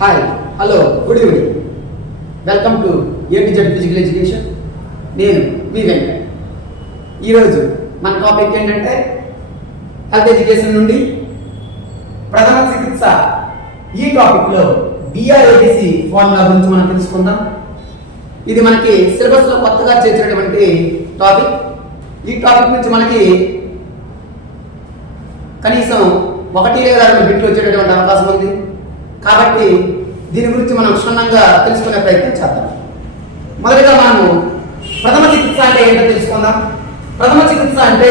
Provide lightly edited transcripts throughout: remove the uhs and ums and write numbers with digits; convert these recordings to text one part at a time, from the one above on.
Hi hello good evening welcome to A to Z physical education. నేను మీ వెంకట్. ఈరోజు మన topic ఏంటంటే హెల్త్ ఎడ్యుకేషన్ నుండి ప్రథమ చికిత్స. ఈ టాపిక్లో BRABC ఫార్ములా గురించి మనం తెలుసుకుందాం. ఇది మనకి సిలబస్లో కొత్తగా చేర్చినటువంటి టాపిక్. ఈ టాపిక్ నుంచి మనకి కనీసం 1 లేదా 2 బిట్లు వచ్చేటటువంటి అవకాశం ఉంది. కాబట్టి దీని గురించి మనం క్షుణ్ణంగా తెలుసుకునే ప్రయత్నం చేద్దాం. మొదటగా మనము ప్రథమ చికిత్స అంటే ఏంటో తెలుసుకుందాం. ప్రథమ చికిత్స అంటే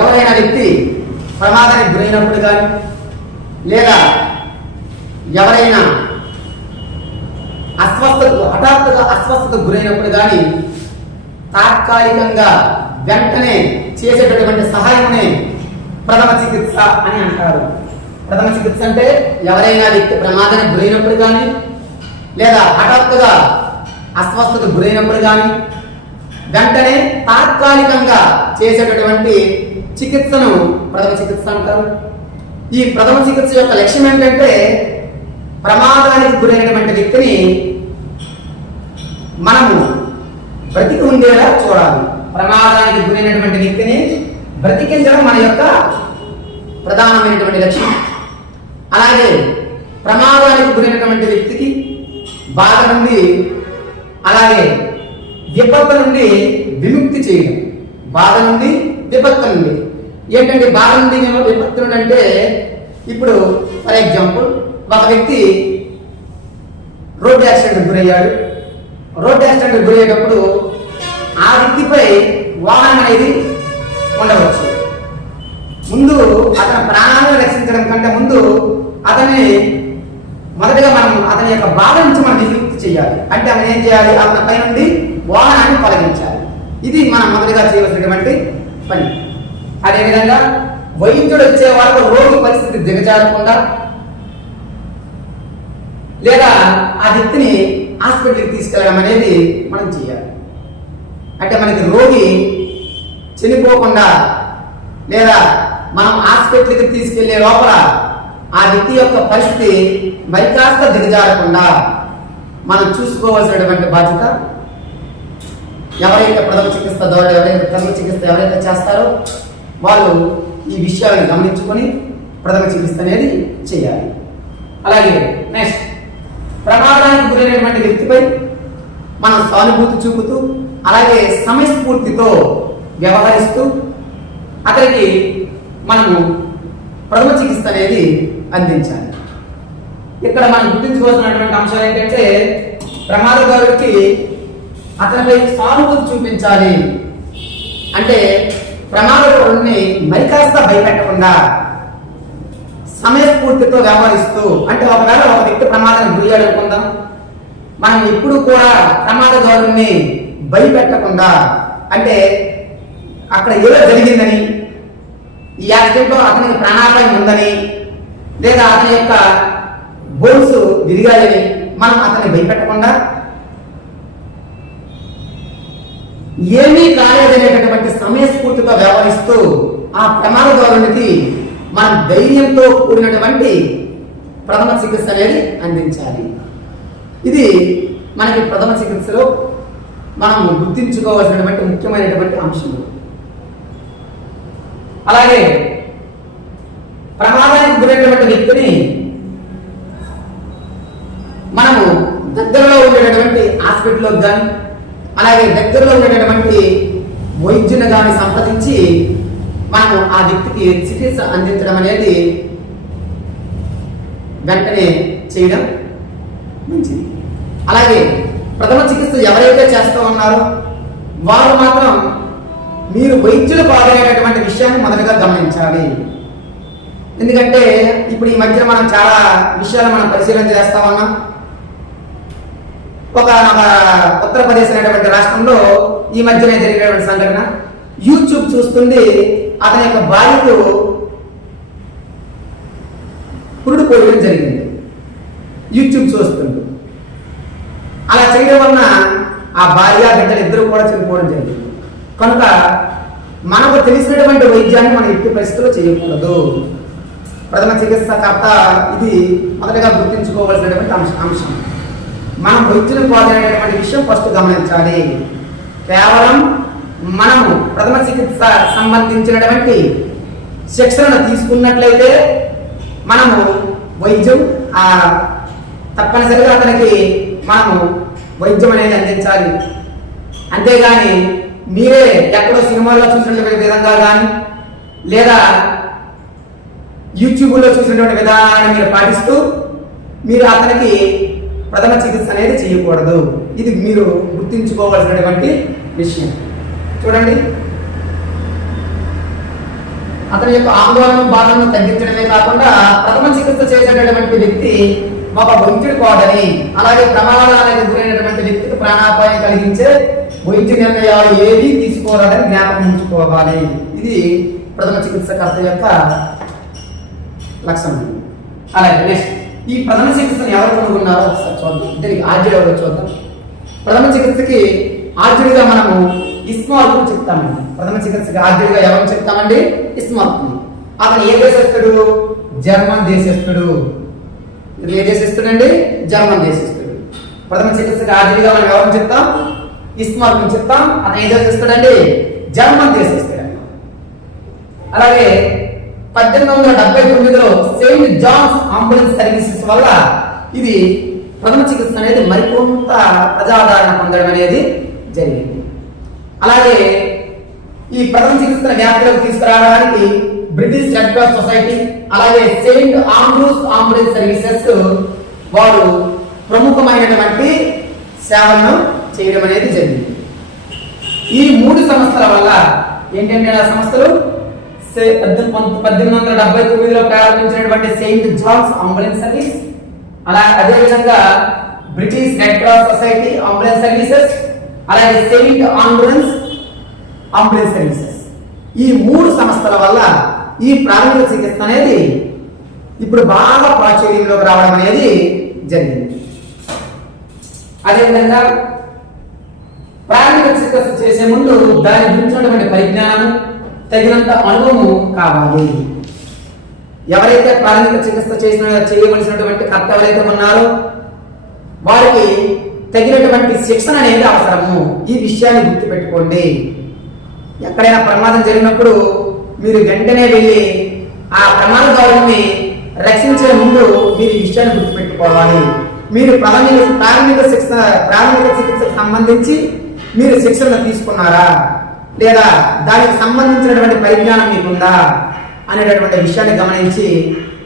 ఎవరైనా వ్యక్తి ప్రమాదానికి గురైనప్పుడు కానీ లేదా ఎవరైనా హఠాత్తుగా అస్వస్థతకు గురైనప్పుడు కానీ తాత్కాలికంగా వెంటనే చేసేటటువంటి సహాయమునే ప్రథమ చికిత్స అని అంటారు. ప్రథమ చికిత్స అంటే ఎవరైనా వ్యక్తి ప్రమాదానికి గురైనప్పుడు కానీ లేదా హఠాత్తుగా అస్వస్థతకు గురైనప్పుడు కానీ వెంటనే తాత్కాలికంగా చేసేటటువంటి చికిత్సను ప్రథమ చికిత్స అంటారు. ఈ ప్రథమ చికిత్స యొక్క లక్ష్యం ఏంటంటే ప్రమాదానికి గురైనటువంటి వ్యక్తిని మనము బ్రతికి ఉండేలా చూడాలి. ప్రమాదానికి గురైనటువంటి వ్యక్తిని బ్రతికించడం మన యొక్క ప్రధానమైనటువంటి లక్ష్యం. అలాగే ప్రమాదానికి గురైనటువంటి వ్యక్తికి బాధ నుండి అలాగే విపత్తు నుండి విముక్తి చేయడం. బాధ నుండి విపత్తు నుండి ఏంటంటే బాధ నుండి విపత్తు నుండి అంటే ఇప్పుడు ఫర్ ఎగ్జాంపుల్ ఒక వ్యక్తి రోడ్డు యాక్సిడెంట్కి గురయ్యాడు. రోడ్డు యాక్సిడెంట్కి గురయ్యేటప్పుడు ఆ వ్యక్తిపై వాహనం అనేది ఉండవచ్చు. ముందు అతని ప్రాణాలను రక్షించడం కంటే ముందు మొదటగా మనం అతని యొక్క బాధ నుంచి మనం విముక్తి చేయాలి. అంటే మనం ఏం చేయాలి? అతని పై నుండి వాహనాన్ని తొలగించాలి. ఇది మనం మొదటిగా చేయవలసినటువంటి పని. అదేవిధంగా వైద్యుడు వచ్చే వరకు రోగి పరిస్థితి దిగజారకుండా లేదా ఆ వ్యక్తిని హాస్పిటల్కి తీసుకెళ్ళడం అనేది మనం చేయాలి. అంటే మనకి రోగి చనిపోకుండా లేదా మనం హాస్పిటల్కి తీసుకెళ్లే లోపల ఆ వ్యక్తి యొక్క పరిస్థితి మరి కాస్త దిగజారకుండా మనం చూసుకోవాల్సినటువంటి బాధ్యత ఎవరైతే ప్రథమ చికిత్స ఎవరైతే చేస్తారో వాళ్ళు ఈ విషయాలను గమనించుకొని ప్రథమ చికిత్స అనేది చేయాలి. అలాగే నెక్స్ట్ ప్రమాదానికి గురైనటువంటి వ్యక్తిపై మనం సానుభూతి చూపుతూ అలాగే సమయస్ఫూర్తితో వ్యవహరిస్తూ అతనికి మనము ప్రథమ చికిత్స అనేది అందించాలి. ఇక్కడ మనం గుర్తించుకోవాల్సినటువంటి అంశాలు ఏంటంటే ప్రమాదకారుడికి అతనిపై సానుభూతి చూపించాలి. అంటే ప్రమాదకారుడిని మరి కాస్త భయపెట్టకుండా సమయస్ఫూర్తితో వ్యవహరిస్తూ, అంటే ఒకవేళ ఒక వ్యక్తి ప్రమాదానికి గురయ్యాడు అనుకుందాం, మనం ఎప్పుడు కూడా ప్రమాదకారుడిని భయపెట్టకుండా, అంటే అక్కడ ఏదో జరిగిందని, ఈ యాక్సిడెంట్లో అతనికి ప్రాణాపాయం ఉందని లేదా అతని యొక్క బోన్స్ విరిగాయని మనం అతన్ని భయపెట్టకుండా ఏమీ కాలేదనేటటువంటి సమయస్ఫూర్తితో వ్యవహరిస్తూ ఆ ప్రమాదకారునికి మనం ధైర్యంతో కూడినటువంటి ప్రథమ చికిత్స అనేది అందించాలి. ఇది మనకి ప్రథమ చికిత్సలో మనం గుర్తించుకోవాల్సినటువంటి ముఖ్యమైనటువంటి అంశము. అలాగే ప్రమాదానికి గురైనటువంటి వ్యక్తిని మనము దగ్గరలో ఉండేటటువంటి హాస్పిటల్లో కానీ అలాగే దగ్గరలో ఉండేటటువంటి వైద్యుని కానీ సంప్రదించి మనము ఆ వ్యక్తికి చికిత్స అందించడం అనేది వెంటనే చేయడం మంచిది. అలాగే ప్రథమ చికిత్స ఎవరైతే చేస్తూ ఉన్నారో వారు మాత్రం మీరు వైద్యులు పాల్గొనేటటువంటి విషయాన్ని మొదటగా గమనించాలి. ఎందుకంటే ఇప్పుడు ఈ మధ్య మనం చాలా విషయాలు మనం పరిశీలన చేస్తా ఉన్నాం. ఒక ఉత్తరప్రదేశ్ అనేటువంటి రాష్ట్రంలో ఈ మధ్యనే జరిగినటువంటి సంఘటన, యూట్యూబ్ చూస్తుంది అతని యొక్క భార్యకు పురుడు పోయడం జరిగింది. యూట్యూబ్ చూస్తుంది. అలా చేయడం వలన ఆ భార్య బిడ్డలు ఇద్దరు కూడా చనిపోవడం జరిగింది. కనుక మనకు తెలిసినటువంటి వైద్యాన్ని మనం ఎట్టి పరిస్థితుల్లో చేయకూడదు. ప్రథమ చికిత్సకర్త ఇది మొదటగా గుర్తుంచుకోవాల్సినటువంటి అంశం. మనం వైద్యులు కాదనేటువంటి విషయం ఫస్ట్ గమనించాలి. కేవలం మనము ప్రథమ చికిత్స సంబంధించినటువంటి శిక్షణను తీసుకున్నట్లయితే మనము వైద్యం తప్పనిసరిగా అతనికి మనము వైద్యం అనేది అందించాలి. అంతేగాని మీరే ఎక్కడో సినిమాల్లో చూసినటువంటి విధంగా కానీ లేదా యూట్యూబ్లో చూసినటువంటి విధానాన్ని మీరు పాటిస్తూ మీరు అతనికి ప్రథమ చికిత్స అనేది చేయకూడదు. ఇది మీరు గుర్తుంచుకోవాల్సినటువంటి విషయం. చూడండి, అతని యొక్క ఆందోళన బాధను తగ్గించడమే కాకుండా ప్రథమ చికిత్స చేసేటటువంటి వ్యక్తి ఒక వైద్యుడు కాదని, అలాగే ప్రమాదానికి గురైనటువంటి వ్యక్తికి ప్రాణాపాయం కలిగించే వైద్య నిర్ణయాలు ఏవి తీసుకోవాలని జ్ఞాపకం ఉంచుకోవాలి. ఇది ప్రథమ చికిత్సకర్త యొక్క లక్షణం. అలాగే నెక్స్ట్, ఈ ప్రథమ చికిత్సను ఎవరు కనుగొన్నారో ఒకసారి చూద్దాం. దీనికి ఆద్యుడు ఎవరో చూద్దాం. ప్రథమ చికిత్సకి ఆద్యుడిగా మనము ఇస్మార్కుని చెప్తామండి. ప్రథమ చికిత్సకి ఆద్యుడిగా ఎవరు చెప్తామండి? ఇస్మార్కుని. అతను ఏ దేశస్తుడు? జర్మన్ దేశస్తుడు. ఏ దేశస్తుడండి? జర్మన్ దేశస్తుడు. ప్రథమ చికిత్సకి ఆద్యుడిగా మనం ఎవరిని చెప్తాం? ఇస్మార్కుని చెప్తాం. అతను ఏ దేశస్తుడండి? జర్మన్ దేశస్తుడు. అలాగే 1879లో సెయింట్ జాన్స్ అంబులెన్స్ సర్వీసెస్ వల్ల ఇది ప్రథమ చికిత్స అనేది మరికొంత ప్రజాదరణ పొందడం అనేది జరిగింది. అలాగే ఈ ప్రథమ చికిత్సను వ్యాప్తిలోకి తీసుకురావడానికి బ్రిటిష్ రెడ్ క్రాస్ సొసైటీ అలాగే సెయింట్ ఆండ్రూస్ అంబులెన్స్ సర్వీసెస్ వారు ప్రముఖమైనటువంటి సేవలను చేయడం అనేది జరిగింది. ఈ 3 సంస్థల వల్ల ఏంటంటే ఆ సంస్థలు 1879లో ప్రారంభించినటువంటి సెయింట్ జాన్స్ అంబులెన్స్ సర్వీస్, అదేవిధంగా British red cross society ambulance services, అలాగే సెయింట్ ఆండ్రూస్ అంబులెన్స్ సర్వీసెస్. ఈ 3 సంస్థల వల్ల ఈ ప్రాథమిక చికిత్స అనేది ఇప్పుడు బాగా ప్రాచుర్యంలోకి రావడం అనేది జరిగింది. అదేవిధంగా ప్రాథమిక చికిత్స చేసే ముందు దాని గురించినటువంటి పరిజ్ఞానం, తగినంత అనుభవము కావాలి. ఎవరైతే ప్రాథమిక చికిత్స చేయవలసినటువంటి కర్త ఎవరైతే ఉన్నారో వారికి తగినటువంటి శిక్షణ అనేది అవసరము. ఈ విషయాన్ని గుర్తుపెట్టుకోండి. ఎక్కడైనా ప్రమాదం జరిగినప్పుడు మీరు వెంటనే వెళ్ళి ఆ ప్రమాదకారుని రక్షించే ముందు మీరు ఈ విషయాన్ని గుర్తుపెట్టుకోవాలి. మీరు ప్రాథమిక చికిత్సకు సంబంధించి మీరు శిక్షణ తీసుకున్నారా లేదా దానికి సంబంధించినటువంటి పరిజ్ఞానం మీకుందా అనేటటువంటి విషయాన్ని గమనించి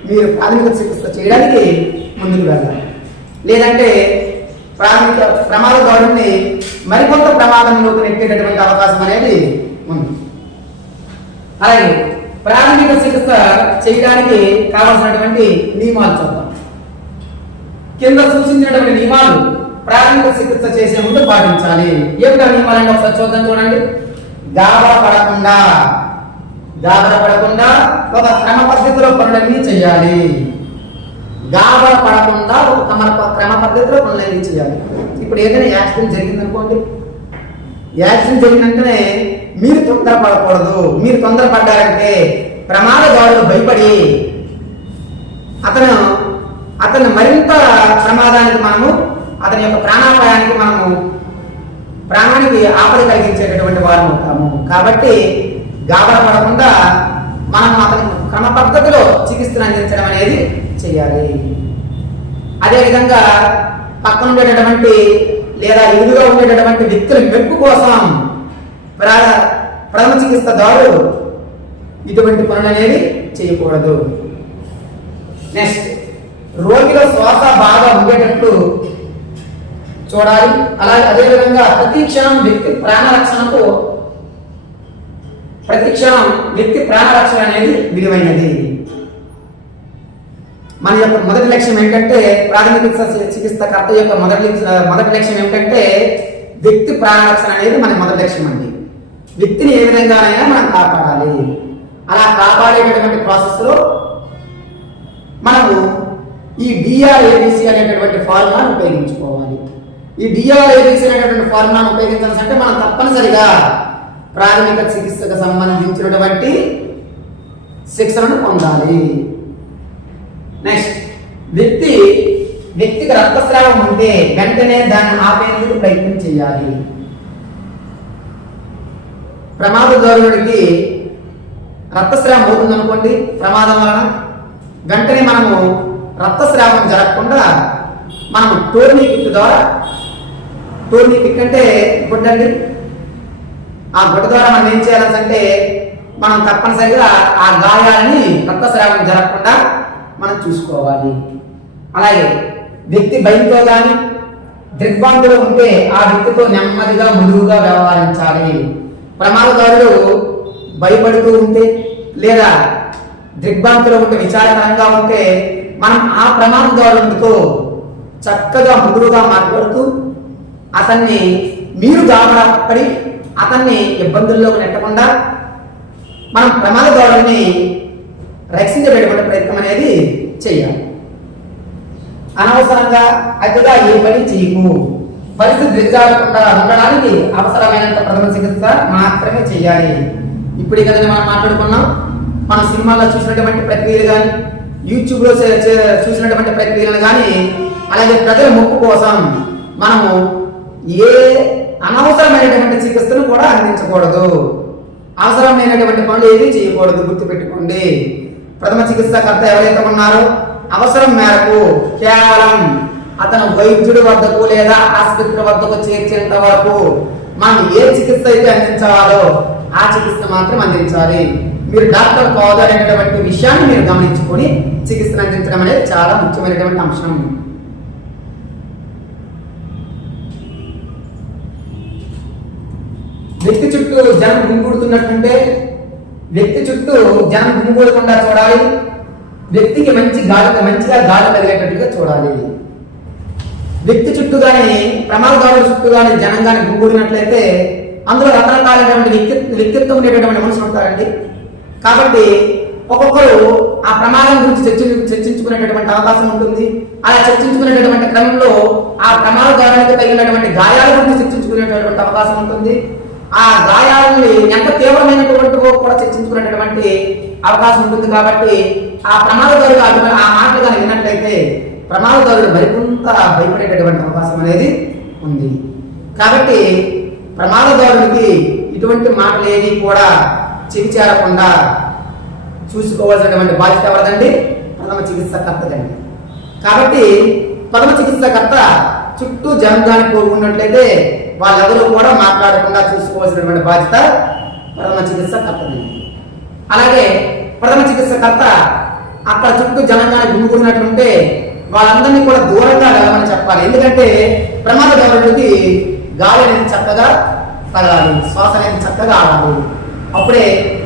మీరు ప్రాథమిక చికిత్స చేయడానికి ముందుకు వెళ్ళాలి. లేదంటే ప్రమాదకారుని మరికొంత ప్రమాదంలోకి నెట్టేటటువంటి అవకాశం అనేది ఉంది. అలాగే ప్రాథమిక చికిత్స చేయడానికి కావాల్సినటువంటి నియమాలు చూద్దాం. కింద సూచించినటువంటి నియమాలు ప్రాథమిక చికిత్స చేసే ముందు పాటించాలి. ఏమిటా నియమాలంటే ఒకసారి చూద్దాం. చూడండి, గాబరా పడకుండా ఒక క్రమ పద్ధతిలో పనులన్నీ చేయాలి. గాబరా పడకుండా ఒక క్రమ పద్ధతిలో పనులన్నీ చేయాలి. ఇప్పుడు ఏదైనా యాక్సిడెంట్ జరిగిందనుకోండి, యాక్సిడెంట్ జరిగిన వెంటనే మీరు తొందరపడకూడదు. మీరు తొందరపడ్డారంటే ప్రమాదకారులు భయపడి అతను మరింత ప్రమాదానికి అతని యొక్క ప్రాణాపాయానికి ప్రాణానికి ఆపద కలిగించేటటువంటి వారు అవుతాము. కాబట్టి గాబరా పడకుండా మనం అతనికి క్రమ పద్ధతిలో చికిత్సను అందించడం అనేది చేయాలి. అదేవిధంగా పక్కన ఉండేటటువంటి లేదా ఎదురుగా ఉండేటటువంటి వ్యక్తుల మెప్పు కోసం ప్రథమ చికిత్సదారుడు ఇటువంటి పనులు అనేది చేయకూడదు. నెక్స్ట్, రోగిలో శ్వాస బాగా ఉండేటట్లు చూడాలి. అలాగే అదేవిధంగా ప్రతి క్షణం వ్యక్తి ప్రాణరక్షణ అనేది విలువైనది. మన యొక్క మొదటి లక్ష్యం ఏంటంటే ప్రాథమిక చికిత్సకర్త యొక్క మొదటి లక్ష్యం ఏంటంటే వ్యక్తి ప్రాణరక్షణ అనేది మన మొదటి లక్ష్యం అండి. వ్యక్తిని ఏ విధంగానైనా మనం కాపాడాలి. అలా కాపాడేటటువంటి ప్రాసెస్లో మనము ఈ డిఆర్ఏబిసి అనేటటువంటి ఫార్ములాను ఉపయోగించుకోవాలి. ఈ డిఆర్ఏబిసి అనేటటువంటి ఫార్ములాను ఉపయోగించాలంటే మనం తప్పనిసరిగా ప్రాథమిక చికిత్సకు సంబంధించినటువంటి శిక్షణను పొందాలి. నెక్స్ట్ వ్యక్తికి రక్తస్రావం ఉంటే వెంటనే దాన్ని ఆపేందుకు ప్రయత్నం చేయాలి. ప్రమాదదారుడికి రక్తస్రావం అవుతుందనుకోండి, ప్రమాదం వలన వెంటనే మనము రక్తస్రావం జరగకుండా మనము టోర్నీ కిట్ ద్వారా, టోర్నీ కిట్ అంటే గుడ్డండి, ఆ గుడ్డ ద్వారా మనం ఏం చేయాలంటే మనం తప్పనిసరిగా ఆ గాయాలని రక్తస్రావం జరగకుండా మనం చూసుకోవాలి. అలాగే వ్యక్తి భయంతో కానీ దిగ్భ్రాంతిలో ఉంటే ఆ వ్యక్తితో నెమ్మదిగా మృదువుగా వ్యవహరించాలి. ప్రమాదదారుడు భయపడుతూ ఉంటే లేదా దిగ్భ్రాంతిలో ఉంటే విచారకరంగా ఉంటే మనం ఆ ప్రమాదదారుడితో చక్కగా మృదువుగా మాట్లాడుతూ అతన్ని మీరు గాబరాపడి అతన్ని ఇబ్బందుల్లోకి నెట్టకుండా మనం ప్రమాదదారుడిని రక్షించబడేటువంటి ప్రయత్నం అనేది చేయాలి. అనవసరంగా అతిగా ఏ పని చేయకు. పరిస్థితి దిగజారకుండా ఉండడానికి అవసరమైనంత ప్రథమ చికిత్స మాత్రమే చేయాలి. ఇప్పుడు కదండి మనం మాట్లాడుకున్నాం, మన సినిమాల్లో చూసినటువంటి ప్రక్రియలు కానీ, యూట్యూబ్లో చూసినటువంటి ప్రక్రియలను కానీ, అలాగే ప్రజల ముప్పు కోసం మనము ఏ అనవసరమైనటువంటి చికిత్సను కూడా అందించకూడదు. అవసరమైనటువంటి పనులు ఏవి చేయకూడదు. గుర్తుపెట్టుకోండి, ప్రథమ చికిత్సకర్త ఎవరైతే ఉన్నారో అవసరం మేరకు కేవలం అతను వైద్యుడి వద్దకు లేదా ఆసుపత్రి వద్దకు చేర్చేంత వరకు మనం ఏ చికిత్స అయితే అందించాలో ఆ చికిత్స మాత్రం అందించాలి. మీరు డాక్టర్ కాదు అనేటువంటి విషయాన్ని మీరు గమనించుకొని చికిత్సను అందించడం అనేది చాలా ముఖ్యమైనటువంటి అంశం. వ్యక్తి చుట్టూ జనం గుమిగూడుతున్నట్టుంటే వ్యక్తి చుట్టూ జనం గుమిగూడకుండా చూడాలి. వ్యక్తికి మంచిగా గాలి కలిగేటట్టుగా చూడాలి. వ్యక్తి చుట్టూ కానీ ప్రమాదదారుల చుట్టూ కానీ జనం కానీ గుమిగూడినట్లయితే అందులో రకరకాలైనటువంటి వ్యక్తిత్వం ఉండేటటువంటి మనుషులు ఉంటారండి. కాబట్టి ఒక్కొక్కరు ఆ ప్రమాదం గురించి చర్చించుకునేటటువంటి అవకాశం ఉంటుంది. అలా చర్చించుకునేటటువంటి క్రమంలో ఆ ప్రమాదదారునికి తగినటువంటి గాయాల గురించి చర్చించుకునేటటువంటి అవకాశం ఉంటుంది. ఆ గాయాలని ఎంత తీవ్రమైనటువంటి కూడా చర్చించుకునేటటువంటి అవకాశం ఉంటుంది. కాబట్టి ఆ ప్రమాదదారుడు ఆ మాటలు కానీ విన్నట్లయితే ప్రమాదదారుడు మరికొంత భయపడేటటువంటి అవకాశం అనేది ఉంది. కాబట్టి ప్రమాదదారుడికి ఇటువంటి మాటలు ఏవి కూడా చెవిచేరకుండా చూసుకోవాల్సినటువంటి బాధ్యత ఎవరిదండి? ప్రథమ చికిత్సకర్తదండి. కాబట్టి ప్రథమ చికిత్సకర్త చుట్టూ జనంగాని కోరుకున్నట్లయితే వాళ్ళెవరూ కూడా మాట్లాడకుండా చూసుకోవాల్సినటువంటి బాధ్యత ప్రథమ చికిత్సకర్తదండి. అలాగే ప్రథమ చికిత్సకర్త అక్కడ చుట్టూ జనంగాని గుమిగూడినట్లుంటే వాళ్ళందరినీ కూడా దూరంగా వెళ్ళమని చెప్పాలి. ఎందుకంటే ప్రమాదదారుడికి గాలి అనేది చక్కగా తగలాలి, శ్వాస అనేది చక్కగా ఆడాలి. అప్పుడే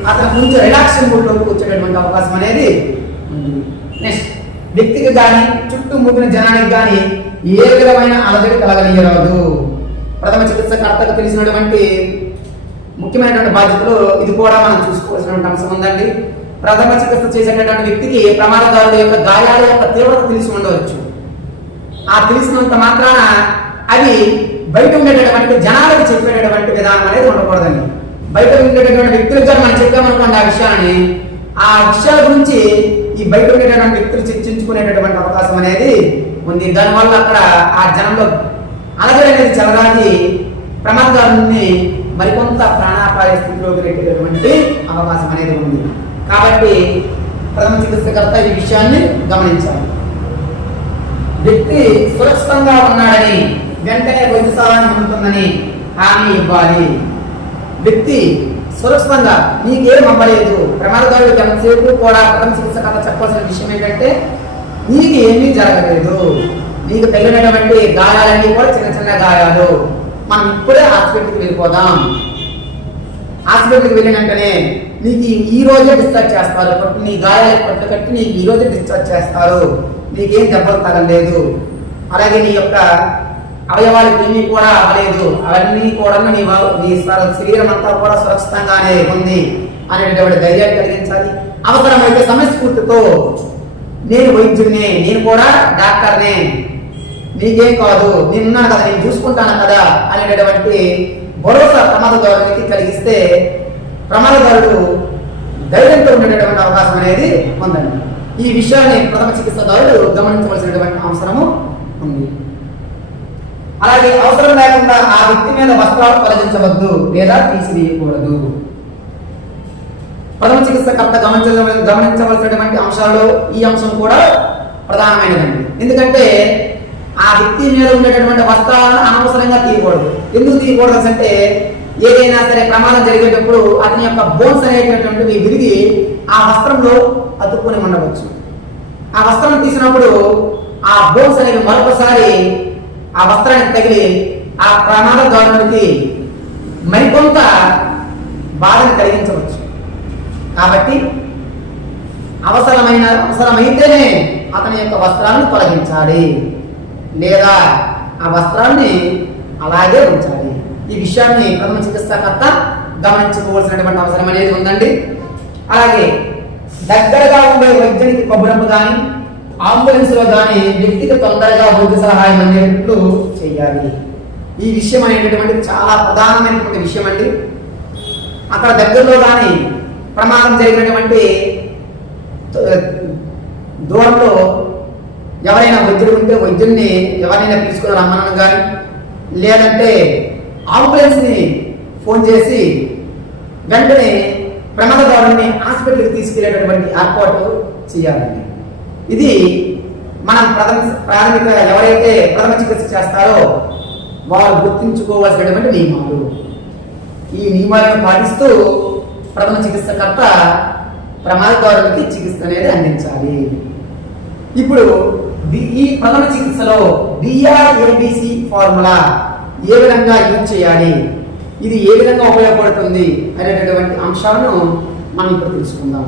అతను కొంచెం రిలాక్సింగ్ మూడ్లోకి వచ్చేటటువంటి అవకాశం అనేది ఉంది. నెక్స్ట్, వ్యక్తికి కానీ చుట్టూ మూగిన జనానికి కానీ ఏ విధమైన అలజడి కలగలియరాదు. ప్రథమ చికిత్సకర్తకు తెలిసినటువంటి ముఖ్యమైనటువంటి బాధ్యతలు ఇది కూడా మనం చూసుకోవాల్సినటువంటి అంశం ఉందండి. ప్రథమ చికిత్స చేసేటటువంటి వ్యక్తికి ప్రమాదదారుడు యొక్క గాయాల యొక్క తీవ్రత తెలిసి ఉండవచ్చు. ఆ తెలిసినంత మాత్రాన అది బయట ఉండేటటువంటి జనాలకు చెప్పేటటువంటి విధానం అనేది ఉండకూడదండి. బయట ఉండేటటువంటి వ్యక్తులకు మనం చెప్పామనుకోండి ఆ విషయాల గురించి ఈ బయట ఉండేటటువంటి వ్యక్తులు చర్చించుకునేటటువంటి అవకాశం అనేది ఉంది. దానివల్ల అక్కడ ఆ జనంలో అలజడి అనేది చెలరాగి ప్రమాదదారుని మరికొంత ప్రాణాపాయ స్థితిలోకి పెట్టేటటువంటి అవకాశం అనేది ఉంది. కాబట్టి ప్రథమ చికిత్సకర్త ఈ విషయాన్ని గమనించాలి. వ్యక్తి సురక్షితంగా ఉన్నాడని వెంటనే వైద్య సహాయం అందుతుందని హామీ ఇవ్వాలి. వ్యక్తి సురక్షితంగా నీకేం అవ్వలేదు, ప్రమాదదారుడికి ఎంతసేపు కూడా ప్రథమ చికిత్సకర్త చెప్పాల్సిన విషయం ఏంటంటే నీకు ఏమీ జరగలేదు, నీకు తగిలినటువంటి గాయాలన్నీ కూడా చిన్న చిన్న గాయాలు, మనం ఇప్పుడే హాస్పిటల్కి వెళ్ళిపోదాం, హాస్పిటల్కి వెళ్ళిన వెంటనే నీకు ఈ రోజే డిశ్చార్జ్ చేస్తారు, నీ గాయాలకు పట్టు కట్టి నీకు ఈ రోజే డిశ్చార్జ్ చేస్తారు, నీకేం దెబ్బలు తగలేదు, అలాగే నీ యొక్క అవయవాలకు ఏమీ కూడా అవ్వలేదు, అవన్నీ కూడా నీ శరీరం అంతా కూడా సురక్షితంగానే ఉంది అనేటటువంటి ధైర్యాన్ని కలిగించాలి. అవసరమైతే సమయస్ఫూర్తితో నేను వైద్యుడిని, నేను కూడా డాక్టర్నే, నీకేం కాదు, నేనున్నాను కదా, నేను చూసుకుంటాను కదా అనేటటువంటి భరోసా ప్రమాదదారునికి కలిగిస్తే ప్రమాదదారుడు ధైర్యంతో ఉండేటటువంటి అవకాశం అనేది ఉందండి. ఈ విషయాన్ని ప్రథమ చికిత్సదారుడు గమనించవలసినటువంటి అవసరము ఉంది. అలాగే అవసరం లేకుండా ఆ వ్యక్తి మీద వస్త్రాలు తొలగించవద్దు లేదా తీసివేయకూడదు. ప్రథమ చికిత్సకర్త గమనించవలసినటువంటి అంశాల్లో ఈ అంశం కూడా ప్రధానమైనదండి. ఎందుకంటే ఆ వ్యక్తి మీద ఉండేటటువంటి వస్త్రాలను అనవసరంగా తీయకూడదు. ఎందుకు తీయకూడదు అంటే ఏదైనా సరే ప్రమాదం జరిగేటప్పుడు అతని యొక్క బోన్స్ అనేటటువంటివి విరిగి ఆ వస్త్రంలో అతుక్కుని ఉండవచ్చు. ఆ వస్త్రం తీసినప్పుడు ఆ బోన్స్ అనేవి మరొకసారి ఆ వస్త్రానికి తగిలి ఆ ప్రమాదదారునికి మరికొంత బాధను కలిగించవచ్చు. కాబట్టి అవసరమైతేనే అతని యొక్క వస్త్రాలను తొలగించాలి లేదా ఆ వస్త్రాన్ని అలాగే ఉంచాలి. ఈ విషయాన్ని ప్రథమ చికిత్సకర్త గమనించుకోవాల్సినటువంటి అవసరం అనేది ఉందండి. అలాగే దగ్గరగా ఉండే వైద్యునికి కబురంపు కానీ అంబులెన్స్ లో కానీ వ్యక్తికి తొందరగా వైద్య సహాయం అందేటట్లు చేయాలి. ఈ విషయం అనేటటువంటి చాలా ప్రధానమైనటువంటి విషయం అండి. అక్కడ దగ్గరలో కానీ ప్రమాదం జరిగినటువంటి దూరంలో ఎవరైనా వైద్యుడు ఉంటే వైద్యుడిని ఎవరైనా తీసుకుని రమ్మనను కానీ లేదంటే అంబులెన్స్ని ఫోన్ చేసి వెంటనే ప్రమాదదారుని హాస్పిటల్కి తీసుకెళ్లేటటువంటి ఏర్పాటు చేయాలండి. ఇది మనం ప్రాథమిక ఎవరైతే ప్రథమ చికిత్స చేస్తారో వారు గుర్తుంచుకోవాల్సినటువంటి నియమాలు. ఈ నియమాలను పాటిస్తూ ప్రథమ చికిత్సకర్త ప్రమాదదారునికి చికిత్స అనేది అందించాలి. ఇప్పుడు ఈ ప్రథమ చికిత్సలో డిఆర్ఏబిసి ఫార్ములా ఏ విధంగా యూజ్ చేయాలి, ఇది ఏ విధంగా ఉపయోగపడుతుంది అనేటటువంటి అంశాలను మనం ఇప్పుడు తెలుసుకుందాం.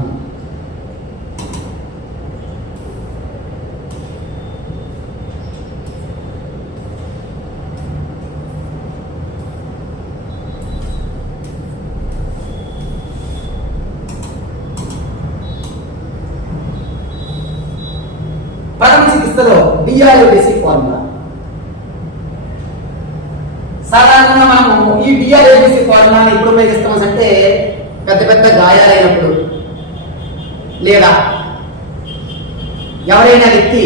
ప్రథమ చికిత్సలో డిఆర్ఏబిసి ఫార్ములా సాధారణంగా మనము ఈ డిఆర్ఏబిసి ఫార్ములాని ఎప్పుడు ఉపయోగిస్తాము అంటే పెద్ద పెద్ద గాయాలైనప్పుడు లేదా ఎవరైనా వ్యక్తి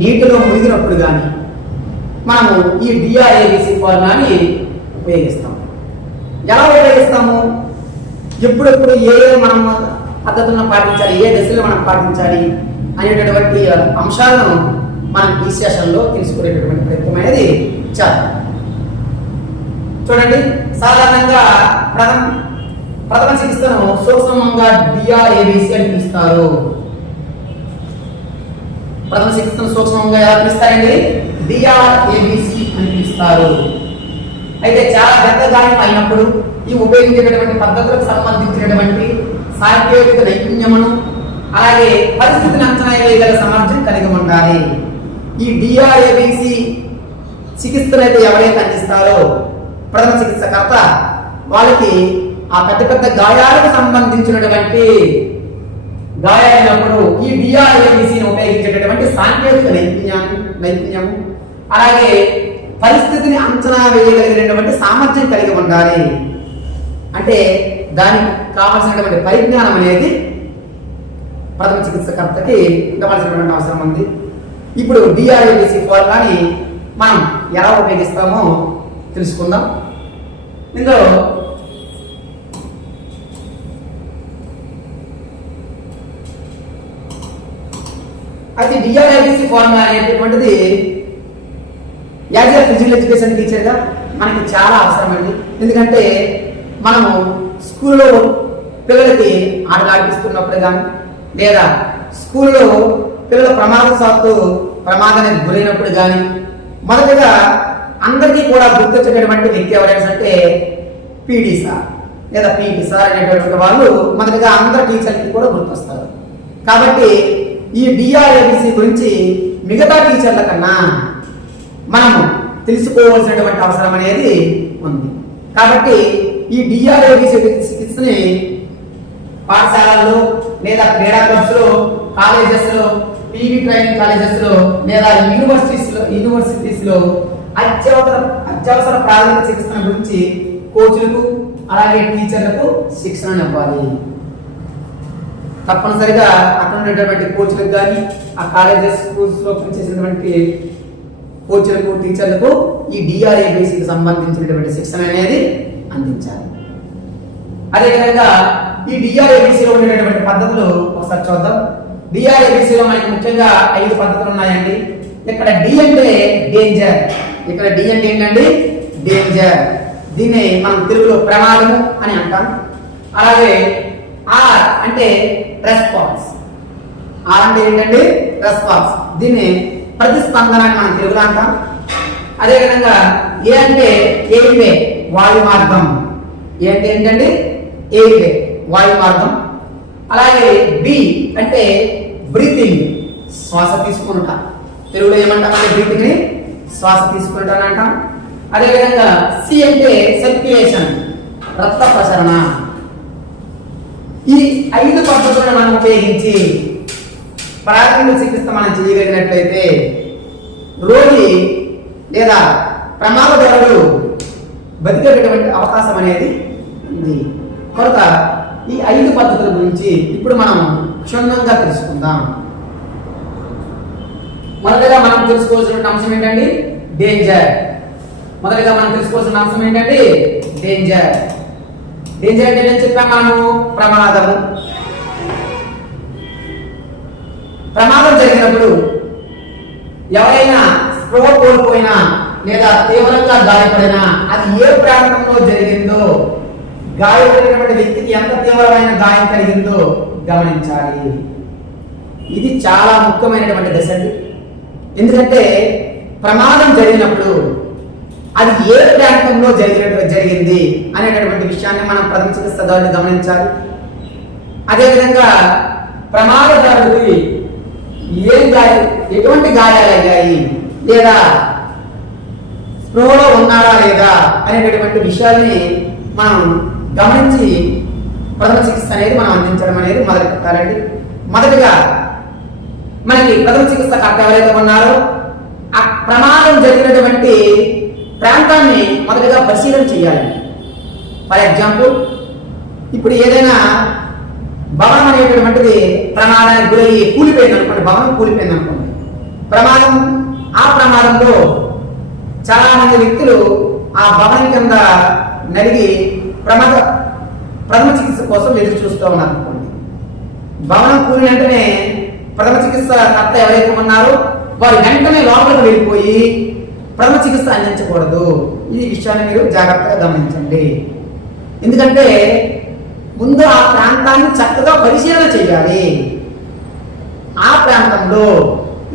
నీటిలో మునిగినప్పుడు కానీ మనము ఈ డిఆర్ఏబిసి ఫార్ములాని ఉపయోగిస్తాము. ఎలా ఉపయోగిస్తాము, ఎప్పుడెప్పుడు ఏ మనం పద్ధతులను పాటించాలి, ఏ దశలో మనం పాటించాలి అనేటటువంటి అంశాలను మనం ఈ సెషన్లో తెలుసుకునేటటువంటి ప్రయత్నం అనేది చేద్దాం. చూడండి, సాధారణంగా ప్రథమ చికిత్సను సూక్ష్మంగా డిఆర్ఏబిసి అని పిలుస్తారు. ప్రథమ చికిత్సను సూక్ష్మంగా ఎలా పిలుస్తారండి? డిఆర్ఏబిసి అని పిలుస్తారు. అయితే చాలా పెద్ద గాయం అయినప్పుడు ఈ ఉపయోగించేటటువంటి పద్ధతులకు సంబంధించినటువంటి సాంకేతిక నైపుణ్యమును అలాగే పరిస్థితిని అంచనా వేయగల సామర్థ్యం కలిగి ఉండాలి. ఈ డిఆర్ఏబిసి చికిత్సను అయితే ఎవరైతే అందిస్తారో ప్రథమ చికిత్సకర్త వాళ్ళకి ఆ పెద్ద పెద్ద గాయాలకు సంబంధించినటువంటి గాయాలైనప్పుడు ఈ డిఆర్ఏబిసిని ఉపయోగించేటటువంటి సాంకేతిక నైపుణ్యము అలాగే పరిస్థితిని అంచనా వేయగలిగినటువంటి సామర్థ్యం కలిగి ఉండాలి. అంటే దానికి కావాల్సినటువంటి పరిజ్ఞానం అనేది ప్రథమ చికిత్సకర్తకి ఉండవలసినటువంటి అవసరం ఉంది. ఇప్పుడు డిఆర్ఏబిసి ఫార్ములాని మనం ఎలా ఉపయోగిస్తామో తెలుసుకుందాం. ఇందులో అయితే డిఆర్ఏబిసి ఫార్ములా అనేటటువంటిది యాజ్ ఏ ఫిజికల్ ఎడ్యుకేషన్ టీచర్గా మనకి చాలా అవసరం అండి. ఎందుకంటే మనము స్కూల్లో పిల్లలకి ఆటలు ఆడిపిస్తున్నప్పుడు కానీ లేదా స్కూల్లో పిల్లల ప్రమాదానికి గురైనప్పుడు కానీ మొదటగా అందరికీ కూడా గుర్తొచ్చేటటువంటి వ్యక్తి ఎవరైనా అంటే పీటీ సార్ లేదా పీటీ సార్ అనేటటువంటి వాళ్ళు మొదటగా అందరు టీచర్లకి కూడా గుర్తొస్తారు. కాబట్టి ఈ డిఆర్ఏబిసి గురించి మిగతా టీచర్ల కన్నా మనము తెలుసుకోవాల్సినటువంటి అవసరం అనేది ఉంది. కాబట్టి ఈ డిఆర్ఏబిసి చికిత్సని పాఠశాలల్లో లేదా క్రీడా క్లబ్స్లో కాలేజెస్లో పీవీ ట్రైనింగ్ కాలేజెస్లో లేదా యూనివర్సిటీస్లో అత్యవసర ప్రాథమిక చికిత్సల గురించి కోచ్లకు అలాగే టీచర్లకు శిక్షణ ఇవ్వాలి. తప్పనిసరిగా అక్కడ ఉండేటటువంటి కోచ్లకు కానీ ఆ కాలేజెస్ స్కూల్స్లో పనిచేసినటువంటి కోచ్లకు టీచర్లకు ఈ డిఆర్ఏబిసికి సంబంధించినటువంటి శిక్షణ అనేది అందించాలి. అదేవిధంగా ఈ డిఆర్ఏబిసిలో ఉండేటటువంటి పద్ధతులు ఒకసారి చూద్దాం. డిఆర్ఏబిసిలో మనకి ముఖ్యంగా 5 పద్ధతులు ఉన్నాయండి. ఇక్కడ డి అంటే డేంజర్, ఇక్కడ డి అంటే ఏంటండి డేంజర్, దీన్ని మనం తెలుగులో ప్రమాదము అని అంటాం. అలాగే ఆర్ అంటే రెస్పాన్స్, ఆర్ అంటే ఏంటండి రెస్పాన్స్, దీన్ని ప్రతిస్పందన అని మనం తెలుగులో అంటాం. అదేవిధంగా ఏ అంటే ఎయిర్వే వాయు మార్గం, ఏ అంటే ఏంటండి ఎయిర్వే వాయు మార్గం. అలాగే బి అంటే బ్రీతింగ్ శ్వాస తీసుకుంట, తెలుగులో ఏమంటామంటే బ్రీతింగ్ ని శ్వాస తీసుకుంటాను అంటాం. అదేవిధంగా సి అంటే సర్క్యులేషన్ రక్త ప్రసరణ. ఈ 5 పద్ధతులను మనం ఉపయోగించి ప్రాథమిక చికిత్స మనం చేయగలిగినట్లయితే రోగి లేదా ప్రమాదకారుడు బతికేటటువంటి అవకాశం అనేది ఉంది. కనుక ఈ 5 పద్ధతుల గురించి ఇప్పుడు మనం క్షుణ్ణంగా తెలుసుకుందాం. మొదటగా మనం తెలుసుకోవాల్సిన అంశం ఏంటండి డేంజర్. మొదటగా మనం తెలుసుకోవాల్సిన అంశం ఏంటండి డేంజర్. డేంజర్ అంటే ఏం చెప్పాం మనము ప్రమాదము. ప్రమాదం జరిగినప్పుడు ఎవరైనా స్పృహ కోల్పోయినా లేదా తీవ్రంగా గాయపడినా అది ఏ ప్రాంతంలో జరిగిందో, గాయపడినటువంటి వ్యక్తికి ఎంత తీవ్రమైన గాయం కలిగిందో గమనించాలి. ఇది చాలా ముఖ్యమైనటువంటి దశ అండి. ఎందుకంటే ప్రమాదం జరిగినప్పుడు అది ఏ ప్రాంతంలో జరిగింది అనేటటువంటి విషయాన్ని మనం ప్రథమ చికిత్సదారులు గమనించాలి. అదేవిధంగా ప్రమాదదారుడికి ఎటువంటి గాయాలయ్యాయి లేదా స్పృహలో ఉన్నారా లేదా అనేటటువంటి విషయాల్ని మనం గమనించి ప్రథమ చికిత్స అనేది మనం అందించడం అనేది మొదలు పెట్టాలండి. మొదటిగా మనకి ప్రథమ చికిత్స కర్త ఎవరైతే ఉన్నారో ఆ ప్రమాదం జరిగినటువంటి ప్రాంతాన్ని మొదటిగా పరిశీలన చేయాలి. ఫర్ ఎగ్జాంపుల్, ఇప్పుడు ఏదైనా భవనం అనేటటువంటిది ప్రమాదానికి గురయ్యి కూలిపోయింది అనుకోండి, భవనం కూలిపోయింది అనుకోండి, ఆ ప్రమాదంలో చాలా మంది వ్యక్తులు ఆ భవనం కింద నడిగి ప్రథమ చికిత్స కోసం ఎదురు చూస్తూ ఉన్నారు అనుకోండి. భవనం కూలిన వెంటనే ప్రథమ చికిత్స కర్త ఎవరైతే ఉన్నారో వారు వెంటనే లోపలికి వెళ్ళిపోయి ప్రథమ చికిత్స అందించకూడదు. ఈ విషయాన్ని మీరు జాగ్రత్తగా గమనించండి. ఎందుకంటే ముందు ఆ ప్రాంతాన్ని చక్కగా పరిశీలన చేయాలి. ఆ ప్రాంతంలో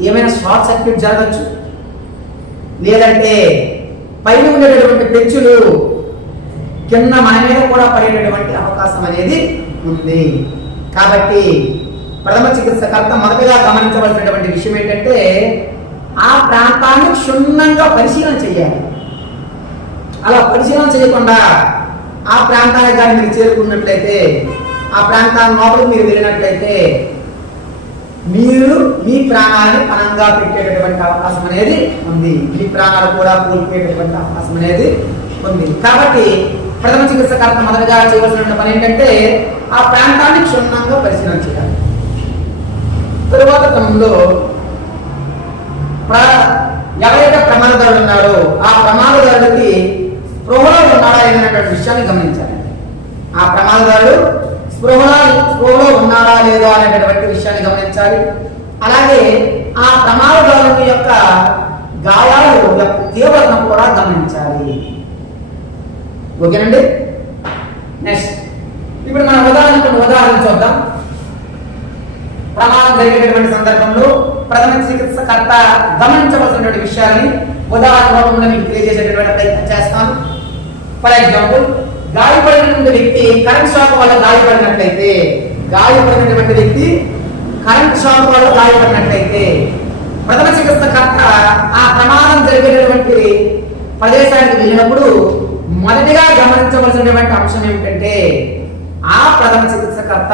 ఏమైనా షార్ట్ సర్క్యూట్ జరగచ్చు, లేదంటే పైన ఉండేటటువంటి పెచ్చులు కింద మన మీద కూడా పడేటటువంటి అవకాశం అనేది ఉంది. కాబట్టి ప్రథమ చికిత్సకర్త మొదటగా గమనించవలసినటువంటి విషయం ఏంటంటే ఆ ప్రాంతాన్ని క్షుణ్ణంగా పరిశీలన చేయాలి. అలా పరిశీలన చేయకుండా ఆ ప్రాంతానికి కానీ మీరు చేరుకున్నట్లయితే, ఆ ప్రాంతాన్ని లోపలికి మీరు వెళ్ళినట్లయితే మీరు మీ ప్రాణాన్ని పణంగా పెట్టేటటువంటి అవకాశం అనేది ఉంది. మీ ప్రాణాలు కూడా కోల్పోయేటటువంటి అవకాశం అనేది ఉంది. కాబట్టి ప్రథమ చికిత్సకర్త మొదటగా చేయవలసిన పని ఏంటంటే ఆ ప్రాంతాన్ని క్షుణ్ణంగా పరిశీలన చేయాలి. తరువాత క్రమంలో ఎవరైతే ప్రమాదదారులు ఉన్నారో ఆ ప్రమాదదారుడికి స్పృహలో ఉన్నాడా అనేటువంటి విషయాన్ని గమనించాలి. ఆ ప్రమాదదారుడు స్పృహలో ఉన్నాడా లేదా అనేటటువంటి విషయాన్ని గమనించాలి. అలాగే ఆ ప్రమాదదారుని యొక్క గాయాలు యొక్క తీవ్రతను కూడా గమనించాలి. ఓకేనండి. నెక్స్ట్ ఇప్పుడు మన ఉదాహరణ చూద్దాం. ప్రమాదం జరిగేటటువంటి సందర్భంలో ప్రథమ చికిత్సకర్త గమనించవలసినటువంటి విషయాన్ని ఉదాహరణ రూపంలో మీకు తెలియజేసేటటువంటి ప్రయత్నం చేస్తాను. ఫర్ ఎగ్జాంపుల్, గాయపడినటువంటి వ్యక్తి కరెంట్ షాక్ వల్ల గాయపడినట్లయితే ప్రథమ చికిత్సకర్త ఆ ప్రమాదం జరిగేటటువంటి ప్రదేశానికి వెళ్ళినప్పుడు మొదటిగా గమనించవలసినటువంటి అంశం ఏమిటంటే ఆ ప్రథమ చికిత్సకర్త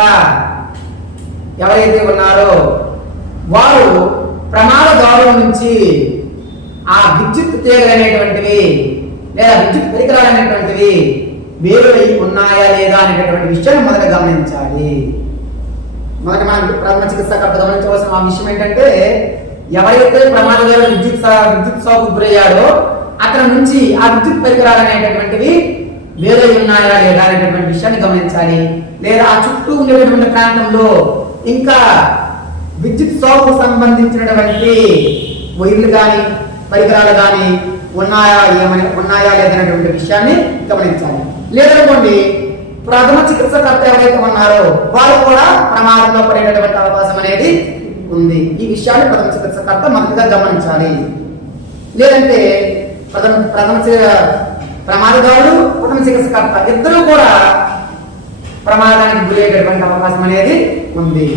ఎవరైతే ఉన్నారో వారు ప్రమాదదారుల నుంచి ఆ విద్యుత్ తీగలు అనేటువంటివి లేదా విద్యుత్ పరికరాలు అనేటువంటివి వేరువై ఉన్నాయా లేదా అనేటటువంటి విషయాన్ని మొదట గమనించాలి. మొదటి మనం ప్రథమ చికిత్సకర్త గమనించవలసిన ఆ విషయం ఏంటంటే ఎవరైతే ప్రమాదకర విద్యుత్ షాకు గురయ్యాడో అతని నుంచి ఆ విద్యుత్ పరికరాలు అనేటటువంటివి వేరే ఉన్నాయా లేదా అనేటటువంటి విషయాన్ని గమనించాలి. లేదా ఆ చుట్టూ ఉండేటటువంటి ప్రాంతంలో ఇంకా విద్యుత్ షాకు సంబంధించినటువంటి వైర్లు కానీ పరికరాలు కానీ ఉన్నాయా లేదనేటువంటి విషయాన్ని గమనించాలి. లేదనుకోండి ప్రథమ చికిత్సకర్త ఎవరైతే ఉన్నారో వారు కూడా ప్రమాదంలో పడేటటువంటి అవకాశం అనేది ఉంది. ఈ విషయాన్ని ప్రథమ చికిత్సకర్త మొదటిగా గమనించాలి. లేదంటే ప్రమాదగారుడు ప్రథమ చికిత్సకర్త ఇద్దరు కూడా ప్రమాదానికి గురయ్యేటటువంటి అవకాశం అనేది ఉంది.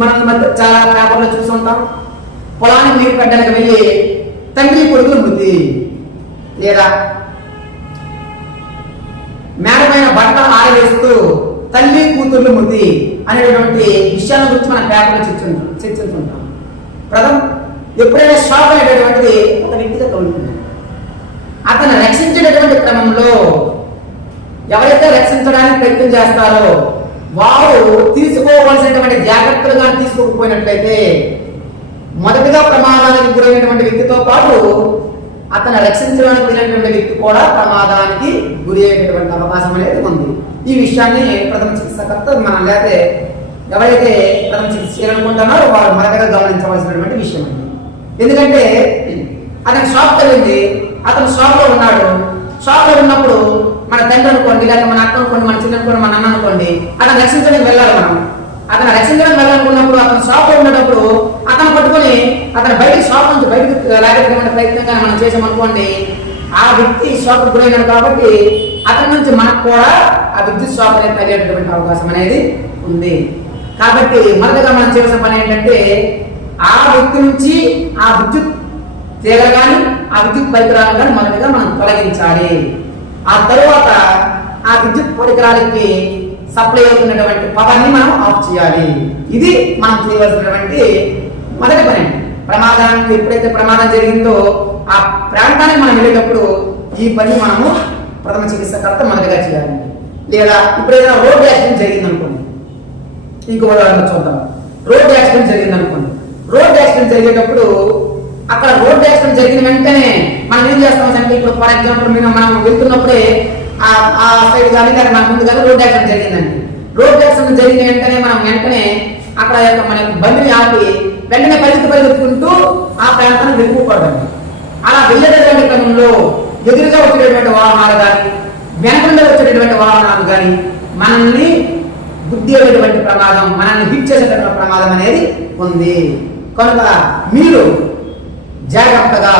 మనం చాలా పేపర్లో చూస్తుంటాం, పొలానికి నీరు పెట్టడానికి వెళ్ళి తండ్రి కొడుకులు మృతి, లేదా మేడపైన బట్టలు ఆరవేస్తూ తల్లి కూతుర్లు మృతి అనేటువంటి విషయాల గురించి మన పేపర్లో చర్చించుకుంటాం. ఎప్పుడైనా షాక్ అనేటటువంటిది ఒక వ్యక్తిగా కలుగుతుంది. అతను రక్షించేటటువంటి క్రమంలో ఎవరైతే రక్షించడానికి ప్రయత్నం చేస్తారో వారు తీసుకోవలసినటువంటి జాగ్రత్తలుగా తీసుకోకపోయినట్లయితే మొదటిగా ప్రమాదానికి గురైనటువంటి వ్యక్తితో పాటు అతను రక్షించడానికి వెళ్ళినటువంటి వ్యక్తి కూడా ప్రమాదానికి గురి అయ్యేటటువంటి అవకాశం అనేది ఉంది. ఈ విషయాన్ని ప్రథమ చికిత్సకర్త మనం లేకపోతే ఎవరైతే ప్రథమ చికిత్స చేయాలనుకుంటున్నారో వారు మొదటగా గమనించవలసినటువంటి విషయం అండి. ఎందుకంటే అతను షాప్ కలిగింది, అతను షాప్ లో ఉన్నాడు. షాప్ లో ఉన్నప్పుడు మన తండ్రి అనుకోండి, లేదా మన అక్క అనుకోండి, మన చిన్న అనుకోండి, మన అన్న అనుకోండి, అతను రక్షించడానికి వెళ్ళాలి. అతను రక్షించడానికి వెళ్ళాలనుకున్నప్పుడు అతను షాప్ లో ఉన్నప్పుడు అతను పట్టుకొని అతను బయటకు షాప్ నుంచి బయటకు లాగేటటువంటి ప్రయత్నంగా మనం చేసామనుకోండి, ఆ వ్యక్తి షాప్ గురైనాడు కాబట్టి అతని నుంచి మనకు కూడా ఆ విద్యుత్ షాప్ అనేది తగిలేటటువంటి అవకాశం అనేది ఉంది. కాబట్టి మొదటగా మనం చేయాల్సిన పని ఏంటంటే ఆ వ్యక్తి నుంచి ఆ విద్యుత్ తీగలు కానీ ఆ విద్యుత్ పరికరాలు కానీ మొదటిగా మనం తొలగించాలి. ఆ తరువాత ఆ విద్యుత్ పరికరాలకి సప్లై అవుతున్నటువంటి పవర్ ని మనం ఆఫ్ చేయాలి. ఇది మనం చేయవలసినటువంటి మొదటి పని. ప్రమాదానికి ఎప్పుడైతే ప్రమాదం జరిగిందో ఆ ప్రాంతానికి మనం వెళ్ళేటప్పుడు ఈ పని మనము ప్రథమ చికిత్సకర్త మొదటిగా చేయాలండి. లేదా ఇప్పుడు ఏదైనా రోడ్ యాక్సిడెంట్ జరిగింది అనుకోండి, ఇంకో ఉదాహరణ చూద్దాం. రోడ్ యాక్సిడెంట్ జరిగింది అనుకోండి. రోడ్ యాక్సిడెంట్ జరిగేటప్పుడు అక్కడ రోడ్ యాక్సిడెంట్ జరిగిన వెంటనే మనం ఏం చేస్తామంటే, ఇప్పుడు ఫర్ ఎగ్జాంపుల్ మనం వెళ్తున్నప్పుడే ఆ సైడ్ కానీ లేదా మన ముందు కానీ రోడ్ యాక్సిడెంట్ జరిగిందండి. రోడ్ యాక్సిడెంట్ జరిగిన వెంటనే మనం వెంటనే అక్కడ మన బండిని ఆపి వెంటనే పరిగెత్తుకుంటూ ఆ ప్రాంతాన్ని వెళ్ళిపోకూడదండి. అలా వెళ్ళేటటువంటి క్రమంలో ఎదురుగా వచ్చేటటువంటి వాహనాలు కానీ వెనకుండా వచ్చేటటువంటి వాహనాలు కానీ మనల్ని గుద్దేటటువంటి ప్రమాదం, మనల్ని హిట్ చేసేటటువంటి ప్రమాదం అనేది ఉంది. కనుక మీరు జాగ్రత్తగా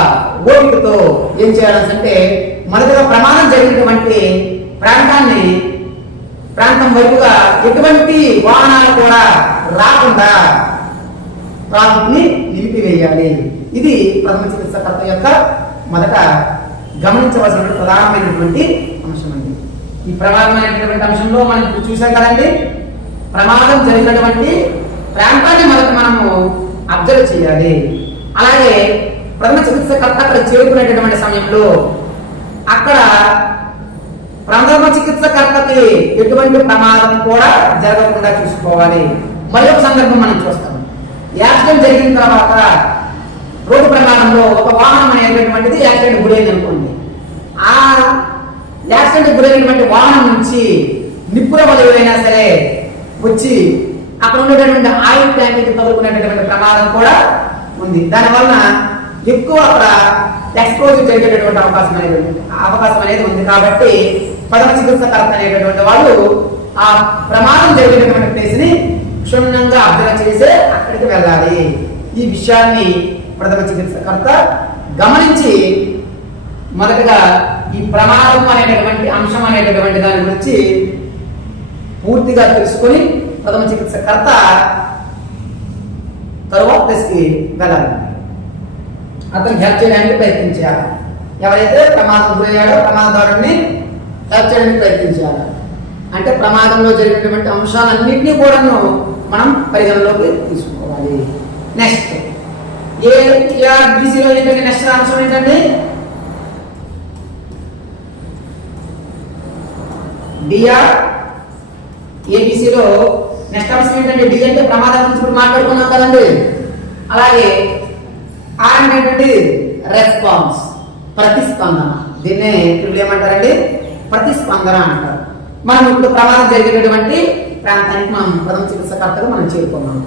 ఓపికతో ఏం చేయాలంటే మొదటగా ప్రమాదం జరిగినటువంటి ప్రాంతం వైపుగా ఎటువంటి వాహనాలు కూడా రాకుండా ట్రాఫిక్ ని నిలిపివేయాలి. ఇది ప్రథమ చికిత్సకర్త యొక్క మొదట గమనించవలసిన ప్రధానమైనటువంటి అంశం అండి. ఈ ప్రమాదమైనటువంటి అంశంలో మనం ఇప్పుడు చూసాం కదండి, ప్రమాదం జరిగినటువంటి ప్రాంతాన్ని మొదట మనము అబ్జర్వ్ చేయాలి. అలాగే ప్రథమ చికిత్సకర్త అక్కడ చేరుకునేటటువంటి సమయంలో అక్కడ ప్రథమ చికిత్సకర్తకి ఎటువంటి ప్రమాదం కూడా జరగకుండా చూసుకోవాలి. మరొక సందర్భం మనం చూస్తాం. యాక్సిడెంట్ జరిగిన తర్వాత రోడ్డు ప్రమాదంలో ఒక వాహనం అనేటటువంటిది యాక్సిడెంట్ గురైంది అనుకోండి. ఆ యాక్సిడెంట్ గురైనటువంటి వాహనం నుంచి నిప్పుల వలైనా సరే వచ్చి అక్కడ ఉండేటటువంటి ఆయిల్ ట్యాంక్ తగులుకునేటటువంటి ప్రమాదం కూడా ఉంది. దానివలన ఎక్కువ అక్కడ ఎక్స్పోజర్ జరిగేటటువంటి అవకాశం అనేది ఉంది. కాబట్టి ప్రథమ చికిత్సకర్త అనేటటువంటి వాళ్ళు ఆ ప్రమాదం జరిగేటటువంటి ప్లేస్ ని క్షుణ్ణంగా అబ్జర్వ్ చేసి అక్కడికి వెళ్ళాలి. ఈ విషయాన్ని ప్రథమ చికిత్సకర్త గమనించి మొదటగా ఈ ప్రమాదం అనేటటువంటి అంశం అనేటటువంటి దాని గురించి పూర్తిగా తెలుసుకొని ప్రథమ చికిత్సకర్త తరువాత దశకి వెళ్ళాలి. అతను హెల్ప్ చేయడానికి ప్రయత్నించాలి. ఎవరైతే ప్రమాదం గురయ్యాడో ప్రమాదదారుడిని హెల్ప్ చేయడానికి ప్రయత్నించాలి. అంటే ప్రమాదంలో జరిగినటువంటి అంశాలన్నింటినీ కూడా మనం పరిగణలోకి తీసుకోవాలి. నెక్స్ట్ ఏఆర్బిసిలో ఏంటంటే నెక్స్ట్ అంశం ఏంటంటే డిఆర్ ఏబిసిలో నెక్స్ట్ అంశం ఏంటంటే డి అంటే ప్రమాదం గురించి కూడా మాట్లాడుకున్నాం కదండి. అలాగే ఆర్ అంటే ఏంటంటే రెస్పాన్స్, ప్రతిస్పందన. దీన్నే తెలుగులో ఏమంటారండి? ప్రతిస్పందన అంటారు. మనం ఇప్పుడు ప్రమాదం జరిగేటటువంటి ప్రాంతానికి మనం ప్రథమ చికిత్సకర్తగా మనం చేరుకున్నాం.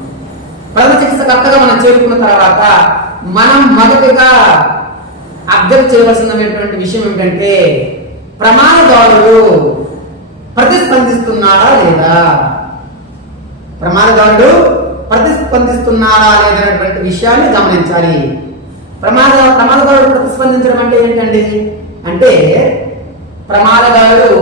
ప్రథమ చికిత్సకర్తగా మనం చేరుకున్న తర్వాత మనం మొదటిగా అబ్జర్వ్ చేయవలసినటువంటి విషయం ఏంటంటే ప్రమాదదారుడు ప్రతిస్పందిస్తున్నాడా లేదా, ప్రమాదదారుడు ప్రతిస్పందిస్తున్నాడా లేదనేటువంటి విషయాన్ని గమనించాలి. ప్రమాదదారుడు ప్రతిస్పందించడం అంటే ఏంటండి? అంటే ప్రమాదదారుడు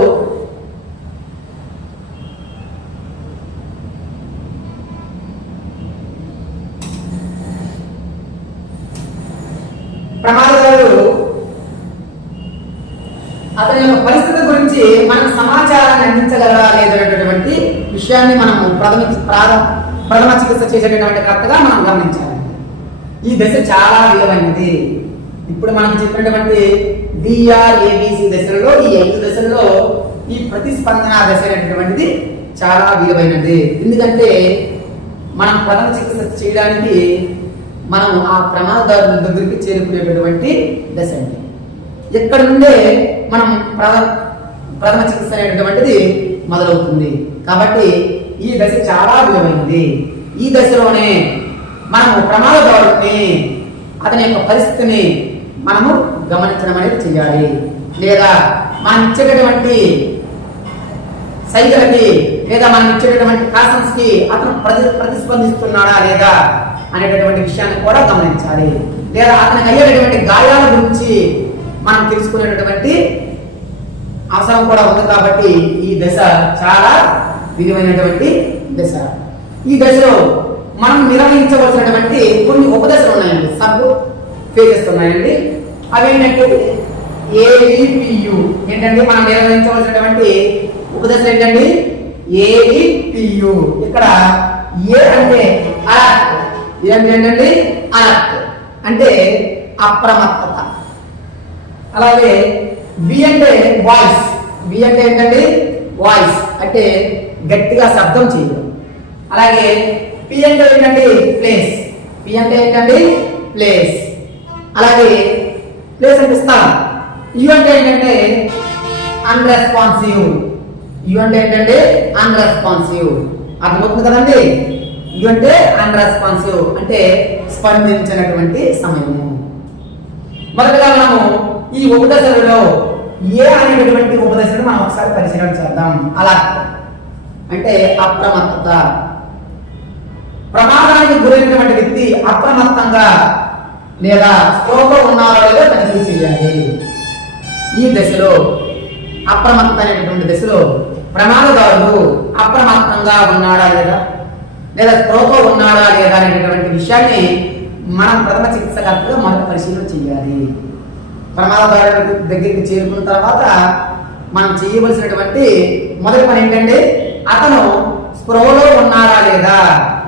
అతని యొక్క పరిస్థితి గురించి మనకు సమాచారాన్ని అందించగలరా లేదనేటటువంటి విషయాన్ని మనము ప్రథమ చికిత్స చేసేటటువంటి కరెక్ట్గా మనం గమనించాలి. ఈ దశ చాలా విలువైనది. ఇప్పుడు మనం చెప్పినటువంటి డిఆర్ఏబిసి దశలలో ఈ 5 దశలలో ఈ ప్రతిస్పందన దశ అనేటటువంటిది చాలా విలువైనది. ఎందుకంటే మనం ప్రథమ చికిత్స చేయడానికి మనం ఆ ప్రమాదదారుల దగ్గరికి చేరుకునేటటువంటి దశ అండి. ఇక్కడ నుండే మనం ప్రథమ చికిత్స అనేటటువంటిది మొదలవుతుంది. కాబట్టి ఈ దశ చాలా విలువైనది. ఈ దశలోనే మనము ప్రమాదదారుడిని అతని యొక్క పరిస్థితిని మనము గమనించడం అనేది చేయాలి. లేదా మనం ఇచ్చేటటువంటి సైకిల్కి లేదా మనం ఇచ్చేటటువంటి కాసన్స్ కి అతను ప్రతిస్పందిస్తున్నాడా లేదా అనేటటువంటి విషయాన్ని కూడా గమనించాలి. లేదా అతనికి అయ్యేటటువంటి గాయాల గురించి మనం తెలుసుకునేటటువంటి అవసరం కూడా ఉంది. కాబట్టి ఈ దశ చాలా విలువైనటువంటి దశ. ఈ దశలో మనం నిర్వహించవలసినటువంటి కొన్ని ఉపదశలు ఉన్నాయండి, సబ్ ఫేజెస్ ఉన్నాయండి. అవేంటంటే ఏవిపియు ఏంటంటే మనం నిర్వహించవలసినటువంటి ఉపదశ ఏంటండి? ఏవిపియు. ఇక్కడ ఏ అంటే అలర్ట్, ఏంటంటే అలర్ట్ అంటే అప్రమత్తత. అలాగే వి అంటే వాయిస్, వి అంటే ఏంటంటే వాయిస్ అంటే గట్టిగా శబ్దం చేయడం. అలాగే పి అంటే ఏంటంటే ప్లేస్, పి అంటే ఏంటంటే ప్లేస్. అలాగే ప్లేస్ అంటే స్థలం. యు అంటే ఏంటంటే అన్రెస్పాన్సివ్, యు అంటే ఏంటంటే అన్రెస్పాన్సివ్. అర్థమవుతుంది కదండి? యు అంటే అన్రెస్పాన్సివ్ అంటే స్పందించినటువంటి సమయము. మొదటగా మనము ఈ ఉపదశలలో ఏ అనేటటువంటి ఉపదశను మనం ఒకసారి పరిశీలన చేద్దాం. అలర్ట్ అంటే అప్రమత్తత. ప్రమాదానికి గురైనటువంటి వ్యక్తి అప్రమత్తంగా లేదా స్పృహలో ఉన్నారో లేదో తనిఖీ చేయాలి. ఈ దశలో అప్రమత్తత అనేటటువంటి దశలో ప్రమాదదారుడు అప్రమత్తంగా ఉన్నాడా లేదా స్పృహలో ఉన్నాడా లేదా అనేటటువంటి విషయాన్ని మనం ప్రథమ చికిత్సకర్తగా మొదట పరిశీలన చేయాలి. ప్రమాదదారుడి దగ్గరికి చేరుకున్న తర్వాత మనం చేయవలసినటువంటి మొదటి పని ఏంటంటే అతను స్పృహలో ఉన్నారా లేదా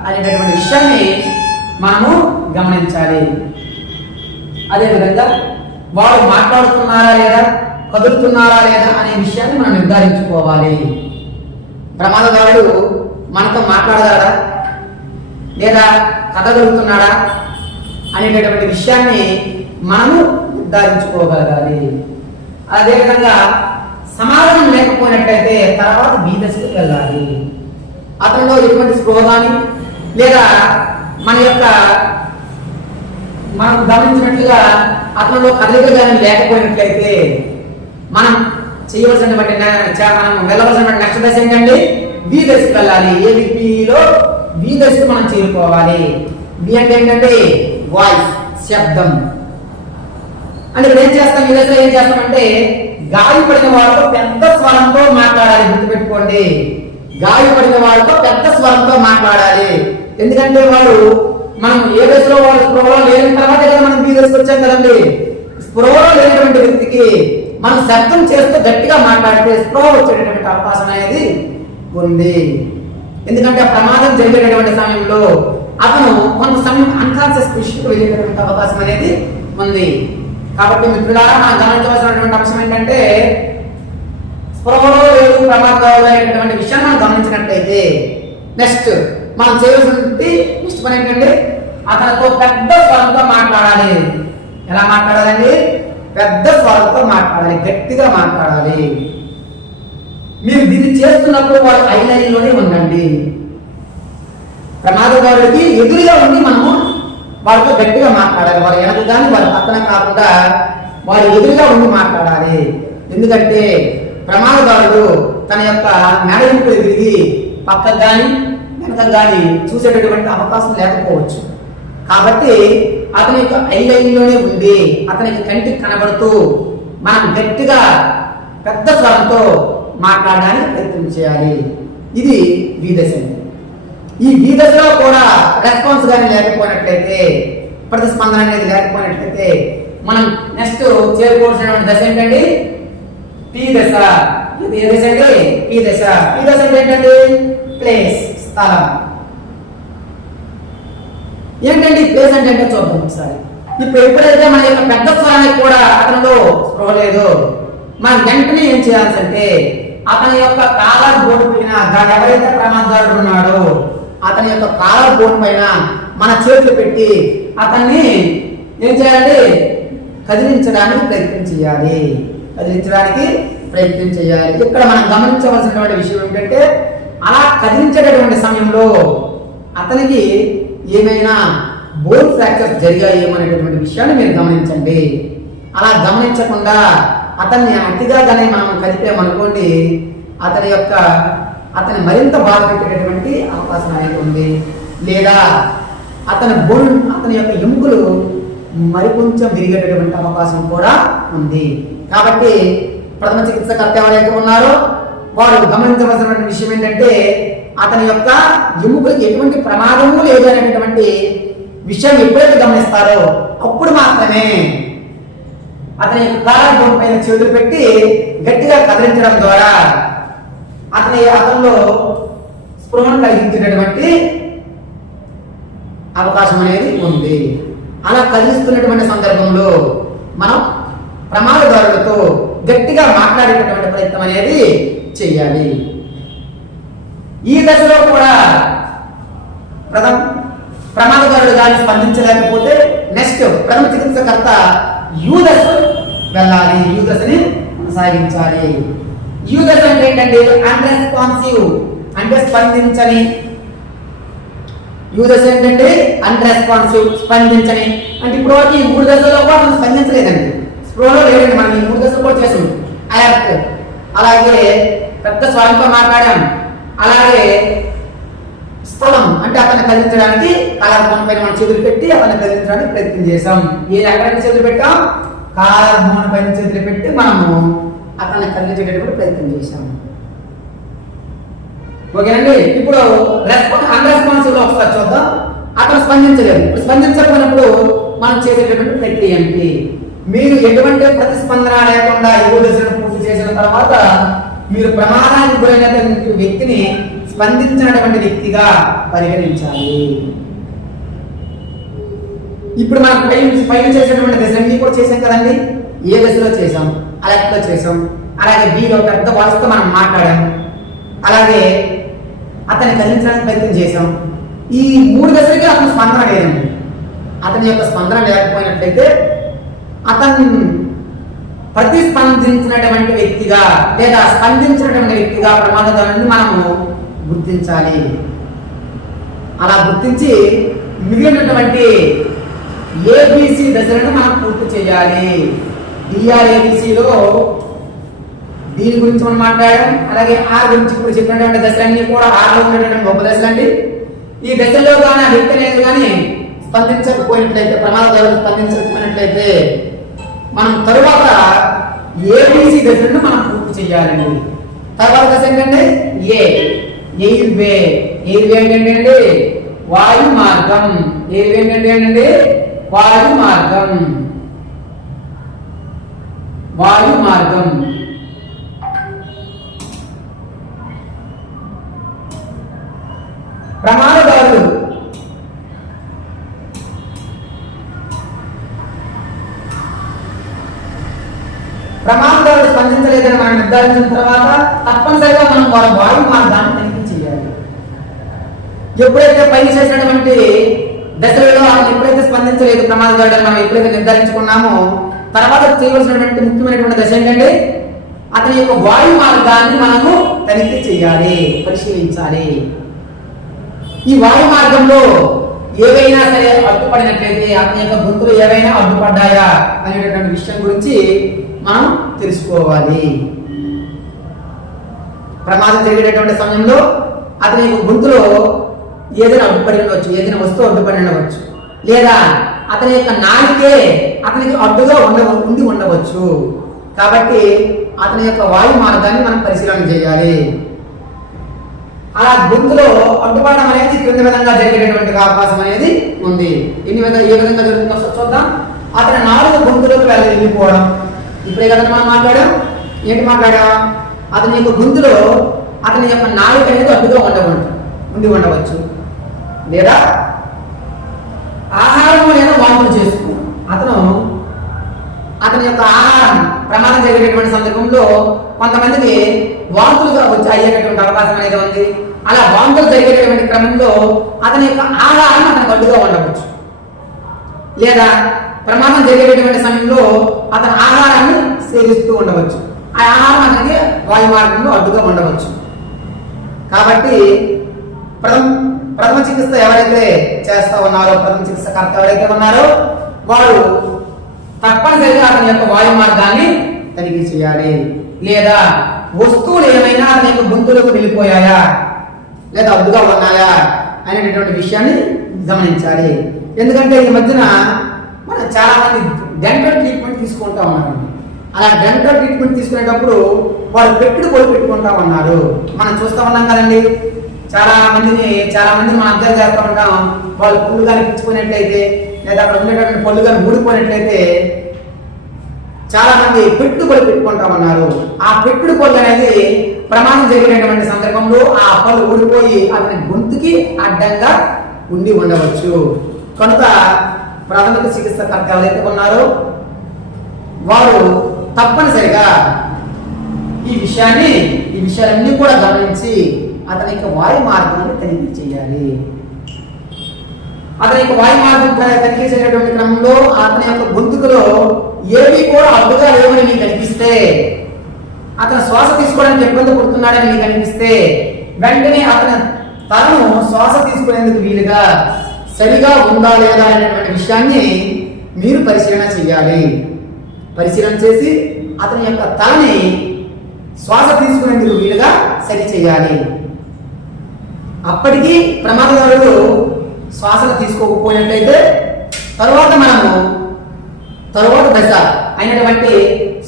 అనేటటువంటి విషయాన్ని మనము గమనించాలి. అదేవిధంగా వారు మాట్లాడుతున్నారా లేదా, కదులుతున్నారా లేదా అనే విషయాన్ని మనం నిర్ధారించుకోవాలి. ప్రమాదదారుడు మనతో మాట్లాడగలడా లేదా కదగలుగుతున్నాడా అనేటటువంటి విషయాన్ని మనము నిర్ధారించుకోగలగాలి. అదేవిధంగా సమాధానం లేకపోయినట్లయితే తర్వాత బి దశకు వెళ్ళాలి. అతనిలో ఎటువంటి స్పృహ కానీ లేదా మనం గమనించినట్లుగా అతనిలో కదలిక కానీ లేకపోయినట్లయితే మనం చేయవలసినటువంటి మనం వెళ్ళవలసినటువంటి నెక్స్ట్ దశ ఏంటంటే బి దశకు వెళ్ళాలి. ఏబిపిలో బి దశకు మనం చేరుకోవాలి. బి అంటే ఏంటంటే వాయిస్, శబ్దం. అంటే ఇప్పుడు ఏం చేస్తాం? ఈ దశలో ఏం చేస్తామంటే గాయపడిన వాళ్ళతో పెద్ద స్వరంతో మాట్లాడాలి. గుర్తుపెట్టుకోండి, గాయపడిన వాళ్ళతో పెద్ద స్వరంతో మాట్లాడాలి. ఎందుకంటే వాళ్ళు మనం ఏ దశలో వాళ్ళు స్పృహలో లేని తర్వాత కదా మనం బి దశకు వచ్చాం కదండి. స్పృహలో లేనటువంటి వ్యక్తికి మనం శబ్దం చేస్తూ గట్టిగా మాట్లాడితే స్పృహ వచ్చేటటువంటి అవకాశం అనేది ఉంది. ఎందుకంటే ప్రమాదం జరిగేటటువంటి సమయంలో అతను కొంత సమయం అన్కాన్షియస్ పొజిషన్కి వెళ్ళేటటువంటి అవకాశం అనేది ఉంది. కాబట్టి మిత్రులారా మనం గమనించవలసినటువంటి అంశం ఏంటంటే స్పృహలో లేదు ప్రమాదం అనేటటువంటి విషయాన్ని మనం గమనించినట్లయితే నెక్స్ట్ మనం చేయవలసింది నెక్స్ట్ పని ఏంటంటే అతనితో పెద్ద స్వరంతో మాట్లాడాలి. ఎలా మాట్లాడాలండి? పెద్ద స్వరంతో మాట్లాడాలి, గట్టిగా మాట్లాడాలి. మీరు దీన్ని చేస్తున్నప్పుడు వారు ఐ లైన్లోనే ఉండండి. ప్రమాదకారుడికి ఎదురుగా ఉండి మనము వారితో గట్టిగా మాట్లాడాలి. వారు వెనక కానీ వారి పక్కన కాకుండా వారు ఎదురుగా ఉండి మాట్లాడాలి. ఎందుకంటే ప్రమాదకారుడు తన యొక్క మెడయింపులు తిరిగి పక్కకు కానీ వెనక కానీ చూసేటటువంటి అవకాశం లేకపోవచ్చు. కాబట్టి అతని యొక్క ఐ లైన్లోనే ఉండి అతనికి కంటికి కనబడుతూ మనం గట్టిగా పెద్ద స్వరంతో మాట్లాడడానికి ప్రయత్నం చేయాలి. ఇది బి దశ. ఈ బి దశలో కూడా రెస్పాన్స్ కానీ లేకపోయినట్లయితే, ప్రతిస్పందన అనేది లేకపోయినట్లయితే మనం నెక్స్ట్ చేరుకోవాల్సినటువంటి దశ ఏంటండి? పి దశ. ఇది ఏ దశ అండి? పి దశ. పి దశ అంటే ఏంటండి? ప్లేస్, స్థలం. ఏంటండి ప్లేస్ అంటే చూద్దాం ఒకసారి. ఇప్పుడు ఎప్పుడైతే మన యొక్క పెద్ద స్వరానికి కూడా అతనిలో స్పృహ లేదు, మనం వెంటనే ఏం చేయాల్సింటే అతని యొక్క కాలర్ బోర్డు పైన ఎవరైతే ప్రమాదదారుడు ఉన్నాడో అతని యొక్క కాలర్ బోర్డు పైన మన చేతులు పెట్టి అతన్ని ఏం చేయాలి? కదిలించడానికి ప్రయత్నం చేయాలి. కదిలించడానికి ప్రయత్నం చేయాలి. ఇక్కడ మనం గమనించవలసినటువంటి విషయం ఏంటంటే అలా కదిలించేటటువంటి సమయంలో అతనికి ఏమైనా బోన్ ఫ్రాక్చర్స్ జరిగాయేమో అనేటటువంటి విషయాన్ని మీరు గమనించండి. అలా గమనించకుండా అతన్ని అతిగా కానీ మనం కదిపామనుకోండి అతని మరింత బాధ పెట్టేటటువంటి అవకాశం అనేది ఉంది. లేదా అతని యొక్క ఎముకలు మరికొంచెం విరిగేటటువంటి అవకాశం కూడా ఉంది. కాబట్టి ప్రథమ చికిత్సకర్త ఎవరైతే ఉన్నారో వారు గమనించవలసినటువంటి విషయం ఏంటంటే అతని యొక్క ఎముకలకి ఎటువంటి ప్రమాదము లేదు అనేటటువంటి విషయం ఎప్పుడైతే గమనిస్తారో అప్పుడు మాత్రమే అతని కాలర్ బోన్ పైన చేతులు పెట్టి గట్టిగా కదిలించడం ద్వారా అతనిలో స్పృహను కలిగించేటటువంటి అవకాశం అనేది ఉంది. అలా కదిలిస్తున్నటువంటి సందర్భంలో మనం ప్రమాదదారులతో గట్టిగా మాట్లాడేటటువంటి ప్రయత్నం అనేది చేయాలి. ఈ దశలో కూడా ప్రమాదకారుడు కానీ స్పందించలేకపోతే నెక్స్ట్ ప్రథమ చికిత్సకర్త యు దశ వెళ్ళాలి. యు దశని కొనసాగించాలి. యు దశ అంటే ఏంటంటే అన్రెస్పాన్సివ్, అంటే స్పందించని. యు దశ ఏంటంటే అన్రెస్పాన్సివ్, స్పందించని. అంటే ఇప్పుడు వరకు ఈ 3 దశల్లో కూడా మనం స్పందించలేదండి, స్ప్రోలో లేదండి. మనం ఈ 3 దశలు కూడా చేసాం. అలర్ట్, అలాగే పెద్ద స్వరంతో మాట్లాడాం, అలాగే స్థలం అంటే అతన్ని కదిలించడానికి కాలర్ బోన్ పైన మనం చేతులు పెట్టి అతన్ని కదిలించడానికి ప్రయత్నం చేసాం. ఎక్కడైనా చేతులు పెట్టాం? కాలర్ బోన్ పైన చేతులు పెట్టి మనము అతన్ని కదిలించేటటువంటి ప్రయత్నం చేసాం. ఓకేనండి. ఇప్పుడు అన్రెస్పాన్సివ్ లో ఒకసారి చూద్దాం. అతను స్పందించలేదు. స్పందించకపోయినప్పుడు మనం చేసేటటువంటి ప్రక్రియ ఏంటి? మీరు ఎటువంటి ప్రతిస్పందన లేకుండా ఏదో దశను పూర్తి చేసిన తర్వాత మీరు ప్రమాదానికి గురైనటువంటి వ్యక్తిని స్పందించినటువంటి వ్యక్తిగా పరిగణించాలి. ఇప్పుడు మనం పైన చేసినటువంటి దశలన్నీ కూడా చేసాం కదండి. ఏ దశలో చేసాం? అలర్ట్లో చేసాం. అలాగే బిలో పెద్ద వాయిస్తో మనం మాట్లాడాం. అలాగే అతన్ని కదిలించడానికి ప్రయత్నం చేసాం. ఈ 3 దశలకి అతని స్పందన లేదండి. అతని యొక్క స్పందన లేకపోయినట్లయితే అతను ప్రతిస్పందించినటువంటి వ్యక్తిగా లేదా స్పందించినటువంటి వ్యక్తిగా ప్రమాదకారుడిని మనము గుర్తించాలి. అలా గుర్తించి మిగిలినటువంటి ఏబిసి దశలను మనం పూర్తి చేయాలి. డిఆర్ఏబిసిలో దీని గురించి మనం మాట్లాడాం. అలాగే ఆర్ గురించి ఇప్పుడు చెప్పినటువంటి దశలన్నీ కూడా ఆర్లో ఉన్నటువంటి గొప్ప దశలు అండి. ఈ దశల్లో కానీ ఆ వ్యక్తి అనేది కానీ స్పందించకపోయినట్లయితే, ప్రమాదకారుడు స్పందించకపోయినట్లయితే మనం తరువాత ఏబిసి దశలను మనం పూర్తి చేయాలండి. తర్వాత దశ ఏంటంటే ఎయిర్ వే. ఎయిర్ వే ఏంటంటే వాయు మార్గం. ఎయిర్ వే ఏంటంటే వాయు మార్గం. వాయు మార్గం. ప్రమాదకారుడు స్పందించలేదని మనం నిర్ధారించిన తర్వాత తప్పనిసరిగా మనం వారి వాయు మార్గాన్ని తనిఖీ చేయాలి. ఎప్పుడైతే పైన చేసినటువంటి దశలలో అతను ఎప్పుడైతే స్పందించలేదు ప్రమాదం మనం ఎప్పుడైతే నిర్ధారించుకున్నామో తర్వాత చేయవలసినటువంటి ముఖ్యమైనటువంటి దశ ఏంటంటే అతని యొక్క వాయు మార్గాన్ని మనము తనిఖీ చేయాలి, పరిశీలించాలి. ఈ వాయు మార్గంలో ఏవైనా సరే అడ్డుపడినట్లయితే అతని యొక్క గొంతులు ఏవైనా అడ్డుపడ్డాయా అనేటటువంటి విషయం గురించి మనం తెలుసుకోవాలి. ప్రమాదం జరిగేటటువంటి సమయంలో అతని యొక్క గొంతులో ఏదైనా అడ్డుపడి ఉండవచ్చు, ఏదైనా వస్తువు అడ్డుపడి ఉండవచ్చు, లేదా అతని యొక్క నాలికే అతనికి అడ్డుగా ఉండి ఉండవచ్చు. కాబట్టి అతని యొక్క వాయు మార్గాన్ని మనం పరిశీలన చేయాలి. అలా గొంతులో అడ్డుపడడం అనేది క్రింది విధంగా జరిగేటటువంటి అవకాశం అనేది ఉంది. ఏ విధంగా జరుగుతుందో చూద్దాం. అతని నాలుగు గొంతులోకి వెళ్ళిపోవడం. ఇప్పుడే కదా మనం మాట్లాడాం. ఏంటి మాట్లాడాం? అతని యొక్క గొంతులో అతని యొక్క నాలుక అనేది అడ్డుగా ఉండవచ్చు, లేదా ఆహారం లేదా వాంతులు చేసుకోవడం. అతని యొక్క ఆహారం ప్రమాదం జరిగేటువంటి సందర్భంలో కొంతమందికి వాంతులుగా వచ్చి అయ్యేటటువంటి అవకాశం అనేది ఉంది. అలా వాంతులు జరిగేటటువంటి క్రమంలో అతని యొక్క ఆహారం అతనికి అడ్డుగా ఉండవచ్చు, లేదా ప్రమాదం జరిగేటటువంటి సమయంలో అతని ఆహారాన్ని సేవిస్తూ ఉండవచ్చు. ఆ ఆహారం అతనికి వాయు మార్గంలో అడ్డుగా ఉండవచ్చు. కాబట్టి ప్రథమ చికిత్స ఎవరైతే చేస్తా ఉన్నారో, ప్రథమ చికిత్సకర్త ఎవరైతే ఉన్నారో వారు తప్పనిసరిగా అతని యొక్క వాయు మార్గాన్ని తనిఖీ చేయాలి. లేదా వస్తువులు ఏమైనా అతని యొక్క గొంతులకు వెళ్ళిపోయాయా లేదా అడ్డుగా ఉన్నాయా అనేటటువంటి విషయాన్ని గమనించాలి. ఎందుకంటే ఈ మధ్యన మనం చాలా మంది డెంటల్ ట్రీట్మెంట్ తీసుకుంటా ఉన్నారండి. అలా డెంటల్ ట్రీట్మెంట్ తీసుకునేటప్పుడు వాళ్ళు పొలి పెట్టుకుంటా ఉన్నారు. మనం చూస్తూ ఉన్నాం కదండి. చాలా మందిని మనం అర్థం చేస్తూ ఉంటాం. వాళ్ళు పుల్లు కానీ పిచ్చుకున్నట్లయితే లేదా అక్కడ ఉండేటటువంటి పళ్ళు కానీ ఊడిపోయినట్లయితే చాలా మంది పొలి పెట్టుకుంటా ఉన్నారు. ఆ పొలి అనేది ప్రమాదం జరిగినటువంటి సందర్భంలో ఆ పళ్ళు ఊడిపోయి అతని గొంతుకి అడ్డంగా ఉండి ఉండవచ్చు. కనుక ప్రాథమిక చికిత్సకర్త ఎవరైతే ఉన్నారో వారు తప్పనిసరిగా ఈ విషయాలన్నీ కూడా గమనించి అతని యొక్క వాయు మార్గాన్ని తనిఖీ చేయాలి. అతని యొక్క వాయు మార్గం తనిఖీ చేసేటువంటి క్రమంలో అతని యొక్క గొంతుకులో ఏవి కూడా అడ్డుగా లేవని మీకు అనిపిస్తే, అతను శ్వాస తీసుకోవడానికి ఇబ్బంది పడుతున్నాడని మీకు అనిపిస్తే వెంటనే అతని తలను శ్వాస తీసుకునేందుకు వీలుగా సరిగా ఉందా లేదా అనేటువంటి విషయాన్ని మీరు పరిశీలన చేయాలి. పరిశీలన చేసి అతని యొక్క తలని శ్వాస తీసుకునేందుకు వీలుగా సరి చేయాలి. అప్పటికీ ప్రమాదకారులు శ్వాసను తీసుకోకపోయినట్లయితే తరువాత దశ అయినటువంటి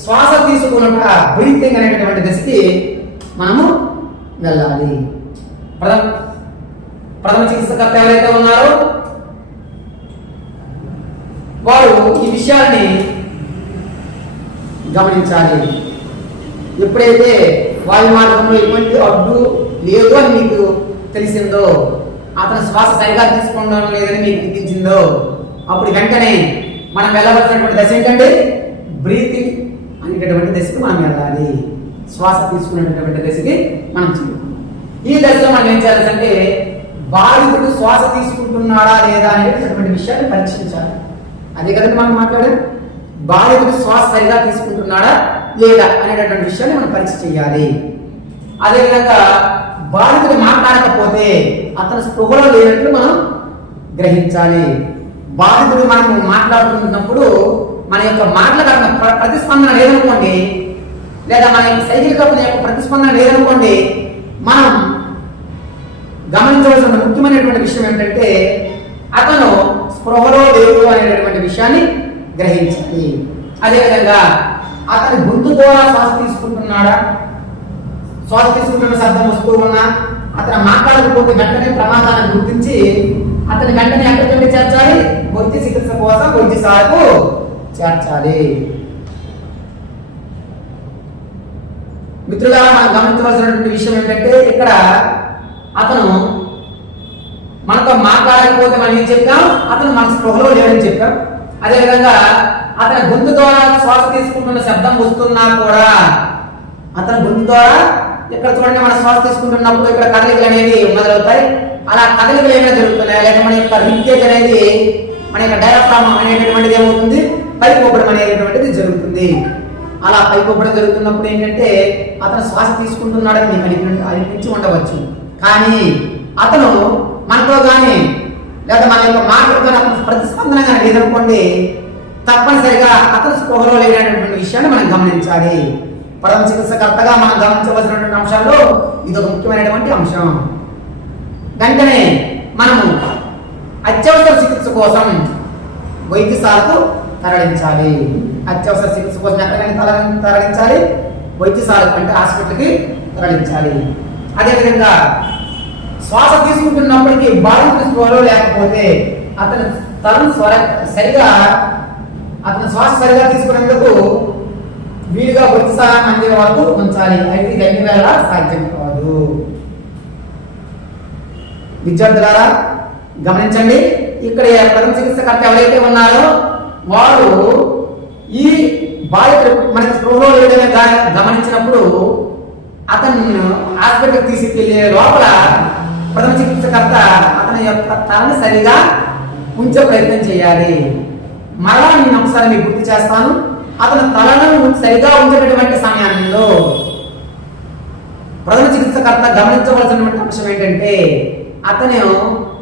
శ్వాస తీసుకున్న బ్రీతింగ్ అనేటటువంటి దశకి మనము వెళ్ళాలి. ప్రథమ చికిత్సకర్త ఎవరైతే ఉన్నారో వారు ఈ విషయాన్ని గమనించాలి. ఎప్పుడైతే వాయు మార్గంలో ఎటువంటి అడ్డు లేదు అని మీకు తెలిసిందో, అతను శ్వాస సరిగా తీసుకోవడం లేదని మీకు అనిపించిందో అప్పుడు వెంటనే మనం వెళ్ళవలసినటువంటి దశ ఏంటంటే బ్రీతింగ్ అనేటటువంటి దశకి మనం వెళ్ళాలి. శ్వాస తీసుకునేటటువంటి దశకి మనం చేయాలి. ఈ దశలో మనం ఏం చేయాలంటే బాధితుడు శ్వాస తీసుకుంటున్నాడా లేదా అనేటటువంటి విషయాన్ని పరీక్షించాలి. అదే కదండి మనం మాట్లాడాం. బాధితుడు శ్వాస సరిగా తీసుకుంటున్నాడా లేదా అనేటటువంటి విషయాన్ని మనం పరీక్ష చేయాలి. అదేవిధంగా బాధితుడు మాట్లాడకపోతే అతను స్పృహలో లేనట్లు మనం గ్రహించాలి. బాధితుడు మనం మాట్లాడుతున్నప్పుడు మన యొక్క మాటలకు ప్రతిస్పందన లేదనుకోండి, లేదా మన యొక్క సైకిల్ కప్పుల యొక్క ప్రతిస్పందన లేదనుకోండి, మనం గమనించవలసిన ముఖ్యమైనటువంటి విషయం ఏంటంటే అతను స్పృహలో లేడు అనేటటువంటి విషయాన్ని గ్రహించాలి. అదేవిధంగా అతని గొంతు ద్వారా శ్వాస తీసుకుంటున్నాడా, శ్వాస తీసుకుంటున్న శబ్దం వస్తూ ఉన్నా అతను మాట్లాడకపోతే వెంటనే ప్రమాదాన్ని గుర్తించి అతని వెంటనే ఎక్కడికి చేర్చాలి, వైద్య చికిత్స కోసం వైద్యశాలకు చేర్చాలి. మిత్రులారా, మనం గమనించవలసినటువంటి విషయం ఏంటంటే ఇక్కడ అతను మనతో మాట్లాడకపోతే మనం ఏం చెప్తాం, అతను మన స్పృహలో లేడని చెప్పాం. అదేవిధంగా అతని గొంతు ద్వారా శ్వాస తీసుకుంటున్న శబ్దం వస్తున్నా కూడా అతని గొంతు ద్వారా ఇక్కడ చూడండి, మన శ్వాస తీసుకుంటున్నప్పుడు ఇక్కడ కదలికలు అనేవి మొదలవుతాయి. అలా కదలికలు ఏమైనా జరుగుతున్నాయా, లేదా మన యొక్క రిప్కేజ్ అనేది, మన యొక్క డయాఫ్రామ్ అనేటటువంటిది ఏమవుతుంది, పైకి ఒప్పడం అనేటటువంటిది జరుగుతుంది. అలా పైకి ఒప్పడం జరుగుతున్నప్పుడు ఏంటంటే అతను శ్వాస తీసుకుంటున్నాడని మీకు అనిపించి ఉండవచ్చు. కానీ అతను మనతో కానీ లేదా మన యొక్క మాటలతో అతను ప్రతిస్పందన కానీ లేదనుకోండి, తప్పనిసరిగా అతను స్పృహలో లేనటువంటి విషయాన్ని మనం గమనించాలి. ప్రథమ చికిత్సకర్తగా మనం గమనించవలసినటువంటి అంశాల్లో ఇది ఒక ముఖ్యమైనటువంటి అంశం. వెంటనే మనము అత్యవసర చికిత్స కోసం వైద్యశాలకు తరలించాలి. అత్యవసర చికిత్స కోసం ఎక్కడికైనా తరలించాలి, వైద్యశాలకు అంటే హాస్పిటల్కి తరలించాలి. అదేవిధంగా శ్వాస తీసుకుంటున్నప్పటికీ బాధితుడి స్పృహలో లేకపోతే అతను శ్వాస సరిగా తీసుకునేందుకు వీలుగా వైద్యశాల అందే వరకు ఉంచాలి. అయితే ఇది అన్ని వేళ సాధ్యం కాదు. విద్యార్థులారా గమనించండి, ఇక్కడ ప్రథమ చికిత్సకర్త ఎవరైతే ఉన్నారో వారు ఈ బాధితుడు మనకి స్పృహలో లేడనే గమనించినప్పుడు అతను హాస్పిటల్కి తీసుకెళ్లే లోపల ప్రథమ చికిత్సకర్త అతని యొక్క తలని సరిగా ఉంచే ప్రయత్నం చేయాలి. మరలా నేను ఒకసారి మీకు గుర్తు చేస్తాను. అతను తలను సరిగా ఉంచేటటువంటి సమయంలో ప్రథమ చికిత్సకర్త గమనించవలసినటువంటి అంశం ఏంటంటే అతను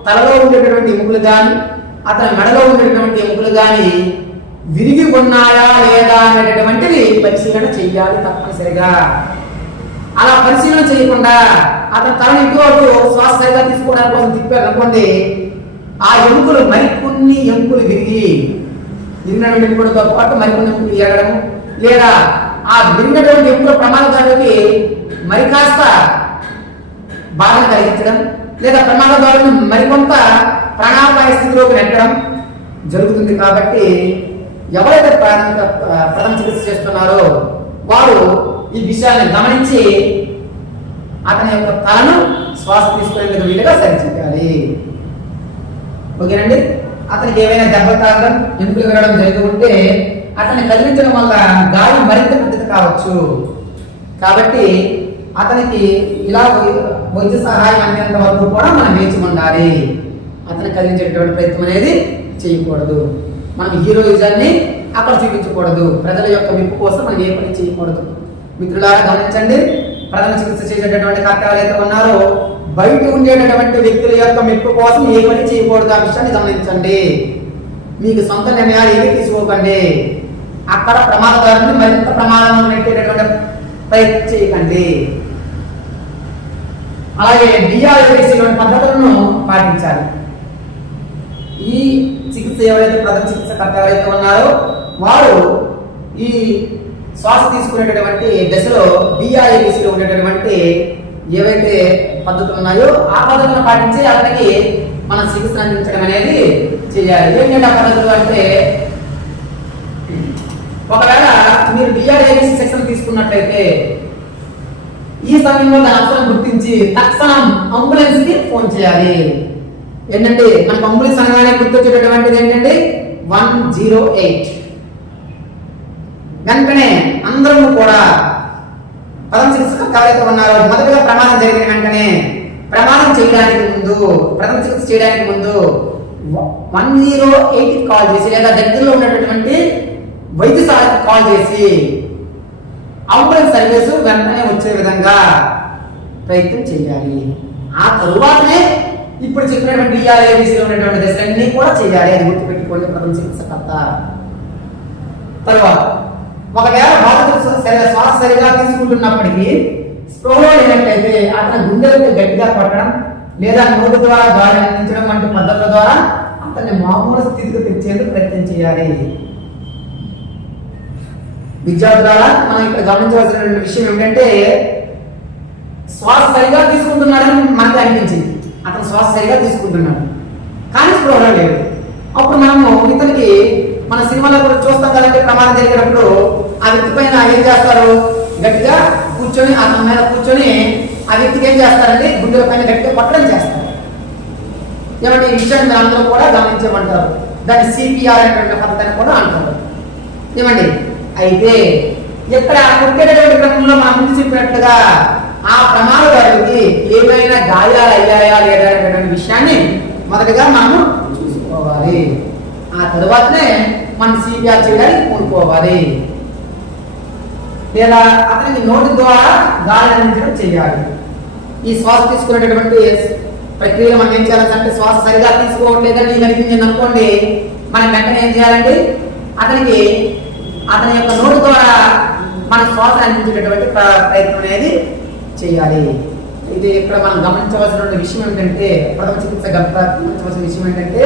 తలలో ఉండేటటువంటి ఎముకలు కానీ అతని మెడలో ఉండేటటువంటి ఎముకలు కానీ విరిగి ఉన్నాయా లేదా అనేటటువంటిది పరిశీలన చెయ్యాలి తప్పనిసరిగా. అలా పరిశీలన చేయకుండా అతను తలను ఇంకోటి శ్వాస సరిగా తీసుకోవడానికి కోసం తిప్పారు అనుకోండి, ఆ ఎముకలు మరికొన్ని ఎముకలు విరిగినటువంటి ఎముకలతో పాటు మరికొన్ని ఎముకలు ఎరగడం, లేదా ఆ విరిగినటువంటి ఎముకల ప్రమాదకారికి మరి కాస్త బాధ కలిగించడం, లేదా ప్రమాదకారులను మరికొంత ప్రాణాపాయ స్థితిలోకి నెట్టడం జరుగుతుంది. కాబట్టి ఎవరైతే ప్రథమ చికిత్స చేస్తున్నారో వారు ఈ విషయాన్ని గమనించి అతని యొక్క తలను శ్వాస తీసుకునేందుకు వీలుగా సరిచేయాలి. ఓకేనండి. అతనికి ఏమైనా దెబ్బలు తాగడం, ఎముకలు విరగడం జరిగి ఉంటే అతన్ని కదిలించడం వల్ల గాలి మరింత పెద్దది కావచ్చు. కాబట్టి అతనికి ఇలా వైద్య సహాయం అందేంత వరకు కూడా మనం వేచి ఉండాలి. అతన్ని కదిలించేటటువంటి ప్రయత్నం అనేది చేయకూడదు. మనం హీరోయిజాన్ని అక్కడ చూపించకూడదు. ప్రజల యొక్క మెప్పు కోసం మనం ఏ పని చేయకూడదు. మిత్రులారా గమనించండి, ప్రథమ చికిత్స చేసేటటువంటి కర్తవ్యాలు అయితే ఉన్నారో బయట ఉండేటటువంటి వ్యక్తుల యొక్క మెప్పు కోసం ఏ పని చేయకూడదు. ఆ విషయాన్ని గమనించండి. మీకు సొంత నిర్ణయాలు ఏమీ తీసుకోకండి. అక్కడ ప్రమాదకారులను మరింత ప్రమాదంలో నెట్టేటటువంటి ప్రయత్నం చేయకండి. అలాగే డిఆర్ఏసి పద్ధతులను పాటించాలి. ఈ చికిత్స ఎవరైతే ప్రథమ చికిత్సకర్త ఎవరైతే ఉన్నారో వారు ఈ శ్వాస తీసుకునేటటువంటి దశలో డిఆర్ఏసిలో ఉండేటటువంటి ఏవైతే పద్ధతులు ఉన్నాయో ఆ పద్ధతులను పాటించి అతనికి మనం చికిత్స అందించడం అనేది చేయాలి. ఏంటంటే ఆ పద్ధతులు అంటే, ఒకవేళ మీరు డిఆర్ఏసి సెక్షన్ తీసుకున్నట్లయితే ఈ సమయంలో దాని అవసరం గుర్తించి తక్షణం అంబులెన్స్ కి ఫోన్ చేయాలి. ఏంటంటే మనకు అంబులెన్స్ అనగానే గుర్తొచ్చేటటువంటిది ఏంటంటే 108. వెంటనే అందరూ కూడా ప్రథమ చికిత్సకు ఎవరైతే ఉన్నారో మొదటిగా ప్రమాదం జరిగిన వెంటనే ప్రమాదం చేయడానికి ముందు, ప్రథమ చికిత్స చేయడానికి ముందు 108కి కాల్ చేసి లేదా దగ్గరలో ఉన్నటువంటి వైద్యశాలకు కాల్ చేసి అంబులెన్స్ సర్వీస్ వెంటనే వచ్చే విధంగా ప్రయత్నం చేయాలి. ఆ తరువాతనే ఇప్పుడు చెప్పినటువంటి డిఆర్ఏసిలో ఉన్నటువంటి దశలన్నీ కూడా చేయాలి. అది గుర్తుపెట్టుకోండి ప్రథమ చికిత్సకర్త. తర్వాత ఒకవేళ బాధితుడు శ్వాస సరిగా తీసుకుంటున్నప్పటికీ స్పృహలో లేనట్లయితే అతని గుండెలకు గట్టిగా కొట్టడం లేదా నోటి ద్వారా గాలి అందించడం వంటి పద్ధతుల ద్వారా అతన్ని మామూలు స్థితికి తెచ్చేందుకు ప్రయత్నం చేయాలి. విద్యార్థులారా మనం ఇక్కడ గమనించవలసిన విషయం ఏమిటంటే, శ్వాస సరిగా తీసుకుంటున్నాడని మనకి అనిపించింది. అతను శ్వాస సరిగా తీసుకుంటున్నాడు కానీ స్పృహలో లేడు. అప్పుడు మనము ఇతనికి మన సినిమాలో కూడా చూస్తాం కదంటే, ప్రమాదం జరిగినప్పుడు ఆ వ్యక్తి పైన ఏం చేస్తారు, గట్టిగా కూర్చొని అతని మీద కూర్చొని ఆ వ్యక్తికి ఏం చేస్తారంటే గుండెల పైన గట్టిగా పట్టడం చేస్తారు. ఏమంటే ఈ విషయాన్ని మీరు అందరూ కూడా గమనించమంటారు. దాన్ని సిపిఆర్ అనేటువంటి పద్ధతిని కూడా అంటారు. ఏమండి అయితే ఇక్కడ కొట్టేటటువంటి క్రమంలో మనం ముందు చెప్పినట్టుగా ఆ ప్రమాదకారుడికి ఏమైనా గాయాలు అయ్యాయా లేదా అనేటువంటి విషయాన్ని మొదటగా మనము చూసుకోవాలి. ఆ తరువాతనే మనం సిపిఆర్ చేయడానికి కోరుకోవాలి. లేదా అతనికి నోటి ద్వారా గాలి అందించడం చేయాలి. ఈ శ్వాస తీసుకునేటటువంటి ప్రక్రియలో మనం ఏం చేయాలంటే శ్వాస సరిగా తీసుకోవట్లేదని అనిపించింది అనుకోండి, మనం వెంటనే ఏం చేయాలండి, అతని యొక్క నోటి ద్వారా మన శ్వాస అందించేటటువంటి ప్రయత్నం అనేది చేయాలి. ఇది ఇక్కడ మనం గమనించవలసిన విషయం ఏంటంటే, ప్రథమ చికిత్స గమనించవలసిన విషయం ఏంటంటే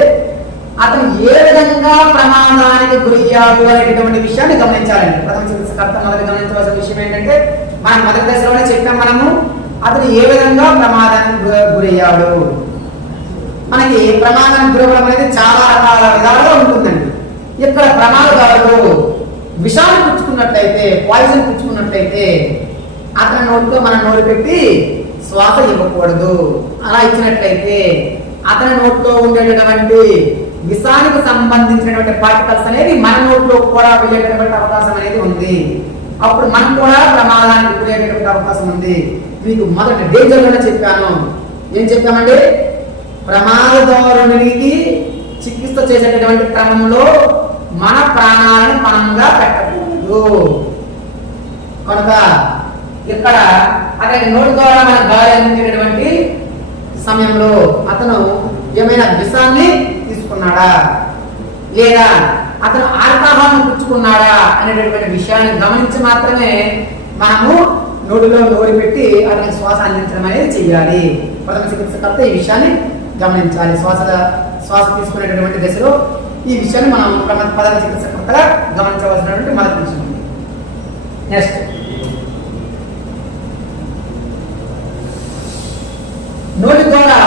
అతను ఏ విధంగా ప్రమాదానికి గురయ్యాడు అనేటటువంటి విషయాన్ని గమనించాలండి. ప్రథమ చికిత్స కర్త మొదటి గమనించవలసిన విషయం ఏంటంటే, మనం మొదటి దశలోనే చెప్పాం, మనము అతను ఏ విధంగా ప్రమాదానికి గురయ్యాడు. మనకి ప్రమాదానికి గురవడం అనేది చాలా రకాల విధాలుగా ఉంటుందండి. ఇక్కడ ప్రమాదకారుడు విషాన్ని పుచ్చుకున్నట్లయితే, పాయిజన్ పుచ్చుకున్నట్లయితే అతని నోటితో మనం నోరు పెట్టి శ్వాస ఇవ్వకూడదు. అలా ఇచ్చినట్లయితే అతని నోట్లో ఉండేటటువంటి విషానికి సంబంధించినటువంటి పార్టికల్స్ అనేవి మన నోట్లో కూడా వెళ్ళేటటువంటి అవకాశం అనేది ఉంది. అప్పుడు మనం కూడా ప్రమాదానికి గురయ్యేటటువంటి అవకాశం ఉంది. మీకు మొదటి డేంజర్లోనే చెప్పాను. ఏం చెప్పామంటే, ప్రమాదకారునికి చికిత్స చేసేటటువంటి క్రమంలో మన ప్రాణాలను పణంగా పెట్టకూడదు. కనుక ఇక్కడ అతని నోటి ద్వారా మన గాలి అందించేటటువంటి సమయంలో అతను ఏమైనా విషాన్ని తీసుకున్నాడా లేదా అతను ఆల్కహాల్ని పుచ్చుకున్నాడా అనేటటువంటి విషయాన్ని గమనించి మాత్రమే మనము నోటిలో నోరు పెట్టి అతనికి శ్వాస అందించడం అనేది చెయ్యాలి. ప్రథమ చికిత్సకర్త ఈ విషయాన్ని గమనించాలి. శ్వాస తీసుకునేటటువంటి దశలో ఈ విషయాన్ని మనం ప్రథమ చికిత్సకర్తగా గమనించవలసినటువంటి మొదటి విషయం. నెక్స్ట్, నోటి ద్వారా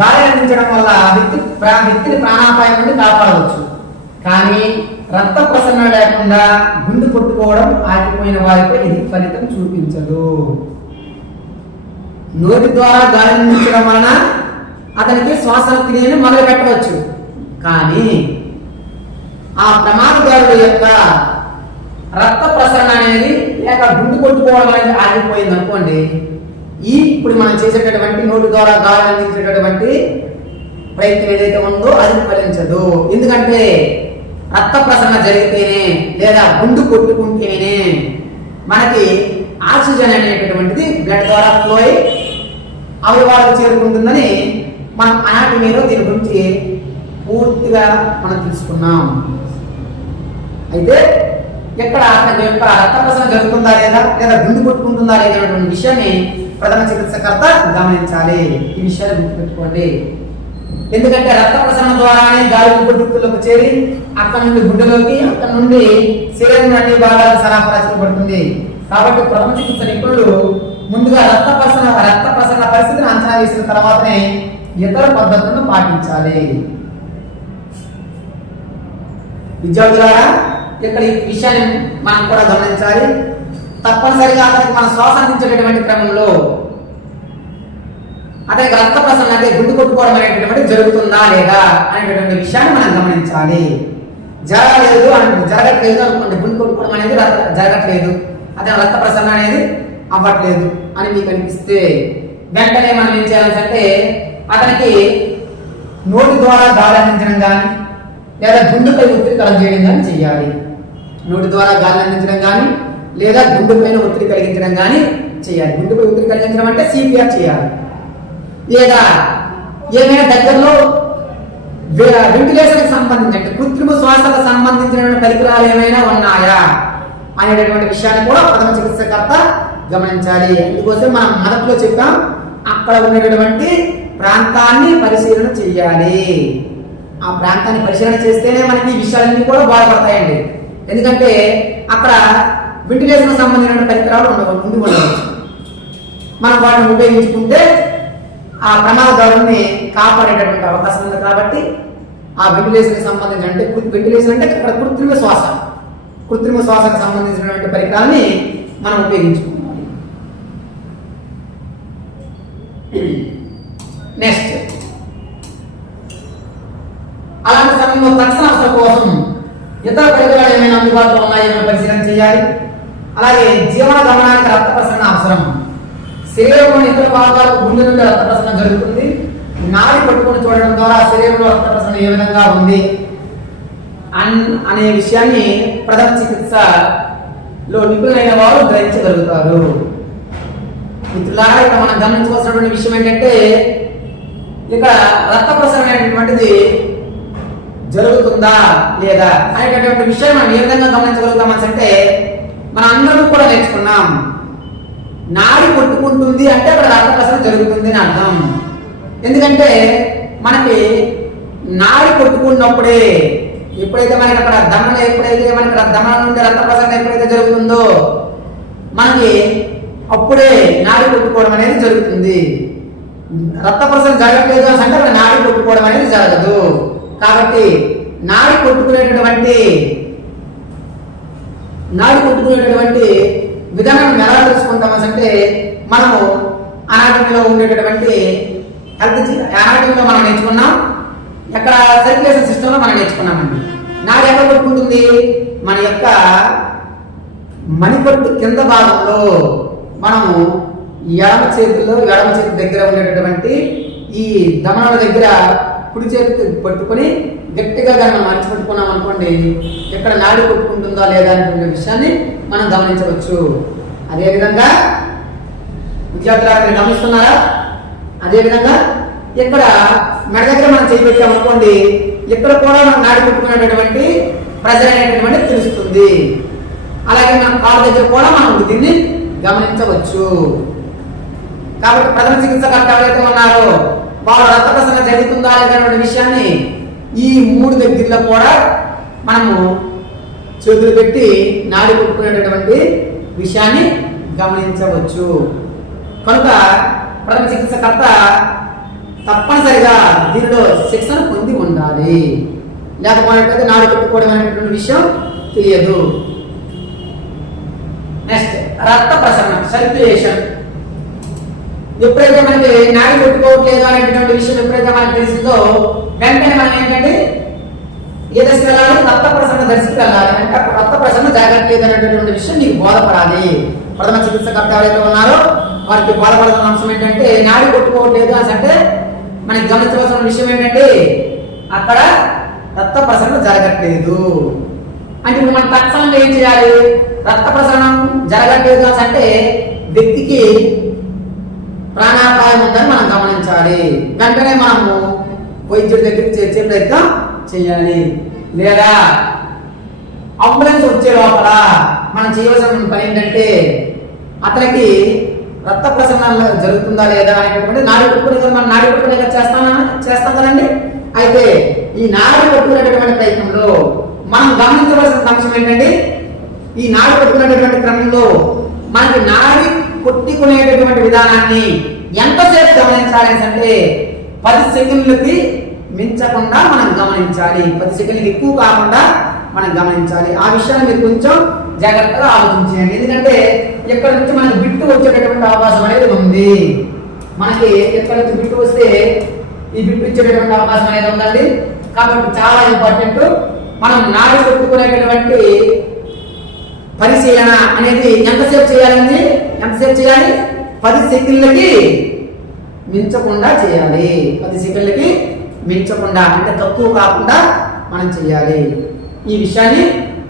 గాలి అందించడం వల్ల వ్యక్తిని ప్రాణాపాయం నుండి కాపాడవచ్చు. కానీ రక్త ప్రసరణ లేకుండా గుండె కొట్టుకోవడం ఆగిపోయిన వారిపై ఇది ఫలితం చూపించదు. నోటి ద్వారా గాలి అందించడం వలన అతనికి శ్వాస క్రియను మొదలు పెట్టవచ్చు. కానీ ఆ ప్రమాదకారుడు యొక్క రక్త ప్రసరణ అనేది లేక గుండె కొట్టుకోవడం అనేది ఆగిపోయింది అనుకోండి, ఇప్పుడు మనం చేసేటటువంటి నోటి ద్వారా గాలి అందించేటటువంటి ప్రయత్నం ఏదైతే ఉందో అది ఫలించదు. ఎందుకంటే రక్త ప్రసరణ జరిగితేనే లేదా గుండు కొట్టుకుంటేనే మనకి ఆక్సిజన్ అనేటటువంటిది బ్లడ్ ద్వారా ఫ్లో అయి అవయవాలకు చేరుకుంటుందని మనం అనాటమీలో దీని గురించి పూర్తిగా మనం తెలుసుకున్నాం. అయితే ఎక్కడ రక్త ప్రసరణ జరుగుతుందా లేదా లేదా గుండు కొట్టుకుంటుందా లేదా అనేటువంటి విషయాన్ని ప్రథమ చికిత్సకర్త గమనించాలి. ఈ విషయాన్ని గుర్తుపెట్టుకోండి. ఎందుకంటే రక్త ప్రసరణ ద్వారానే గాలి ఊపిరితిత్తుల్లోకి చేరి అక్కడ నుండి గుండెలోకి, అక్కడ నుండి శరీరం అన్ని భాగాలకు సరఫరా చేయబడుతుంది. కాబట్టి ప్రథమ చికిత్స నిపుణులు ముందుగా రక్త ప్రసరణ పరిస్థితిని అంచనా వేసిన తర్వాతనే ఇతర పద్ధతులను పాటించాలి. విద్యార్థులారా, ఇక్కడ ఈ విషయాన్ని మనం కూడా గమనించాలి. తప్పనిసరిగా అతనికి మన శ్వాస అందించేటటువంటి క్రమంలో అతనికి రక్త ప్రసరణ అంటే గుండు కొట్టుకోవడం అనేటటువంటి జరుగుతుందా లేదా అనేటటువంటి విషయాన్ని మనం గమనించాలి. జరగట్లేదు అనుకోండి, గుండు కొట్టుకోవడం అనేది జరగట్లేదు, అతని రక్త ప్రసరణ అనేది అవ్వట్లేదు అని మీకు అనిపిస్తే వెంటనే మనం ఏం చేయాలంటే అతనికి నోటి ద్వారా గాలి అందించడం కానీ లేదా గుండెపై ఒత్తిడి కలగజేయడం కానీ చేయాలి. నోటి ద్వారా గాలి అందించడం కానీ లేదా గుండె పైన ఒత్తిడి కలిగించడం కానీ చేయాలి. గుండెపై ఒత్తిడి కలిగించడం అంటే సిపిఆర్ చేయాలి. లేదా ఏమైనా దగ్గరలో వెంటిలేషన్కి సంబంధించి అంటే కృత్రిమ శ్వాసకు సంబంధించిన పరికరాలు ఏమైనా ఉన్నాయా అనేటటువంటి విషయాన్ని కూడా ప్రథమ చికిత్సకర్త గమనించాలి. అందుకోసం మనం మొదట్లో చెప్పాం, అక్కడ ఉండేటటువంటి ప్రాంతాన్ని పరిశీలన చేయాలి. ఆ ప్రాంతాన్ని పరిశీలన చేస్తేనే మనకి ఈ విషయాలన్నీ కూడా బాధపడతాయండి. ఎందుకంటే అక్కడ వెంటిలేషన్ సంబంధించిన పరికరాలు ఉండవచ్చు. మనం వాటిని ఉపయోగించుకుంటే ఆ ప్రమాదకారుని కాపాడేటటువంటి అవకాశం ఉంది. కాబట్టి ఆ వెంటిలేషన్ సంబంధించిన అంటే వెంటిలేషన్ అంటే అక్కడ కృత్రిమ శ్వాసకు సంబంధించినటువంటి పరికరాన్ని మనం ఉపయోగించుకోవాలి. నెక్స్ట్, అలాంటి సమయంలో తక్షణ అవసరం కోసం ఇతర పరికరాలు ఏమైనా అందుబాటులో ఉన్నాయో పరిశీలన చేయాలి. అలాగే జీవన గమనానికి రక్త ప్రసరణ అవసరం. శరీరంలోని ఇతర భాగాలకు గుండె నుండి రక్త ప్రసరణ జరుగుతుంది. నాడి పట్టుకొని చూడడం ద్వారా శరీరంలో రక్త ప్రసరణ ఏ విధంగా ఉంది అనే విషయాన్ని ప్రథమ చికిత్సలో నిపుణులైన వారు గ్రహించగలుగుతారు. మిత్రులారా, ఇక్కడ మనం గమనించవలసినటువంటి విషయం ఏంటంటే ఇక్కడ రక్త ప్రసరణ అనేటువంటిది జరుగుతుందా లేదా అనేటటువంటి విషయం మనం ఏ విధంగా గమనించగలుగుతామని అంటే మన అందరం కూడా నేర్చుకున్నాం. నాడి కొట్టుకుంటుంది అంటే అక్కడ రక్త ప్రసరణ జరుగుతుంది అని అర్థం. ఎందుకంటే మనకి నాడి కొట్టుకున్నప్పుడే ఎప్పుడైతే మనకి అక్కడ దమన నుండి రక్త ప్రసరణ ఎప్పుడైతే జరుగుతుందో మనకి అప్పుడే నాడి కొట్టుకోవడం అనేది జరుగుతుంది. రక్త ప్రసరణ జరగట్లేదు అంటే అక్కడ నాడి కొట్టుకోవడం అనేది జరగదు. కాబట్టి నాడి కొట్టుకునేటటువంటి విధానం ఎలా తెలుసుకుంటామని అంటే మనము అనాటమీలో ఉండేటటువంటి అనాటమీలో మనం నేర్చుకున్నాం. ఎక్కడ సర్క్యులేషన్ సిస్టంలో మనం నేర్చుకున్నామండి. నాడి ఎక్కడ కొట్టుకుంటుంది? మన యొక్క మణికట్టు కింద భాగంలో మనము ఎడమ చేతి దగ్గర ఉండేటటువంటి ఈ దమనల దగ్గర కుడి చేతి పట్టుకొని గట్టిగా కానీ మనం మర్చి పట్టుకున్నాం అనుకోండి, ఎక్కడ నాడి కొట్టుకుంటుందా లేదా అనేటువంటి విషయాన్ని మనం గమనించవచ్చు. అదేవిధంగా విద్యార్థులు గమనిస్తున్నారా? అదేవిధంగా ఇక్కడ మెడ దగ్గర మనం చేయి పెట్టామనుకోండి, ఇక్కడ కూడా మనం నాడి కొట్టుకునేటటువంటి ప్రెజర్ అనేటటువంటి తెలుస్తుంది. అలాగే మన కాళ్ళ దగ్గర కూడా మనం దీన్ని గమనించవచ్చు. కాబట్టి ప్రథమ చికిత్సకర్త ఎవరైతే ఉన్నారో వాళ్ళు రక్త ప్రసరణ జరుగుతుందా లేదా విషయాన్ని ఈ 3 దగ్గరలో కూడా మనము చేతులు పెట్టి నాడి కొట్టుకునేటటువంటి విషయాన్ని గమనించవచ్చు. కనుక ప్రథమ చికిత్సకర్త తప్పనిసరిగా దీనిలో శిక్షణ పొంది ఉండాలి. లేకపోతే నాడి కొట్టుకోవడం అనేటువంటి విషయం తెలియదు. నెక్స్ట్ రక్త ప్రసరణ, సర్క్యులేషన్. ఎప్పుడైతే మనకి నాడి కొట్టుకోవట్లేదు అనేటువంటి విషయం ఎప్పుడైతే మనకు తెలిసిందో వెంటనే మనం ఏంటంటే ఏ దశకు వెళ్ళాలి? రక్త ప్రసరణ దశకు వెళ్ళాలి. అంటే రక్త ప్రసరణ జరగట్లేదు అనేటటువంటి విషయం నీకు బోధపడాలి. ప్రథమ చికిత్సకర్త ఎవరైతే ఉన్నారో వారికి బోధపడుతున్న అంశం ఏంటంటే నాడి కొట్టుకోవట్లేదు అని అంటే మనకి గమనించవలసిన విషయం ఏంటంటే అక్కడ రక్త ప్రసరణ జరగట్లేదు అంటే మనం తక్షణంగా ఏం చేయాలి? రక్త ప్రసరణ జరగట్లేదు అని అంటే వ్యక్తికి ప్రాణాపాయం ఉందని మనం గమనించాలి. వెంటనే మనము వైద్యుడి దగ్గరికి చేర్చే ప్రయత్నం చేయాలి. లేదా అంబులెన్స్ వచ్చే లోపల మనం చేయవలసిన పని ఏంటంటే అతనికి రక్త ప్రసరణ జరుగుతుందా లేదా అనేటటువంటి నాడి కొట్టుకునే మనం నాడి కొట్టుకునే చేస్తాం కదండి. అయితే ఈ నాడి కొట్టుకునేటటువంటి ప్రయత్నంలో మనం గమనించవలసిన అంశం ఏంటంటే ఈ నాడి కొట్టుకునేటటువంటి క్రమంలో మనకి నాడి కొట్టుకునేటటువంటి విధానాన్ని ఎంతసేపు గమనించాలి అంటే 10 సెకండ్లకి మించకుండా మనం గమనించాలి. 10 సెకండ్లకి ఎక్కువ కాకుండా మనం గమనించాలి. ఆ విషయాన్ని మీరు కొంచెం జాగ్రత్తగా ఆలోచించండి. ఎందుకంటే ఎక్కడ నుంచి మనకి బిట్టు వచ్చేటటువంటి అవకాశం అనేది ఉంది. మనకి ఎక్కడ నుంచి బిట్టు వస్తే ఈ బిట్టు ఇచ్చేటటువంటి అవకాశం అనేది ఉందండి. కాబట్టి చాలా ఇంపార్టెంట్. మనం నాడి కొట్టుకునేటటువంటి పరిశీలన అనేది ఎంతసేపు చేయాలి? 10 సెకండ్లకి మించకుండా చేయాలి. 10 సెకండ్లకి మించకుండా అంటే తక్కువ కాకుండా మనం చేయాలి. ఈ విషయాన్ని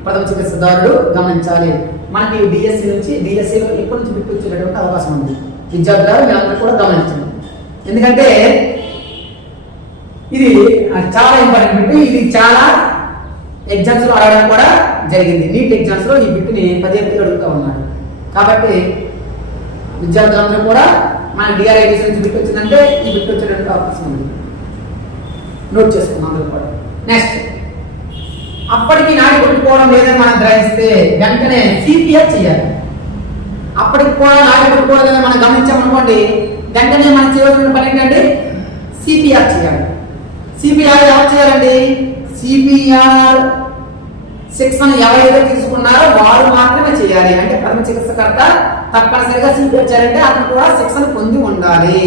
ప్రథమ చికిత్సదారుడు గమనించాలి. మనకి డిఎస్సిలో ఎప్పటి నుంచి బిట్టు వచ్చేటటువంటి అవకాశం ఉంది. విద్యార్థులు మీరందరూ కూడా గమనించండి. ఎందుకంటే ఇది చాలా ఇంపార్టెంట్ బిట్టు. ఇది చాలా ఎగ్జామ్స్ లో అడగడం కూడా జరిగింది. నీట్ ఎగ్జామ్స్ లో ఈ బిట్టుని 10 అడుగుతూ ఉన్నాడు. కాబట్టి విద్యార్థులందరూ కూడా మన డిఆర్ఐటీసీ నుంచి బిట్టు వచ్చిందంటే ఈ బిట్టు వచ్చేటటువంటి అవకాశం ఉంది. నోట్ చేసుకున్నాం అందరూ కూడా. నెక్స్ట్ అప్పటికి నాడి కొట్టుకోవడం లేదని మనం గ్రహిస్తే వెంటనే సిపిఆర్ చేయాలి. అప్పటికి కూడా నాడి కొట్టుకోవడం లేదని మనం గమనించామనుకోండి, వెంటనే మనం చేయవలసిన పని ఏంటంటే సిపిఆర్ చేయాలి. సిపిఆర్ ఎవరు చేయాలండి? సిపిఆర్ శిక్షణ ఎవరైతే తీసుకున్నారో వారు మాత్రమే చేయాలి. అంటే ప్రథమ చికిత్సకర్త తప్పనిసరిగా సిపిఆర్ చేయాలంటే అతను కూడా శిక్షణ పొంది ఉండాలి.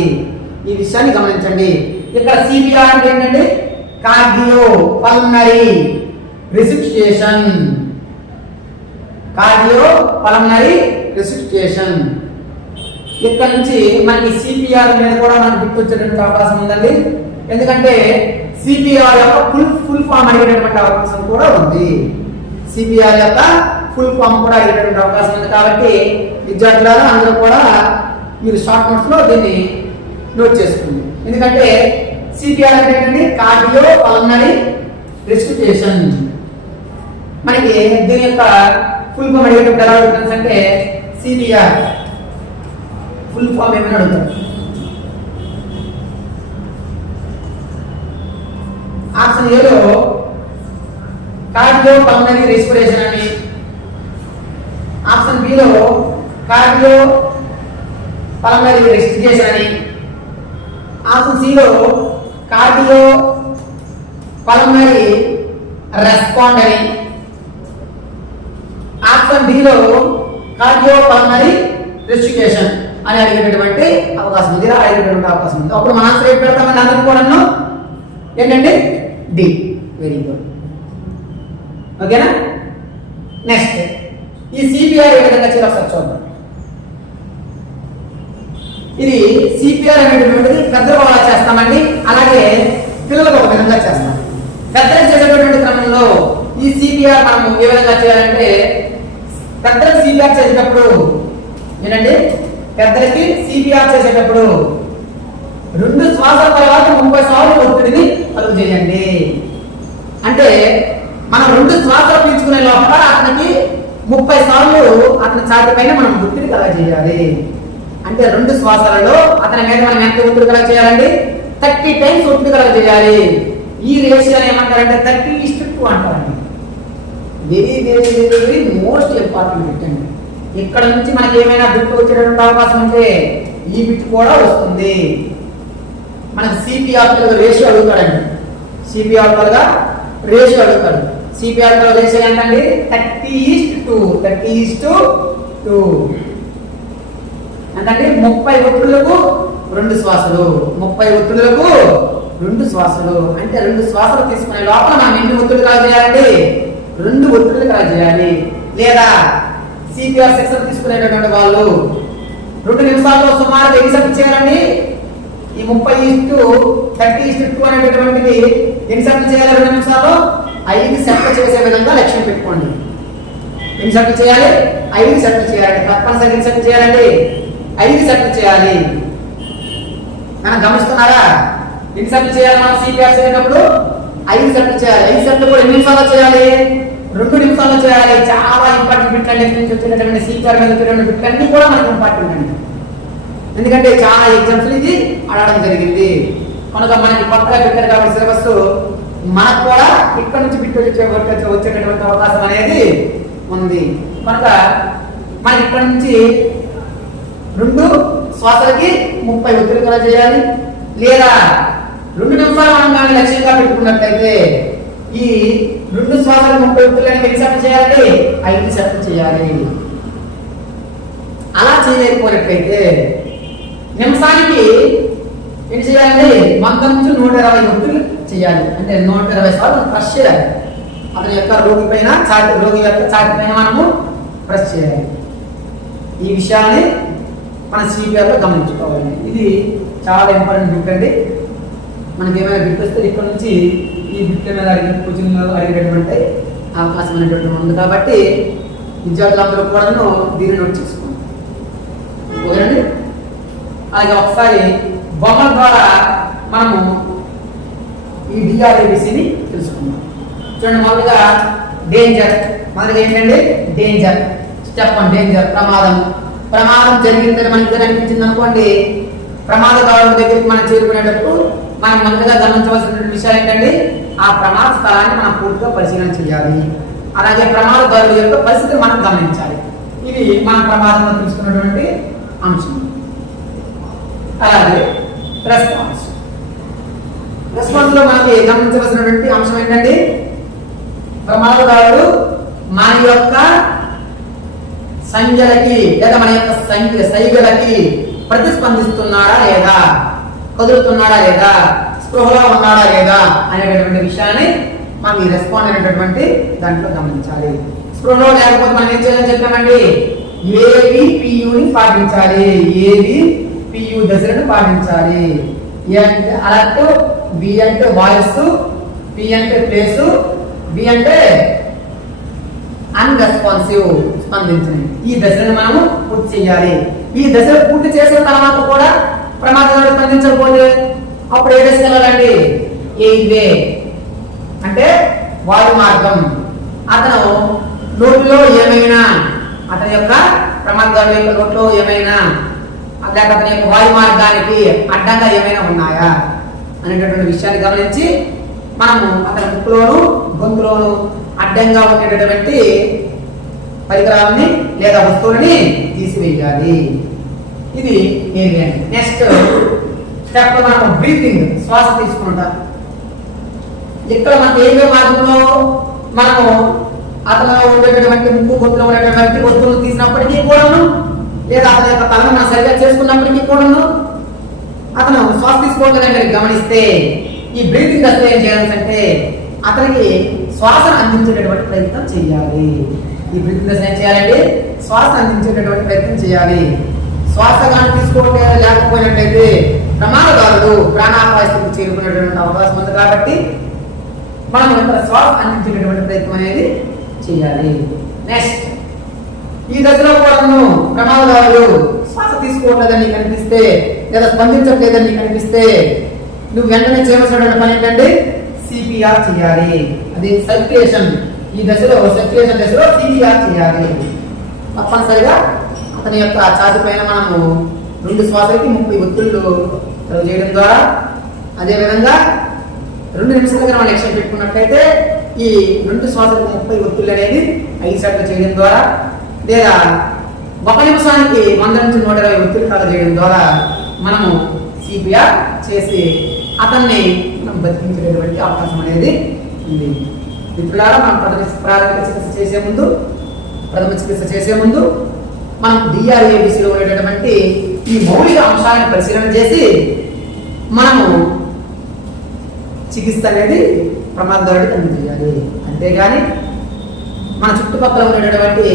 ఈ విషయాన్ని గమనించండి. ఇక్కడ సిపిఆర్ అంటే ఏంటంటే cardiopulmonary resuscitation. Cardiopulmonary resuscitation. ఇక్కడ నుంచి మనకి సిపిఆర్ మీద కూడా మనకు గుర్తొచ్చేటువంటి అవకాశం ఉందండి. ఎందుకంటే సిపిఆర్ యొక్క ఫుల్ ఫామ్ అడిగేటటువంటి అవకాశం కూడా ఉంది. సిపిఆర్ యొక్క ఫుల్ ఫామ్ కూడా అడిగేటటువంటి అవకాశం ఉంది. కాబట్టి విద్యార్థులారా అందరూ కూడా మీరు షార్ట్ నోట్స్ లో దీన్ని నోట్ చేసుకోండి. ఎందుకంటే సిపిఆర్ అంటే ఏంటంటే కార్డియో పల్మనరీ రెస్పిరేషన్. మనకి దీని యొక్క ఫుల్ ఫామ్ అడిగేటప్పుడు ఎలా అడుగుతుంది అంటే సిపిఆర్ ఫుల్ ఫామ్ ఏమైనా అడుగుతారు. ఆప్షన్ ఏలో కార్డియో పల్మనరీ రెస్పిరేషన్ అని, option below cardio pulmonary respiration అని, ఆప్షన్ సిలో కార్డియో పల్మనరీ రెస్పాండ్ అని, ఆప్షన్ డిలో కార్డియో పల్మనరీ రెస్పిరేషన్ అని అడిగేటటువంటి అవకాశం ఉంది. ఇలా అడిగేటటువంటి అవకాశం ఉంది. అప్పుడు మన ఆన్సర్ ఏం పెడతామని అందరికీ కూడా ఏంటంటే డి. Very good. ఓకేనా? నెక్స్ట్ ఈ సిపిఆర్ ఏ విధంగా చేయాలి ఒకసారి చూద్దాం. ఇది సిపిఆర్ అనేటటువంటిది పెద్దలకు అలా చేస్తామండి, అలాగే పిల్లలకు ఒక విధంగా చేస్తాం. పెద్దలకు చేసేటటువంటి క్రమంలో ఈ సిపిఆర్ మనం ఏ విధంగా చేయాలంటే పెద్దలకు సిపిఆర్ చేసేటప్పుడు ఏంటంటే పెద్దలకి సిపిఆర్ చేసేటప్పుడు 2 శ్వాసల తర్వాత 30 సార్లు ఒత్తిడిని కలుగు చేయండి. అంటే మనం 2 శ్వాసలు పీల్చుకునే లోపల అతనికి 30 సార్లు అతని ఛాతి పైన మనం ఒత్తిడి కలుగ చేయాలి. అంటే 2 శ్వాసలలో అతని మీద మనం ఎంత ఒత్తిడి కలుగ చేయాలండి? 30 టైమ్స్ ఒత్తిడి కలుగ చేయాలి. ఈ రేషియో ఏమంటారంటే 30:2 అంటారండి. Very very very very most important bit అండి. ఇక్కడ నుంచి మనకి ఏమైనా బిట్ వచ్చేటువంటి అవకాశం ఉంటే ఈ బిట్ కూడా వస్తుంది. మనకి సిపిఆర్ రేషియో అడుగుతాడండి. సిపిఆర్ రేషియో అడుగుతాడు. సిపిఆర్ రేషియో ఏంటండి? 30:2. 30:2 అంటే 30 ఒత్తిడులకు 2 శ్వాసలు. 30 ఒత్తిడులకు 2 శ్వాసలు అంటే 2 శ్వాసలు తీసుకునే లోపల మనం ఎన్ని ఒత్తిడి కలుగ చేయాలండి? 2 ఒత్తిడిలు కలుగ చేయాలి. లేదా సిపిఆర్ సెక్షన్ తీసుకునేటటువంటి వాళ్ళు 2 నిమిషాల్లో సుమారుగా ఎన్ని సెట్లు చేయాలండి? ఈ 30:30:2 అనేటటువంటిది ఎన్ని సెట్లు చేయాలి? 2 నిమిషాల్లో 5 సెట్లు చేసే విధంగా లక్ష్యం పెట్టుకోండి. ఎన్ని సెట్లు చేయాలి? 5 సెట్లు చేయాలి. తప్పనిసరిగా ఎన్ని సెట్లు చేయాలండి? 5 సెట్లు చేయాలి. మనం గమనిస్తున్నారా? ఎన్ని సెట్లు చేయాలి? మనం సిపిఆర్ చేసేటప్పుడు 5 సెట్లు చేయాలి. 5 సెట్లు కూడా ఎన్ని నిమిషాల్లో చేయాలి? 2 నిమిషాల్లో చేయాలి. చాలా ఇంపార్టెంట్ బిట్ అండి. నుంచి వచ్చేటటువంటి సిపిఆర్ మీద వచ్చేటువంటి బిట్ అన్ని కూడా మనకు ఇంపార్టెంట్ అండి. ఎందుకంటే చాలా ఎగ్జామ్స్ ఇది అడగడం జరిగింది కనుక మనకి కొత్తగా పెట్టారు కాబట్టి సిలబస్ మనకు కూడా ఇక్కడ నుంచి బిట్ వచ్చేటటువంటి అవకాశం అనేది ఉంది. కనుక మనకి ఇక్కడ నుంచి 2 శ్వాసలకి 30 ఒత్తిడి కలుగ చేయాలి. లేదా 2 నిమిషాలు మనం కానీ లక్ష్యంగా పెట్టుకున్నట్లయితే ఈ 2 శ్వాసలకు 30 ఒత్తిడిని ఎన్ని సెట్లు చేయాలి? 5 సెట్లు చేయాలి. అలా చేయలేకపోయినట్లయితే నిమిషానికి ఏం చేయాలండి? 100 నుంచి 120 ఒత్తిడి చేయాలి. అంటే 120 సార్లు ప్రెస్ చేయాలి. అతని యొక్క రోగి యొక్క ఛాతి పైన మనము ప్రెస్ చేయాలి. ఈ విషయాన్ని మన సిపిఆర్ లో గమనించుకోవాలి. ఇది చాలా ఇంపార్టెంట్ బిట్ అండి. మనకి ఏమైనా బిట్ వస్తే ఇక్కడ నుంచి ఈ బిట్ మీద అడిగేటటువంటి అవకాశం అనేటువంటి ఉంది. కాబట్టి విద్యార్థులందరూ కూడా దీన్ని నోట్ చేసుకోండి. ఓకేనండి? అలాగే ఒకసారి బొమ్మల ద్వారా మనము ఈ డిఆర్ఏబిసిని తెలుసుకుందాం. చూడండి, మొదలుగా డేంజర్. మొదలుగా ఏంటంటే డేంజర్. స్టెప్ 1 డేంజర్, ప్రమాదం జరిగిందని మనకి అనిపించింది అనుకోండి, ప్రమాదకారుల దగ్గరికి మనం చేరుకునేటప్పుడు మనం మొదటగా గమనించవలసిన విషయాలు ఏంటంటే ఆ ప్రమాద స్థలాన్ని మనం పూర్తిగా పరిశీలన చేయాలి. అలాగే ప్రమాదకారుల యొక్క పరిస్థితిని మనం గమనించాలి. ఇది మన ప్రమాదంలో తీసుకున్నటువంటి అంశం. అలాగే రెస్పాన్స్ లో మనకి గమనించవలసినటువంటి అంశం ఏంటంటే ప్రమాదకారుడు మన యొక్క సంజ్ఞలకి లేదా మన యొక్క సైగలకి ప్రతిస్పందిస్తున్నాడా లేదా, కదులుతున్నాడా లేదా, స్పృహలో ఉన్నాడా లేదా అనేటటువంటి విషయాన్ని మనం ఈ రెస్పాండ్ అనేటటువంటి దాంట్లో గమనించాలి. స్పృహలో లేకపోతే మనం ఏం చేయాలని చెప్పామండి? ఏవి పియుని పాటించాలి, ఏవి పియు దశలను పాటించాలి. ఏ అంటే అలర్ట్, బి అంటే వాయిస్, పి అంటే ప్లేసు, బి అంటే అన్రెస్పాన్సివ్ స్పందించండి. ఈ దశలను మనము పూర్తి చేయాలి. ఈ దశలు పూర్తి చేసిన తర్వాత కూడా ప్రమాదంలో స్పందించకపోతే అప్పుడు ఏ దశకు వెళ్ళాలండి? ఎయిర్వే అంటే వాయు మార్గం. అతను నోటిలో ఏమైనా, అతని యొక్క ప్రమాదం యొక్క నోట్లో ఏమైనా లేక అతని యొక్క వాయు మార్గానికి అడ్డంగా ఏమైనా ఉన్నాయా అనేటటువంటి విషయాన్ని గమనించి మనము అతని ముక్కులోను గొంతులోను అడ్డంగా ఉండేటటువంటి పరికరాలని లేదా వస్తువులని తీసివేయాలి. ఇది ఏమి అండి. నెక్స్ట్ స్టెప్ మనము బ్రీతింగ్, శ్వాస తీసుకుంటాం. ఇక్కడ మనకి ఏవే మార్గంలో మనము అతను ఉండేటటువంటి ముక్కు గొంతులో ఉండేటటువంటి వస్తువులు తీసినప్పటికీ కూడాను లేదా అతని యొక్క తలను మనం సరిగా చేసుకున్నప్పటికీ కూడాను అతను శ్వాస తీసుకోవడం గమనిస్తే ఈ బ్రీతింగ్ దశలో ఏం చేయాలంటే అతనికి శ్వాసను అందించేటటువంటి ప్రయత్నం చేయాలి. ఈ బ్రీతింగ్ దశ ఏం చేయాలంటే శ్వాస అందించేటటువంటి ప్రయత్నం చేయాలి. శ్వాస కానీ తీసుకోవడం లేకపోయినట్లయితే ప్రమాదకారుడు ప్రాణాపాయ స్థితికి చేరుకునేటువంటి అవకాశం ఉంది. కాబట్టి మనం ఇక్కడ శ్వాస అందించేటటువంటి ప్రయత్నం అనేది చేయాలి. నెక్స్ట్ ఈ దశలో కూడాను ప్రమాదకారుడు శ్వాస తీసుకోవట్లేదని కనిపిస్తే లేదా స్పందించట్లేదని కనిపిస్తే నువ్వు వెంటనే చేయవలసినటువంటి పని ఏంటంటే సిపిఆర్ చేయాలి. అది సర్క్యులేషన్. ఈ దశలో సర్క్యులేషన్ దశలో సిపిఆర్ చేయాలి. తప్పనిసరిగా అతని యొక్క ఛాతీ పైన మనము 2 శ్వాసలకి 30 ఒత్తుళ్ళు చేయడం ద్వారా, అదేవిధంగా 2 నిమిషాల దగ్గర మనం లక్ష్యం పెట్టుకున్నట్లయితే ఈ 2 శ్వాసలకు 30 ఒత్తుళ్ళు అనేది 5 సార్లు చేయడం ద్వారా, లేదా 1 నిమిషానికి 100 నుంచి 120 ఒత్తులు కాల చేయడం ద్వారా మనము సిపిఆర్ చేసి అతన్ని మనం బతికించేటటువంటి అవకాశం అనేది ఉంది. మిత్రులారా, మనం ప్రాథమిక చికిత్స చేసే ముందు మనం డిఆర్ఏబిసిలో ఉండేటటువంటి ఈ మౌలిక అంశాలను పరిశీలన చేసి మనము చికిత్స అనేది ప్రమాదకారుడికి అందజేయాలి. అంతేగాని మన చుట్టుపక్కల ఉండేటటువంటి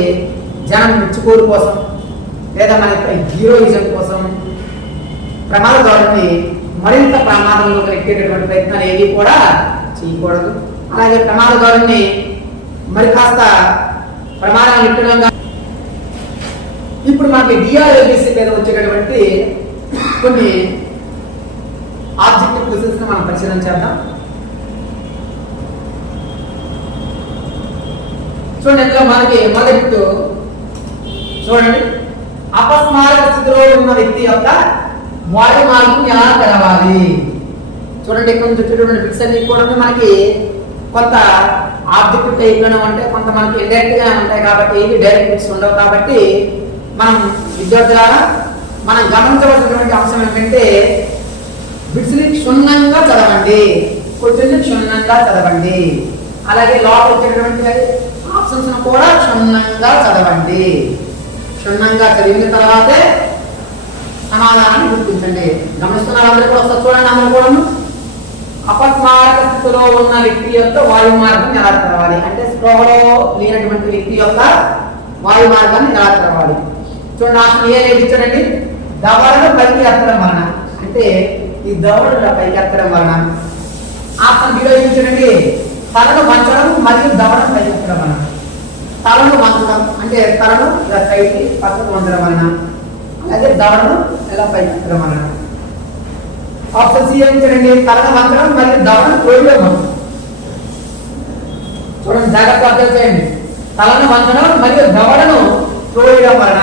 జనం మెచ్చుకోలు కోసం లేదా మన యొక్క హీరోయిజం కోసం ప్రమాదకారుడిని మరింత ప్రమాదంలో ఎక్కేటటువంటి ప్రయత్నాలు ఏవి కూడా చేయకూడదు. అలాగే ప్రమాదకారుడిని మరి కాస్త ప్రమాదాలు ఎట్టడంగా ఇప్పుడు మనకి డిఆర్ఏబిసి మీద వచ్చేటటువంటి కొన్ని ఆబ్జెక్టివ్ క్వశ్చన్స్ మనం పరిశీలన చేద్దాం. చూడండి, ఇందులో మనకి మొదటి చూడండి, అపస్మారక స్థితిలో ఉన్న వ్యక్తి యొక్క వాయు మార్గం ఎలా తెరవాలి. చూడండి, ఇక్కడ నుంచి వచ్చేటువంటి బిట్స్ అన్ని కూడా మనకి కొంత ఆబ్జెక్టివ్ టైప్ లోనే ఉంటాయి, కొంత మనకి ఇండైరెక్ట్ గా ఉంటాయి. కాబట్టి ఏవి డైరెక్ట్ బిట్స్ ఉండవు. కాబట్టి మనం విద్యార్థులారా మనం గమనించవలసినటువంటి అంశం ఏంటంటే బిట్స్ ని క్షుణ్ణంగా చదవండి, క్వశ్చన్ క్షుణ్ణంగా చదవండి. అలాగే లోపల వచ్చేటటువంటి ఆప్షన్స్ కూడా క్షుణ్ణంగా చదవండి. క్షుణ్ణంగా చదివిన తర్వాతే సమాధానాన్ని గుర్తించండి. గమనిస్తున్నారు అందరూ కూడా ఒకసారి చూడండి. అందరూ కూడా అపస్మారక స్థితిలో ఉన్న వ్యక్తి యొక్క వాయు మార్గం ఎలా తెరవాలి అంటే స్పృహలో లేనటువంటి వ్యక్తి యొక్క వాయు మార్గాన్ని ఎలా తెరవాలి. చూడండి, ఆప్షన్ ఏ అనేది ఇచ్చాడండి, దవడను పైకి ఎత్తడం వలన, అంటే ఈ దవడను పైకి ఎత్తడం వలన. ఆప్షన్ బిలో ఇచ్చాడండి, తలను వంచడం మరియు దవడను పైకి ఎత్తడం వలన. తలను వంచడం అంటే తలను ఇలా పైకి పక్కకు వంచడం వలన, అలాగే దవడను ఎలా పైకి ఎత్తడం వలన. ఆప్షన్ సి ఇచ్చాడండి, తలను వంచడం మరియు దవడను త్రోయడం. చూడండి, జాగ్రత్త అర్థం చేయండి, తలను వంచడం మరియు దవడను త్రోయడం వలన.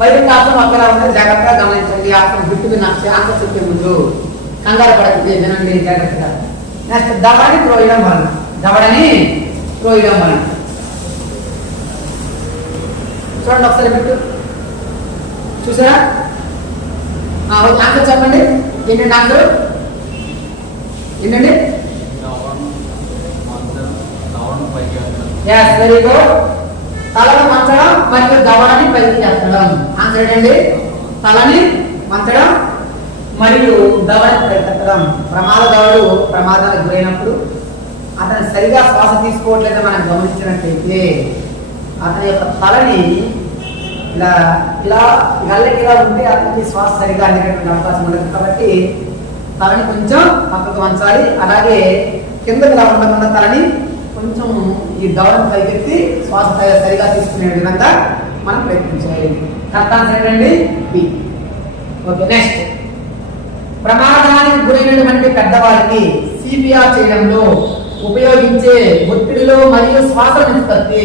పైకి ఆప్షన్ అక్కడ ఉన్న జాగ్రత్తగా గమనించండి. ఆప్షన్ గుర్తుకు ఆన్సర్ చెప్పే ముందు కంగారు పడకండి, వినండి జాగ్రత్తగా. నెక్స్ట్ దవడని త్రోయడం వలన, దవడని త్రోయడం వలన. చూడండి ఒకసారి పెట్టు, చూసారా? ఆన్సర్ చెప్పండి. ఏంటండి ఆన్సర్? ఏంటండి? Yes, very good. తలను వంచడం మరియు దవడని పైకి ఎత్తడం. ఆన్సర్ ఏంటండి? తలని వంచడం మరియు దవడని పైకి ఎత్తడం. ప్రమాదకారుడు ప్రమాదానికి గురైనప్పుడు అతను సరిగా శ్వాస తీసుకోవట్లేదని మనం గమనించినట్లయితే అతని యొక్క తలని ఇలా ఇలా గల్లకి ఇలా ఉంటే అతనికి శ్వాస సరిగా అందేటువంటి అవకాశం ఉండదు. కాబట్టి తలని కొంచెం పక్కకు వంచాలి. అలాగే కిందకి ఇలా ఉండకుండా తలని కొంచెం ఈ దవడం పైకెత్తి శ్వాస సరిగా తీసుకునే విధంగా మనం ప్రయత్నించాలి. కరెక్ట్ ఆన్సర్ ఏంటండి? బి. Okay, next. ప్రమాదానికి గురైనటువంటి పెద్దవారికి సిపిఆర్ చేయడంలో ఉపయోగించే ఒత్తిడిలో మరియు శ్వాస నిష్పత్తి.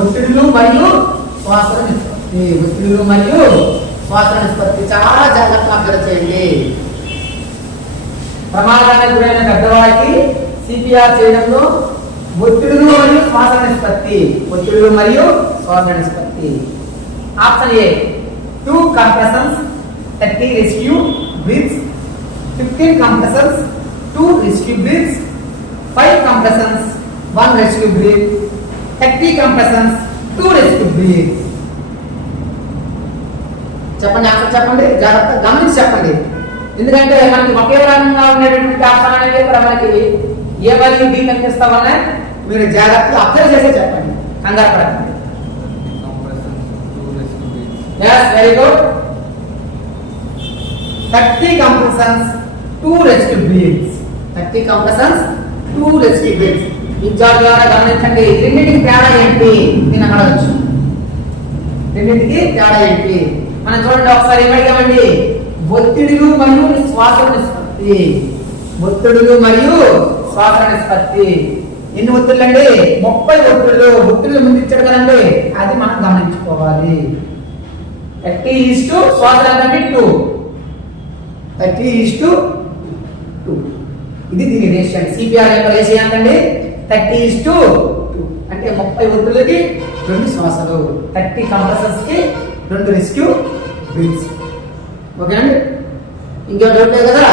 ఒత్తిడిలు మరియు శ్వాస నిష్పత్తి. ఒత్తిడిలు మరియు శ్వాస నిష్పత్తి చాలా జాగ్రత్తగా అబ్జర్వ్ చేయండి. ప్రమాదానికి గురైన పెద్దవారికి సిపిఆర్ చేయడంలో ఒత్తిడులు మరియు శ్వాస నిష్పత్తి. ఒత్తిడులు మరియు శ్వాస నిష్పత్తి. Option A 2 compressions 30 rescue breaths, 15 compressions 2 rescue breaths, 5 compressions 1 rescue breath, 30 compressions 2 rescue breaths. చెప్పండి, ఆన్సర్ చెప్పండి, జాగ్రత్తగా గమనించి చెప్పండి. ఎందుకంటే మనకి ఒకే రకంగా ఉండేటువంటి ఆప్షన్ అనేది ఇక్కడ మనకి ఏ మరియు బి కనిపిస్తా ఉన్నాయి. మీరు జాగ్రత్తగా అబ్జర్వ్ చేసే చెప్పండి, కంగారు పడకండి. Yes, very good. 30 compressions 2 rescue breaths. 30 compressions 2 rescue breaths. ఈ జాబ్ ద్వారా గమనించండి. రెండింటికి తేడా ఏంటి నేను అడగచ్చు. రెండింటికి తేడా ఏంటి మనం చూడండి ఒకసారి. ఏమడిగామండి? ఒత్తిడులు మరియు శ్వాస నిష్పత్తి. ఒత్తిడులు మరియు శ్వాస నిష్పత్తి. ఎన్ని ఒత్తిళ్ళు అండి? 30 ఒత్తిళ్ళు. ఒత్తిళ్ళు ముందు ఇచ్చాడు కదండి, అది మనం గమనించుకోవాలి. 30:2 శ్వాస అంటే 2. 30:2 ఇది దీని రేషియో. సిపిఆర్ యొక్క రేషియో ఏంటండి? 30:2 అంటే 30 ఒత్తిళ్ళకి 2 శ్వాసలు, 30 కంప్రెషన్స్ కి 2 రెస్క్యూ బ్రీత్స్. ఓకేనండి, ఇంకేం డౌట్ లేదు కదా.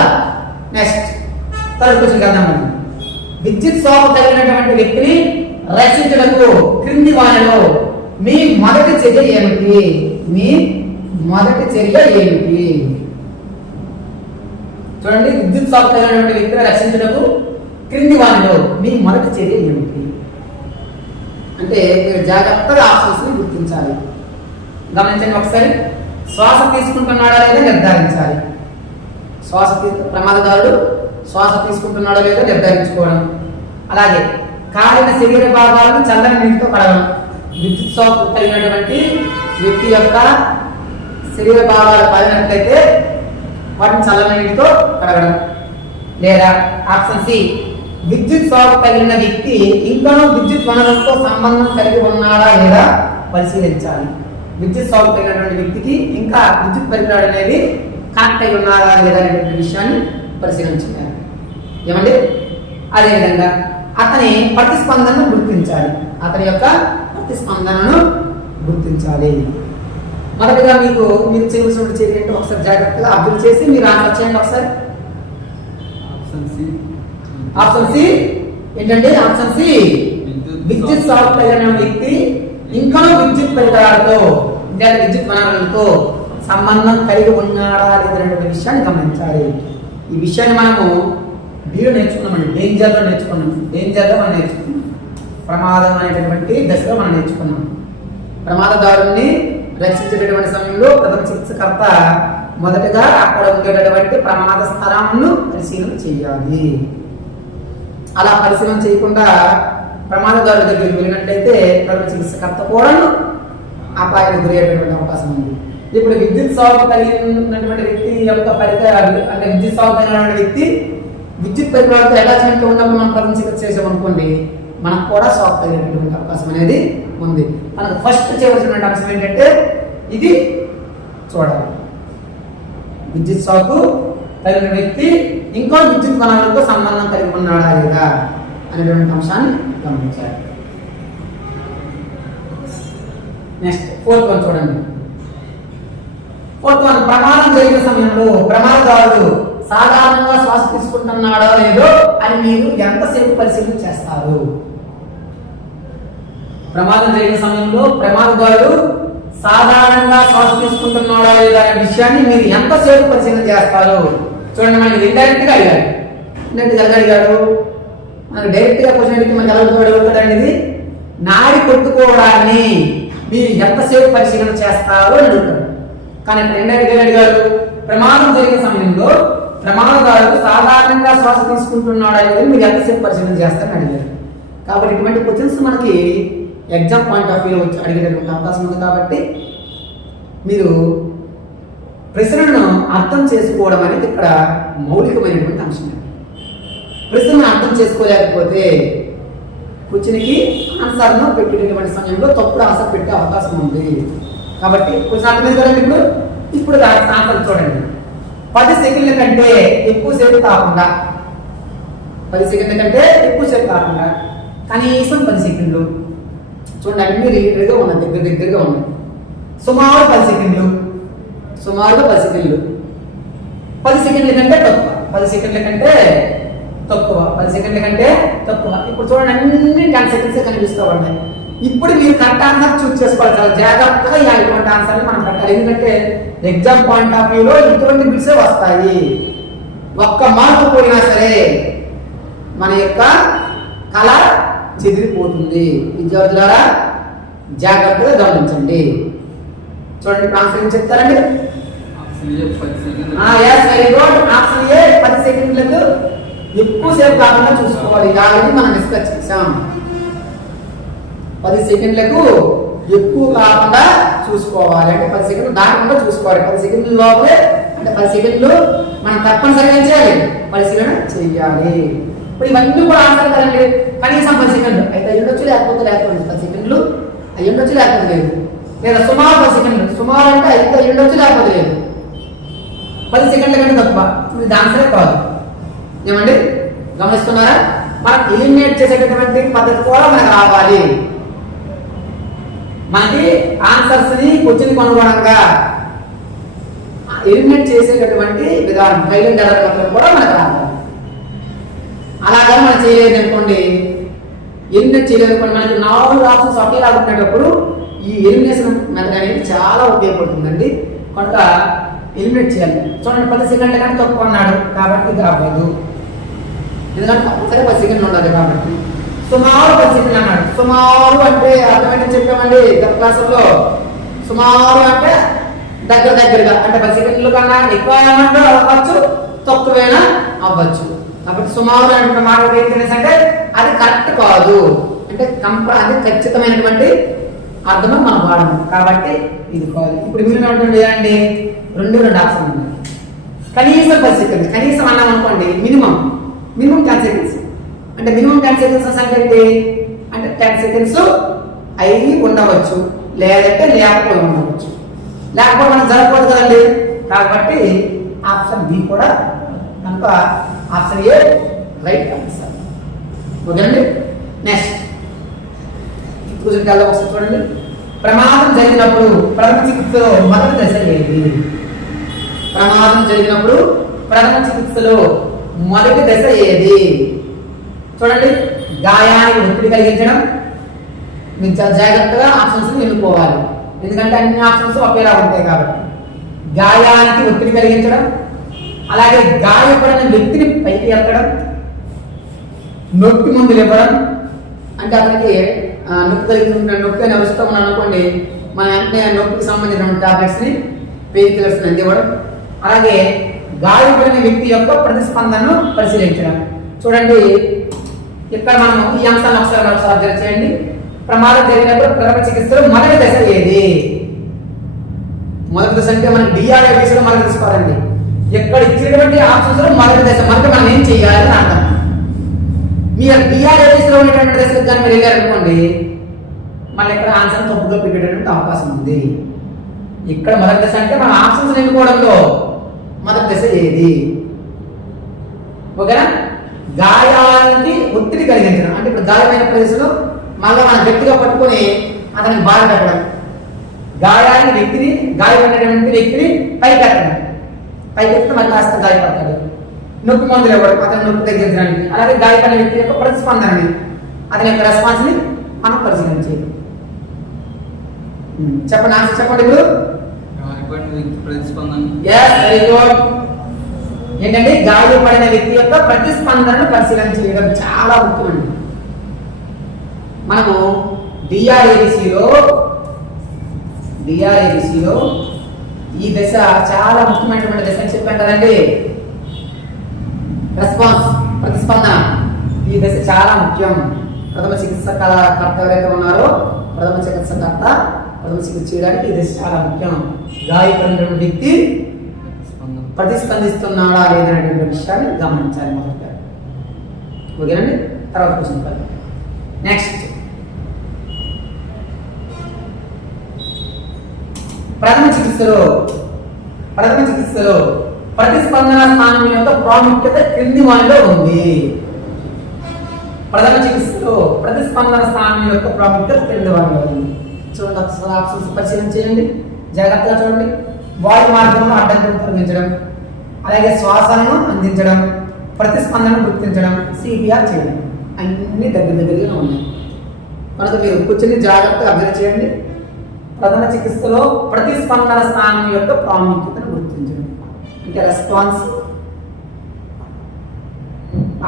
నెక్స్ట్ థర్డ్ క్వశ్చన్ వెళ్దాం. విద్యుత్ షాక్ తగిలినటువంటి వ్యక్తిని రక్షించడానికి క్రింది వానిలో మీ మొదటి చర్య ఏమిటి? మీ మొదటి చర్య ఏమిటి? చూడండి, విద్యుత్ షాక్ తగిలినటువంటి వ్యక్తిని రక్షించడానికి క్రింది వానిలో మీ మొదటి చర్య ఏమిటి అంటే మీరు జాగ్రత్తగా ఆప్షన్స్ ని గుర్తించాలి. గమనించండి ఒకసారి. శ్వాస తీసుకుంటున్నాడా లేదా నిర్ధారించాలి. ప్రమాదదారుడు శ్వాస తీసుకుంటున్నాడో లేదో నిర్ధారించుకోవడం. అలాగే కాలిన శరీర భాగాలను చల్లని నీటితో కడగడం. విద్యుత్ షాక్ కలిగినటువంటి వ్యక్తి యొక్క శరీర భాగాలు కాలినట్లయితే వాటిని చల్లని నీటితో కడగడం. లేదా ఆప్షన్ సి, విద్యుత్ షాక్ తగిలిన వ్యక్తి ఇంకా విద్యుత్ వనరులతో సంబంధం కలిగి ఉన్నాడా లేదా పరిశీలించాలి. విద్యుత్ షాక్ తగిలినటువంటి వ్యక్తికి ఇంకా విద్యుత్ పరికరాలు అనేది కనెక్ట్ అయి ఉన్నారా లేదా అనేటువంటి విషయాన్ని పరిశీలించాలి. ఏమండి? అదేవిధంగా అతని ప్రతిస్పందనను గుర్తించాలి. అతని యొక్క ప్రతిస్పందనను గుర్తించాలి. మొదటిగా మీరు చేయవలసిన చర్య ఏంటో ఒకసారి జాగ్రత్తగా అబ్జర్వ్ చేసి మీరు ఆన్సర్ చేయండి ఒకసారి. ఆప్షన్ సి ఏంటంటే ఆప్షన్ సి, విద్యుత్ షాక్ తగిలిన వ్యక్తి ఇంకా విద్యుత్ పరికరాలతో విద్యుత్ వనరులతో సంబంధం కలిగి ఉన్నాడా లేదనేటువంటి విషయాన్ని గమనించాలి. ఈ విషయాన్ని మనము డీలో నేర్చుకున్నామండి. డేంజర్లో నేర్చుకున్నాం. మనం నేర్చుకున్నాం. ప్రమాదం అనేటటువంటి దశలో మనం నేర్చుకున్నాం. ప్రమాదదారుని రక్షించేటటువంటి సమయంలో ప్రథమ చికిత్సకర్త మొదటగా అక్కడ ఉండేటటువంటి ప్రమాద స్థలాలను పరిశీలన చేయాలి. అలా పరిశీలన చేయకుండా ప్రమాదదారుల దగ్గరికి వెళ్ళినట్లయితే ప్రథమ చికిత్సకర్త కూడా అపాయానికి గురయ్యేటటువంటి అవకాశం ఉంది. ఇప్పుడు విద్యుత్ షాక్ కలిగినటువంటి వ్యక్తి యొక్క పరికరాలు అంటే విద్యుత్ షాక్ కలిగినటువంటి వ్యక్తి విద్యుత్ పరికరాలతో అటాచ్మెంట్ ఉన్నప్పుడు మనం ప్రథమ చికిత్స చేసామనుకోండి, మనకు కూడా షాక్ తగిలేటటువంటి అవకాశం అనేది ఉంది. మనకు ఫస్ట్ చేయవలసిన అంశం ఏంటంటే ఇది చూడాలి. విద్యుత్ షాక్ తగిలిన వ్యక్తి ఇంకో విద్యుత్ వనరులతో సంబంధం కలిగి ఉన్నాడా లేదా అనేటువంటి అంశాన్ని గమనించాలి. నెక్స్ట్ ఫోర్త్ వన్ చూడండి. ఫోర్త్ వన్, ప్రమాదం జరిగిన సమయంలో ప్రమాదదారుడు సాధారణంగా శ్వాస తీసుకుంటున్నాడో లేదో అని మీరు ఎంతసేపు పరిశీలన చేస్తారు? ప్రమాదం జరిగిన సమయంలో ప్రమాదదారుడు సాధారణంగా శ్వాస తీసుకుంటున్నాడా లేదా అనే విషయాన్ని మీరు ఎంతసేపు పరిశీలన చేస్తారు? చూడండి, మనకి ఇండైరెక్ట్ గా అడిగాడు. ఇండైరెక్ట్ గా అడిగాడు. మనకు డైరెక్ట్ గా క్వశ్చన్ అడిగితే మనకి ఎలా అడుగుతాడండి? ఇది నాడి కొట్టుకోవడాన్ని మీరు ఎంతసేపు పరిశీలన చేస్తారో అని అడుగుతారు. కానీ ఇక్కడ అడిగారు ప్రమాదం జరిగిన సమయంలో ప్రమాదదారుడు సాధారణంగా శ్వాస తీసుకుంటున్నాడు అనేది మీరు ఎంతసేపు పరిశీలన చేస్తారని అడిగారు. కాబట్టి ఇటువంటి క్వశ్చన్స్ మనకి ఎగ్జామ్ పాయింట్ ఆఫ్ వ్యూ వచ్చి అడిగేటటువంటి అవకాశం ఉంది. కాబట్టి మీరు ప్రశ్నను అర్థం చేసుకోవడం అనేది ఇక్కడ మౌలికమైనటువంటి అంశం. ప్రశ్నను అర్థం చేసుకోలేకపోతే క్వశ్చన్కి ఆన్సర్ను పెట్టేటటువంటి సమయంలో తప్పుడు ఆన్సర్ పెట్టే అవకాశం ఉంది. కాబట్టి క్వశ్చన్ అర్థం చేసుకోవాలంటే ఇప్పుడు ఆన్సర్ చూడండి. 10 సెకండ్ల కంటే ఎక్కువసేపు కాకుండా 10 సెకండ్ల కంటే ఎక్కువసేపు కాకుండా కనీసం 10 సెకండ్లు చూడండి. అన్ని రిలేటెడ్గా ఉన్నాయి, దగ్గరగా ఉన్నాయి. సుమారు 10 సెకండ్లు, సుమారుగా 10 సెకండ్లు, 10 సెకండ్ల కంటే తక్కువ, 10 సెకండ్ల కంటే తక్కువ, 10 సెకండ్ల కంటే తక్కువ. ఇప్పుడు చూడండి అన్ని 10 సెకండ్స్ కనిపిస్తూ ఉన్నాయి. ఇప్పుడు మీరు కరెక్ట్ ఆన్సర్ చూస్ చేసుకోవాలి. చాలా జాగ్రత్తగా ఇటువంటి ఆన్సర్ని మనం పెట్టాలి. ఎందుకంటే ఎగ్జామ్ పాయింట్ ఆఫ్ వ్యూలో ఇటువంటి బిట్సే వస్తాయి. ఒక్క మార్కు పోయినా సరే మన యొక్క కళ చెదిరిపోతుంది. విద్యార్థులారా జాగ్రత్తగా గమనించండి. చూడండి ఆన్సర్ ఏం చెప్తారండి? ఆప్షన్ ఏ 10 సెకండ్లకు ఎక్కువసేపు కాకుండా చూసుకోవాలి. ఆల్రెడీ మనం డిస్కస్ చేసాం. 10 సెకండ్లకు ఎక్కువ కాకుండా చూసుకోవాలి అంటే 10 సెకండ్లు దాటకుండా చూసుకోవాలి. 10 సెకండ్ల లోపలే అంటే 10 సెకండ్లు మనం తప్పనిసరిగా చేయాలి, పరిశీలన చేయాలి. ఇప్పుడు ఇవన్నీ కూడా ఆన్సర్ కదండి. కనీసం 10 సెకండ్లు అయితే అయ్యుండొచ్చు, లేకపోతే 10 సెకండ్లు అయ్యుండొచ్చు, లేకపోతే లేదు. లేదా సుమారు 10 సెకండ్లు, సుమారు అంటే అయితే అయ్యుండొచ్చు, లేకపోతే లేదు. 10 సెకండ్ల కంటే తప్ప ఇది ఆన్సరే కాదు. ఏమండి గమనిస్తున్నారా? మనం ఎలిమినేట్ చేసేటటువంటి పద్ధతి కూడా మనకు రావాలి. మనకి ఆన్సర్స్ ని క్వశ్చన్ అనుగుణంగా ఎలిమినేట్ చేసేటటువంటి విధానం ట్రైలింగ్ ఎర్రర్ కూడా మనకు రావాలి. అలాగే మనం చేయలేదు అనుకోండి, ఎలిమినేట్ చేయలేదు అనుకోండి, మనకి 4 ఆప్షన్స్ ఒకేలాగా ఉండేటప్పుడు ఈ ఎలిమినేషన్ మెథడ్ అనేది చాలా ఉపయోగపడుతుందండి. కనుక ఎలిమినేట్ చేయాలి. చూడండి 10 సెకండ్ల కంటే తక్కువ అన్నాడు కాబట్టి ఇది అవ్వదు. ఎందుకంటే కంపల్సరీ 10 సెకండ్లు ఉండాలి. కాబట్టి సుమారు 10 సెకండ్లు అన్నాడు. సుమారు అంటే అర్థమైందని చెప్పామండి గత క్లాసుల్లో. సుమారు అంటే దగ్గరగా అంటే 10 సెకండ్ల కన్నా ఎక్కువ ఏమంటే అవ్వచ్చు, తక్కువైనా అవ్వచ్చు. కాబట్టి సుమారు అంటే మాట ఏంటంటే అది కరెక్ట్ కాదు, అంటే అది ఖచ్చితమైనటువంటి అర్థమే మనం వాడము. కాబట్టి ఇది కాదు. ఇప్పుడు మిగిలినటువంటి ఏదండి 2 ఆప్షన్ ఉన్నాయి. కనీసం 10 సెకండ్లు, కనీసం అన్నాం అనుకోండి మినిమం 10 సెకండ్స్. అంటే మినిమం 10 సెకండ్స్ అంటే 10 సెకండ్స్ అయి ఉండవచ్చు, లేదంటే లేకపోయి ఉండవచ్చు. లేకపోతే మనం జరగకూడదు కదండి. కాబట్టి ఆప్షన్ బి కూడా కనుక ఆప్షన్ ఏ రైట్ ఆన్సర్. ఓకేనండి. నెక్స్ట్ ఒకసారి చూడండి. ప్రమాదం జరిగినప్పుడు ప్రథమ చికిత్సలో మొదటి దశ ఏది? ప్రమాదం జరిగినప్పుడు ప్రథమ చికిత్సలో మొదటి దశ ఏది? చూడండి, గాయానికి ఒత్తిడి కలిగించడం. మీరు చాలా జాగ్రత్తగా ఆప్షన్స్ ఎన్నుకోవాలి, ఎందుకంటే అన్ని ఆప్షన్స్ ఒకేలా ఉంటాయి కాబట్టి. గాయానికి ఒత్తిడి కలిగించడం, అలాగే గాయపడిన వ్యక్తిని పైకి ఎత్తడం, నొప్పి మందులు ఇవ్వడం. అంటే అతనికి నొప్పి కలిగిన నొప్పి అని అవస్థ ఉన్నాం అనుకోండి, మన వెంటనే నొప్పికి సంబంధించిన టాబ్లెట్స్ని పెయిన్ కిల్లర్స్ని అందివ్వడం. అలాగే గాయపడిన వ్యక్తి యొక్క ప్రతిస్పందనను పరిశీలించడం. చూడండి ఇక్కడ మనం ఈ అంశాన్ని ఒకసారి అబ్జర్వ్ చేయండి. ప్రమాదం జరిగినప్పుడు ప్రథమ చికిత్సలో మొదటి దశ ఏది? మొదటి దశ అంటే మనకి డిఆర్ఏబిసిలో మొదటి దశ కాదండి. ఇక్కడ ఇచ్చినటువంటి ఆప్షన్స్ లో మొదటి దశ మనకి మనం ఏం చేయాలి అని అర్థం. మీరు డిఆర్ఏబిసిలో ఉన్నటువంటి దశకు కానీ మీరు వెళ్ళారనుకోండి, మళ్ళీ ఇక్కడ ఆన్సర్ తప్పుగా పెట్టేటటువంటి అవకాశం ఉంది. ఇక్కడ మొదటి దశ అంటే మన ఆప్షన్స్ ఎన్నుకోవడంలో మొదటి దశ ఏది? ఓకేనా? గాయానికి ఒత్తిడి కలిగించడం అంటే ఇప్పుడు గాయమైన ప్రదేశంలో మళ్ళీ మనం గట్టిగా పట్టుకొని అతనికి బాధ పెట్టడం. గాయానికి వ్యక్తిని గాయపడినటువంటి వ్యక్తిని పైకెత్తడం, పైకెత్తితే మళ్ళీ కాస్త గాయపడతాడు. నొప్పి మందులు ఇవ్వడం అతని నొప్పి తగ్గించడానికి. అలాగే గాయపడిన వ్యక్తి యొక్క ప్రతిస్పందనని, అతని యొక్క రెస్పాన్స్ ని మనం పరిశీలించాలి. చెప్పండి ఆన్సర్ చెప్పండి. ఇప్పుడు ఏంటంటే గాయపడిన వ్యక్తి యొక్క ప్రతిస్పందనను పరిశీలన చేయడం చాలా ముఖ్యమండి. మనము డిఆర్ఏబిసిలో డిఆర్ఏబిసిలో ఈ దశ చాలా ముఖ్యమైనటువంటి దశ అని చెప్పాను కదండి. రెస్పాన్స్, ప్రతిస్పందన. ఈ దశ చాలా ముఖ్యం. ప్రథమ చికిత్సకర్త ఎవరైతే ఉన్నారో ప్రథమ చికిత్స చేయడానికి ఈ దశ చాలా ముఖ్యం. గాయపడినటువంటి వ్యక్తి ప్రతిస్పందిస్తున్నాడా లేదనేటువంటి విషయాన్ని గమనించాలి మొదట. ఓకేనండి. తర్వాత క్వశ్చన్. నెక్స్ట్, ప్రథమ చికిత్సలో ప్రతిస్పందన స్థానం యొక్క ప్రాముఖ్యత క్రింది వానిలో ఉంది. ప్రథమ చికిత్సలో ప్రతిస్పందన స్థానం యొక్క ప్రాముఖ్యత క్రింది వానిలో ఉంది. చూడండి, ఒకసారి ఆప్షన్స్ పరిశీలన చేయండి, జాగ్రత్తగా చూడండి. వాయు మార్గంలో అడ్డంకులను తొలగించడం, అలాగే శ్వాసను అందించడం, ప్రతిస్పందనను గుర్తించడం, సిపిఆర్ చేయడం. అన్ని దగ్గరగా ఉన్నాయి. కనుక మీరు కూర్చొని జాగ్రత్తగా అబ్జర్వ్ చేయండి. ప్రథమ చికిత్సలో ప్రతిస్పందన స్థానం యొక్క ప్రాముఖ్యతను గుర్తించడం. ఇంకా రెస్పాన్స్,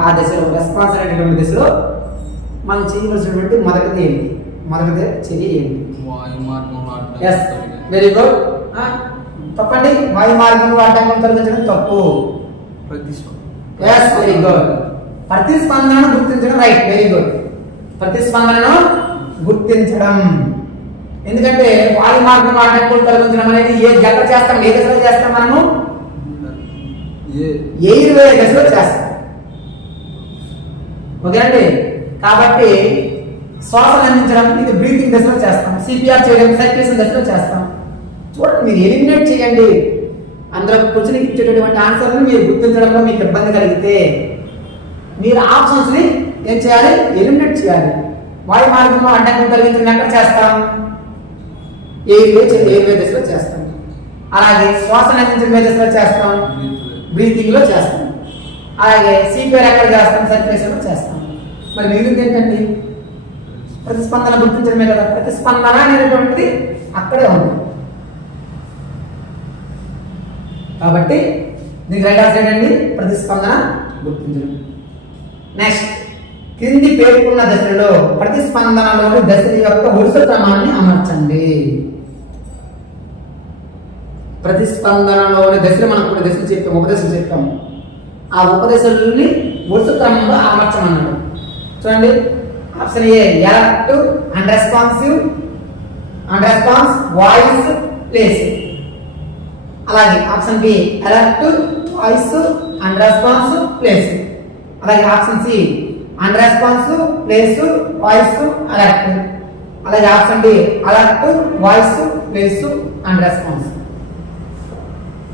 ఆ దశలో రెస్పాన్స్ అనేటువంటి దశలో మనం చేయవలసినటువంటి మొదటిది ఏంటి? మొదటిది చర్య ఏంటి? Yes, very good. తప్పండి. వాయు మార్గంలో అడ్డంకం తొలగించడం తప్పు. Yes, very good. ప్రతిస్పందనను గుర్తించడం రైట్, వెరీ గుడ్. ప్రతిస్పందనను గుర్తించడం. ఎందుకంటే వాయు మార్గంలో అడ్డంకులు తొలగించడం అనేది ఎక్కడ చేస్తాం? ఏ దశలో చేస్తాం? మనము ఎయిర్ వే దశలో చేస్తాం. ఓకేనండి. కాబట్టి శ్వాసను అందించడం ఇది బ్రీతింగ్ దశలో చేస్తాం. సిపిఆర్ చేయడం సర్క్యులేషన్ దశలో చేస్తాం. చూడండి, మీరు ఎలిమినేట్ చేయండి. అందులో క్వశ్చన్కి ఇచ్చేటటువంటి ఆన్సర్ని మీరు గుర్తించడంలో మీకు ఇబ్బంది కలిగితే మీరు ఆప్షన్స్ ని ఏం చేయాలి? ఎలిమినేట్ చేయాలి. వాయు మార్గంలో అడ్డంకం తొలగించడం ఎక్కడ చేస్తాం? ఎయిర్వే దశలో చేస్తాం. అలాగే శ్వాసను అందించడం దశలో చేస్తాం, బ్రీతింగ్ లో చేస్తాం. అలాగే సిపిఆర్ ఎక్కడ చేస్తాం? సర్క్యులేషన్ లో చేస్తాం. మరి మిగిలింది ఏంటండి? ప్రతిస్పందన గుర్తించడమే కదా. ప్రతిస్పందన అనేటువంటిది అక్కడే ఉంది. కాబట్టి దీనికి రైట్ ఆన్సర్ ఏంటండి? ప్రతిస్పందన గుర్తించడం. నెక్స్ట్, క్రింది పేర్కొన్న దశలో ప్రతిస్పందనలోని దశల యొక్క వరుస క్రమాన్ని అమర్చండి. ప్రతిస్పందనలోని దశలు మనం కొన్ని దశలు చెప్పాము, ఉపదశలు చెప్పాము. ఆ ఉపదశల్ని వరుస క్రమంలో అమర్చమన్నాడు. చూడండి, option A active and responsive, voice, place. అలాగే option B alert, voice, and response, place. అలాగే option C unresponsive, place, voice, alert. అలాగే option D alert, voice, place, and response.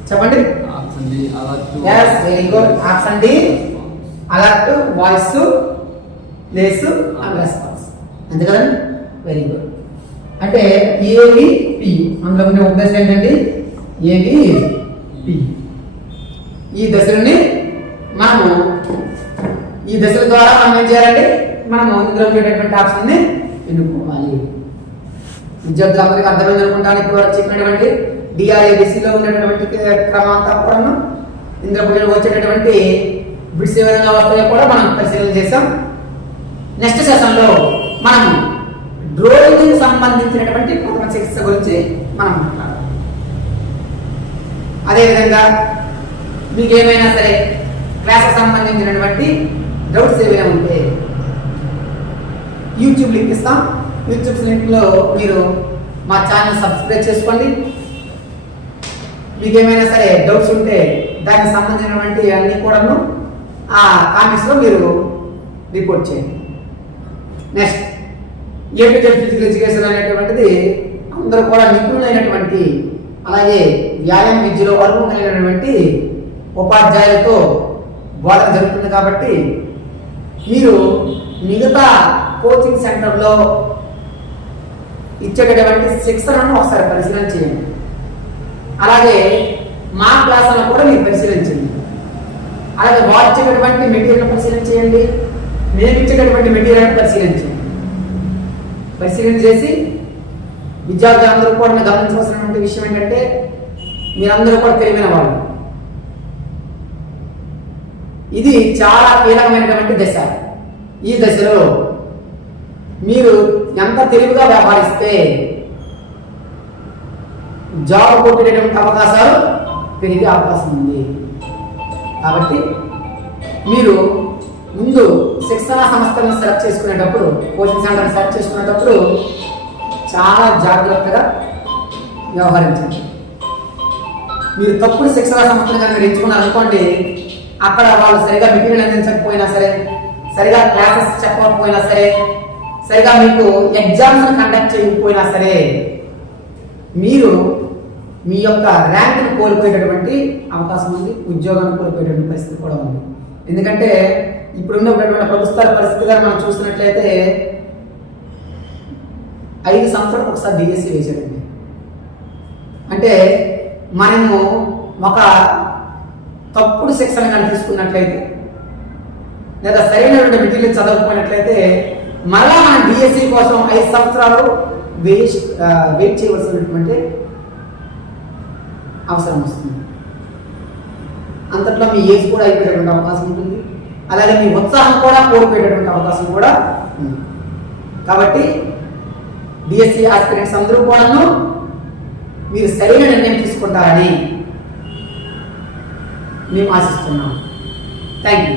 చెప్పండి. Option D alert. yes, very good. Option D alert, voice, place, and response. అంతే కదండి? Very good. అంటే A V P, అందులో ఉన్న ఉద్దేశం ఏంటండి? ఏవి పి. ఈ దశలని మనము ఈ దశల ద్వారా మనం ఏం చేయాలంటే మనము ఇందులో ఉండేటటువంటి ఆప్షన్ ని ఎన్నుకోవాలి. విద్యార్థులందరికీ అర్థమైంది అనుకుంటాను. ఇప్పుడు వరకు చెప్పినటువంటి డిఆర్ఏబిసిలో ఉండేటటువంటి క్రమాంతా కూడా ఇందులో వచ్చేటటువంటి బిట్స్ ఏ విధంగా వస్తాయో కూడా మనం పరిశీలన చేసాం. నెక్స్ట్ సెషన్ లో మనం డ్రోయింగ్ సంబంధించినటువంటి ప్రథమ చికిత్స గురించి మనం మాట్లాడాలి. అదేవిధంగా మీకు ఏమైనా సరే క్లాసెస్ సంబంధించినటువంటి డౌట్స్ ఏమైనా ఉంటే యూట్యూబ్ లింక్ ఇస్తాం. యూట్యూబ్ లింక్లో మీరు మా ఛానల్ సబ్స్క్రైబ్ చేసుకోండి. మీకు ఏమైనా సరే డౌట్స్ ఉంటే దానికి సంబంధించినటువంటి అన్ని కూడాను ఆ కామెంట్స్లో మీరు రిపోర్ట్ చేయండి. Next, A to Z physical education అనేటువంటిది అందరూ కూడా నిపుణులైనటువంటి, అలాగే వ్యాయామ విద్యలో అర్హులైనటువంటి ఉపాధ్యాయులతో బోధన జరుగుతుంది. కాబట్టి మీరు మిగతా కోచింగ్ సెంటర్లో ఇచ్చేటటువంటి శిక్షణను ఒకసారి పరిశీలన చేయండి. అలాగే మా క్లాసులను కూడా మీరు పరిశీలించండి. అలాగే వారు ఇచ్చేటటువంటి మెటీరియల్ పరిశీలన చేయండి, మేము ఇచ్చేటటువంటి మెటీరియల్ పరిశీలించండి. పరిశీలన చేసి విద్యార్థులందరూ కూడా గమనించవలసినటువంటి విషయం ఏంటంటే మీరందరూ కూడా తెలివైన వాళ్ళు. ఇది చాలా కీలకమైనటువంటి దశ. ఈ దశలో మీరు ఎంత తెలివిగా వ్యవహరిస్తే జాబ్ కొట్టేటటువంటి అవకాశాలు పెరిగే అవకాశం ఉంది. కాబట్టి మీరు ముందు శిక్షణ సంస్థలను సెలెక్ట్ చేసుకునేటప్పుడు, కోచింగ్ సెంటర్ని సెలెక్ట్ చేసుకునేటప్పుడు చాలా జాగ్రత్తగా వ్యవహరించండి. మీరు తప్పుడు శిక్షణ సంస్థలు కనుక మీరు ఎంచుకున్నారనుకోండి, అక్కడ వాళ్ళు సరిగా మెటీరియల్ అందించకపోయినా సరే, సరిగా క్లాసెస్ చెప్పకపోయినా సరే, సరిగా మీకు ఎగ్జామ్స్ కండక్ట్ చేయకపోయినా సరే, మీరు మీ యొక్క ర్యాంక్ను కోల్పోయేటటువంటి అవకాశం ఉంది, ఉద్యోగాన్ని కోల్పోయేటటువంటి పరిస్థితి కూడా ఉంది. ఎందుకంటే ఇప్పుడు ఉన్నటువంటి ప్రభుత్వాల పరిస్థితిగా మనం చూసినట్లయితే 5 సంవత్సరాలకు ఒకసారి డిఎస్సి వేసాడండి. అంటే మనము ఒక తప్పుడు శిక్షణ కానీ తీసుకున్నట్లయితే, లేదా సరైనటువంటి మెటీరియల్ చదవకపోయినట్లయితే మళ్ళా మనం డిఎస్సి కోసం 5 సంవత్సరాలు వెయిట్ చేయవలసినటువంటి అవసరం వస్తుంది. అంతట్లో మీ ఏజ్ కూడా అయిపోయేటువంటి అవకాశం ఉంటుంది, అలాగే మీ ఉత్సాహం కూడా కోల్పోయేటటువంటి అవకాశం కూడా ఉంది. కాబట్టి డిఎస్సి ఆస్పిరెంట్స్ అందరూ కూడాను మీరు సరైన నిర్ణయం తీసుకుంటారని మేము ఆశిస్తున్నాం. Thank you.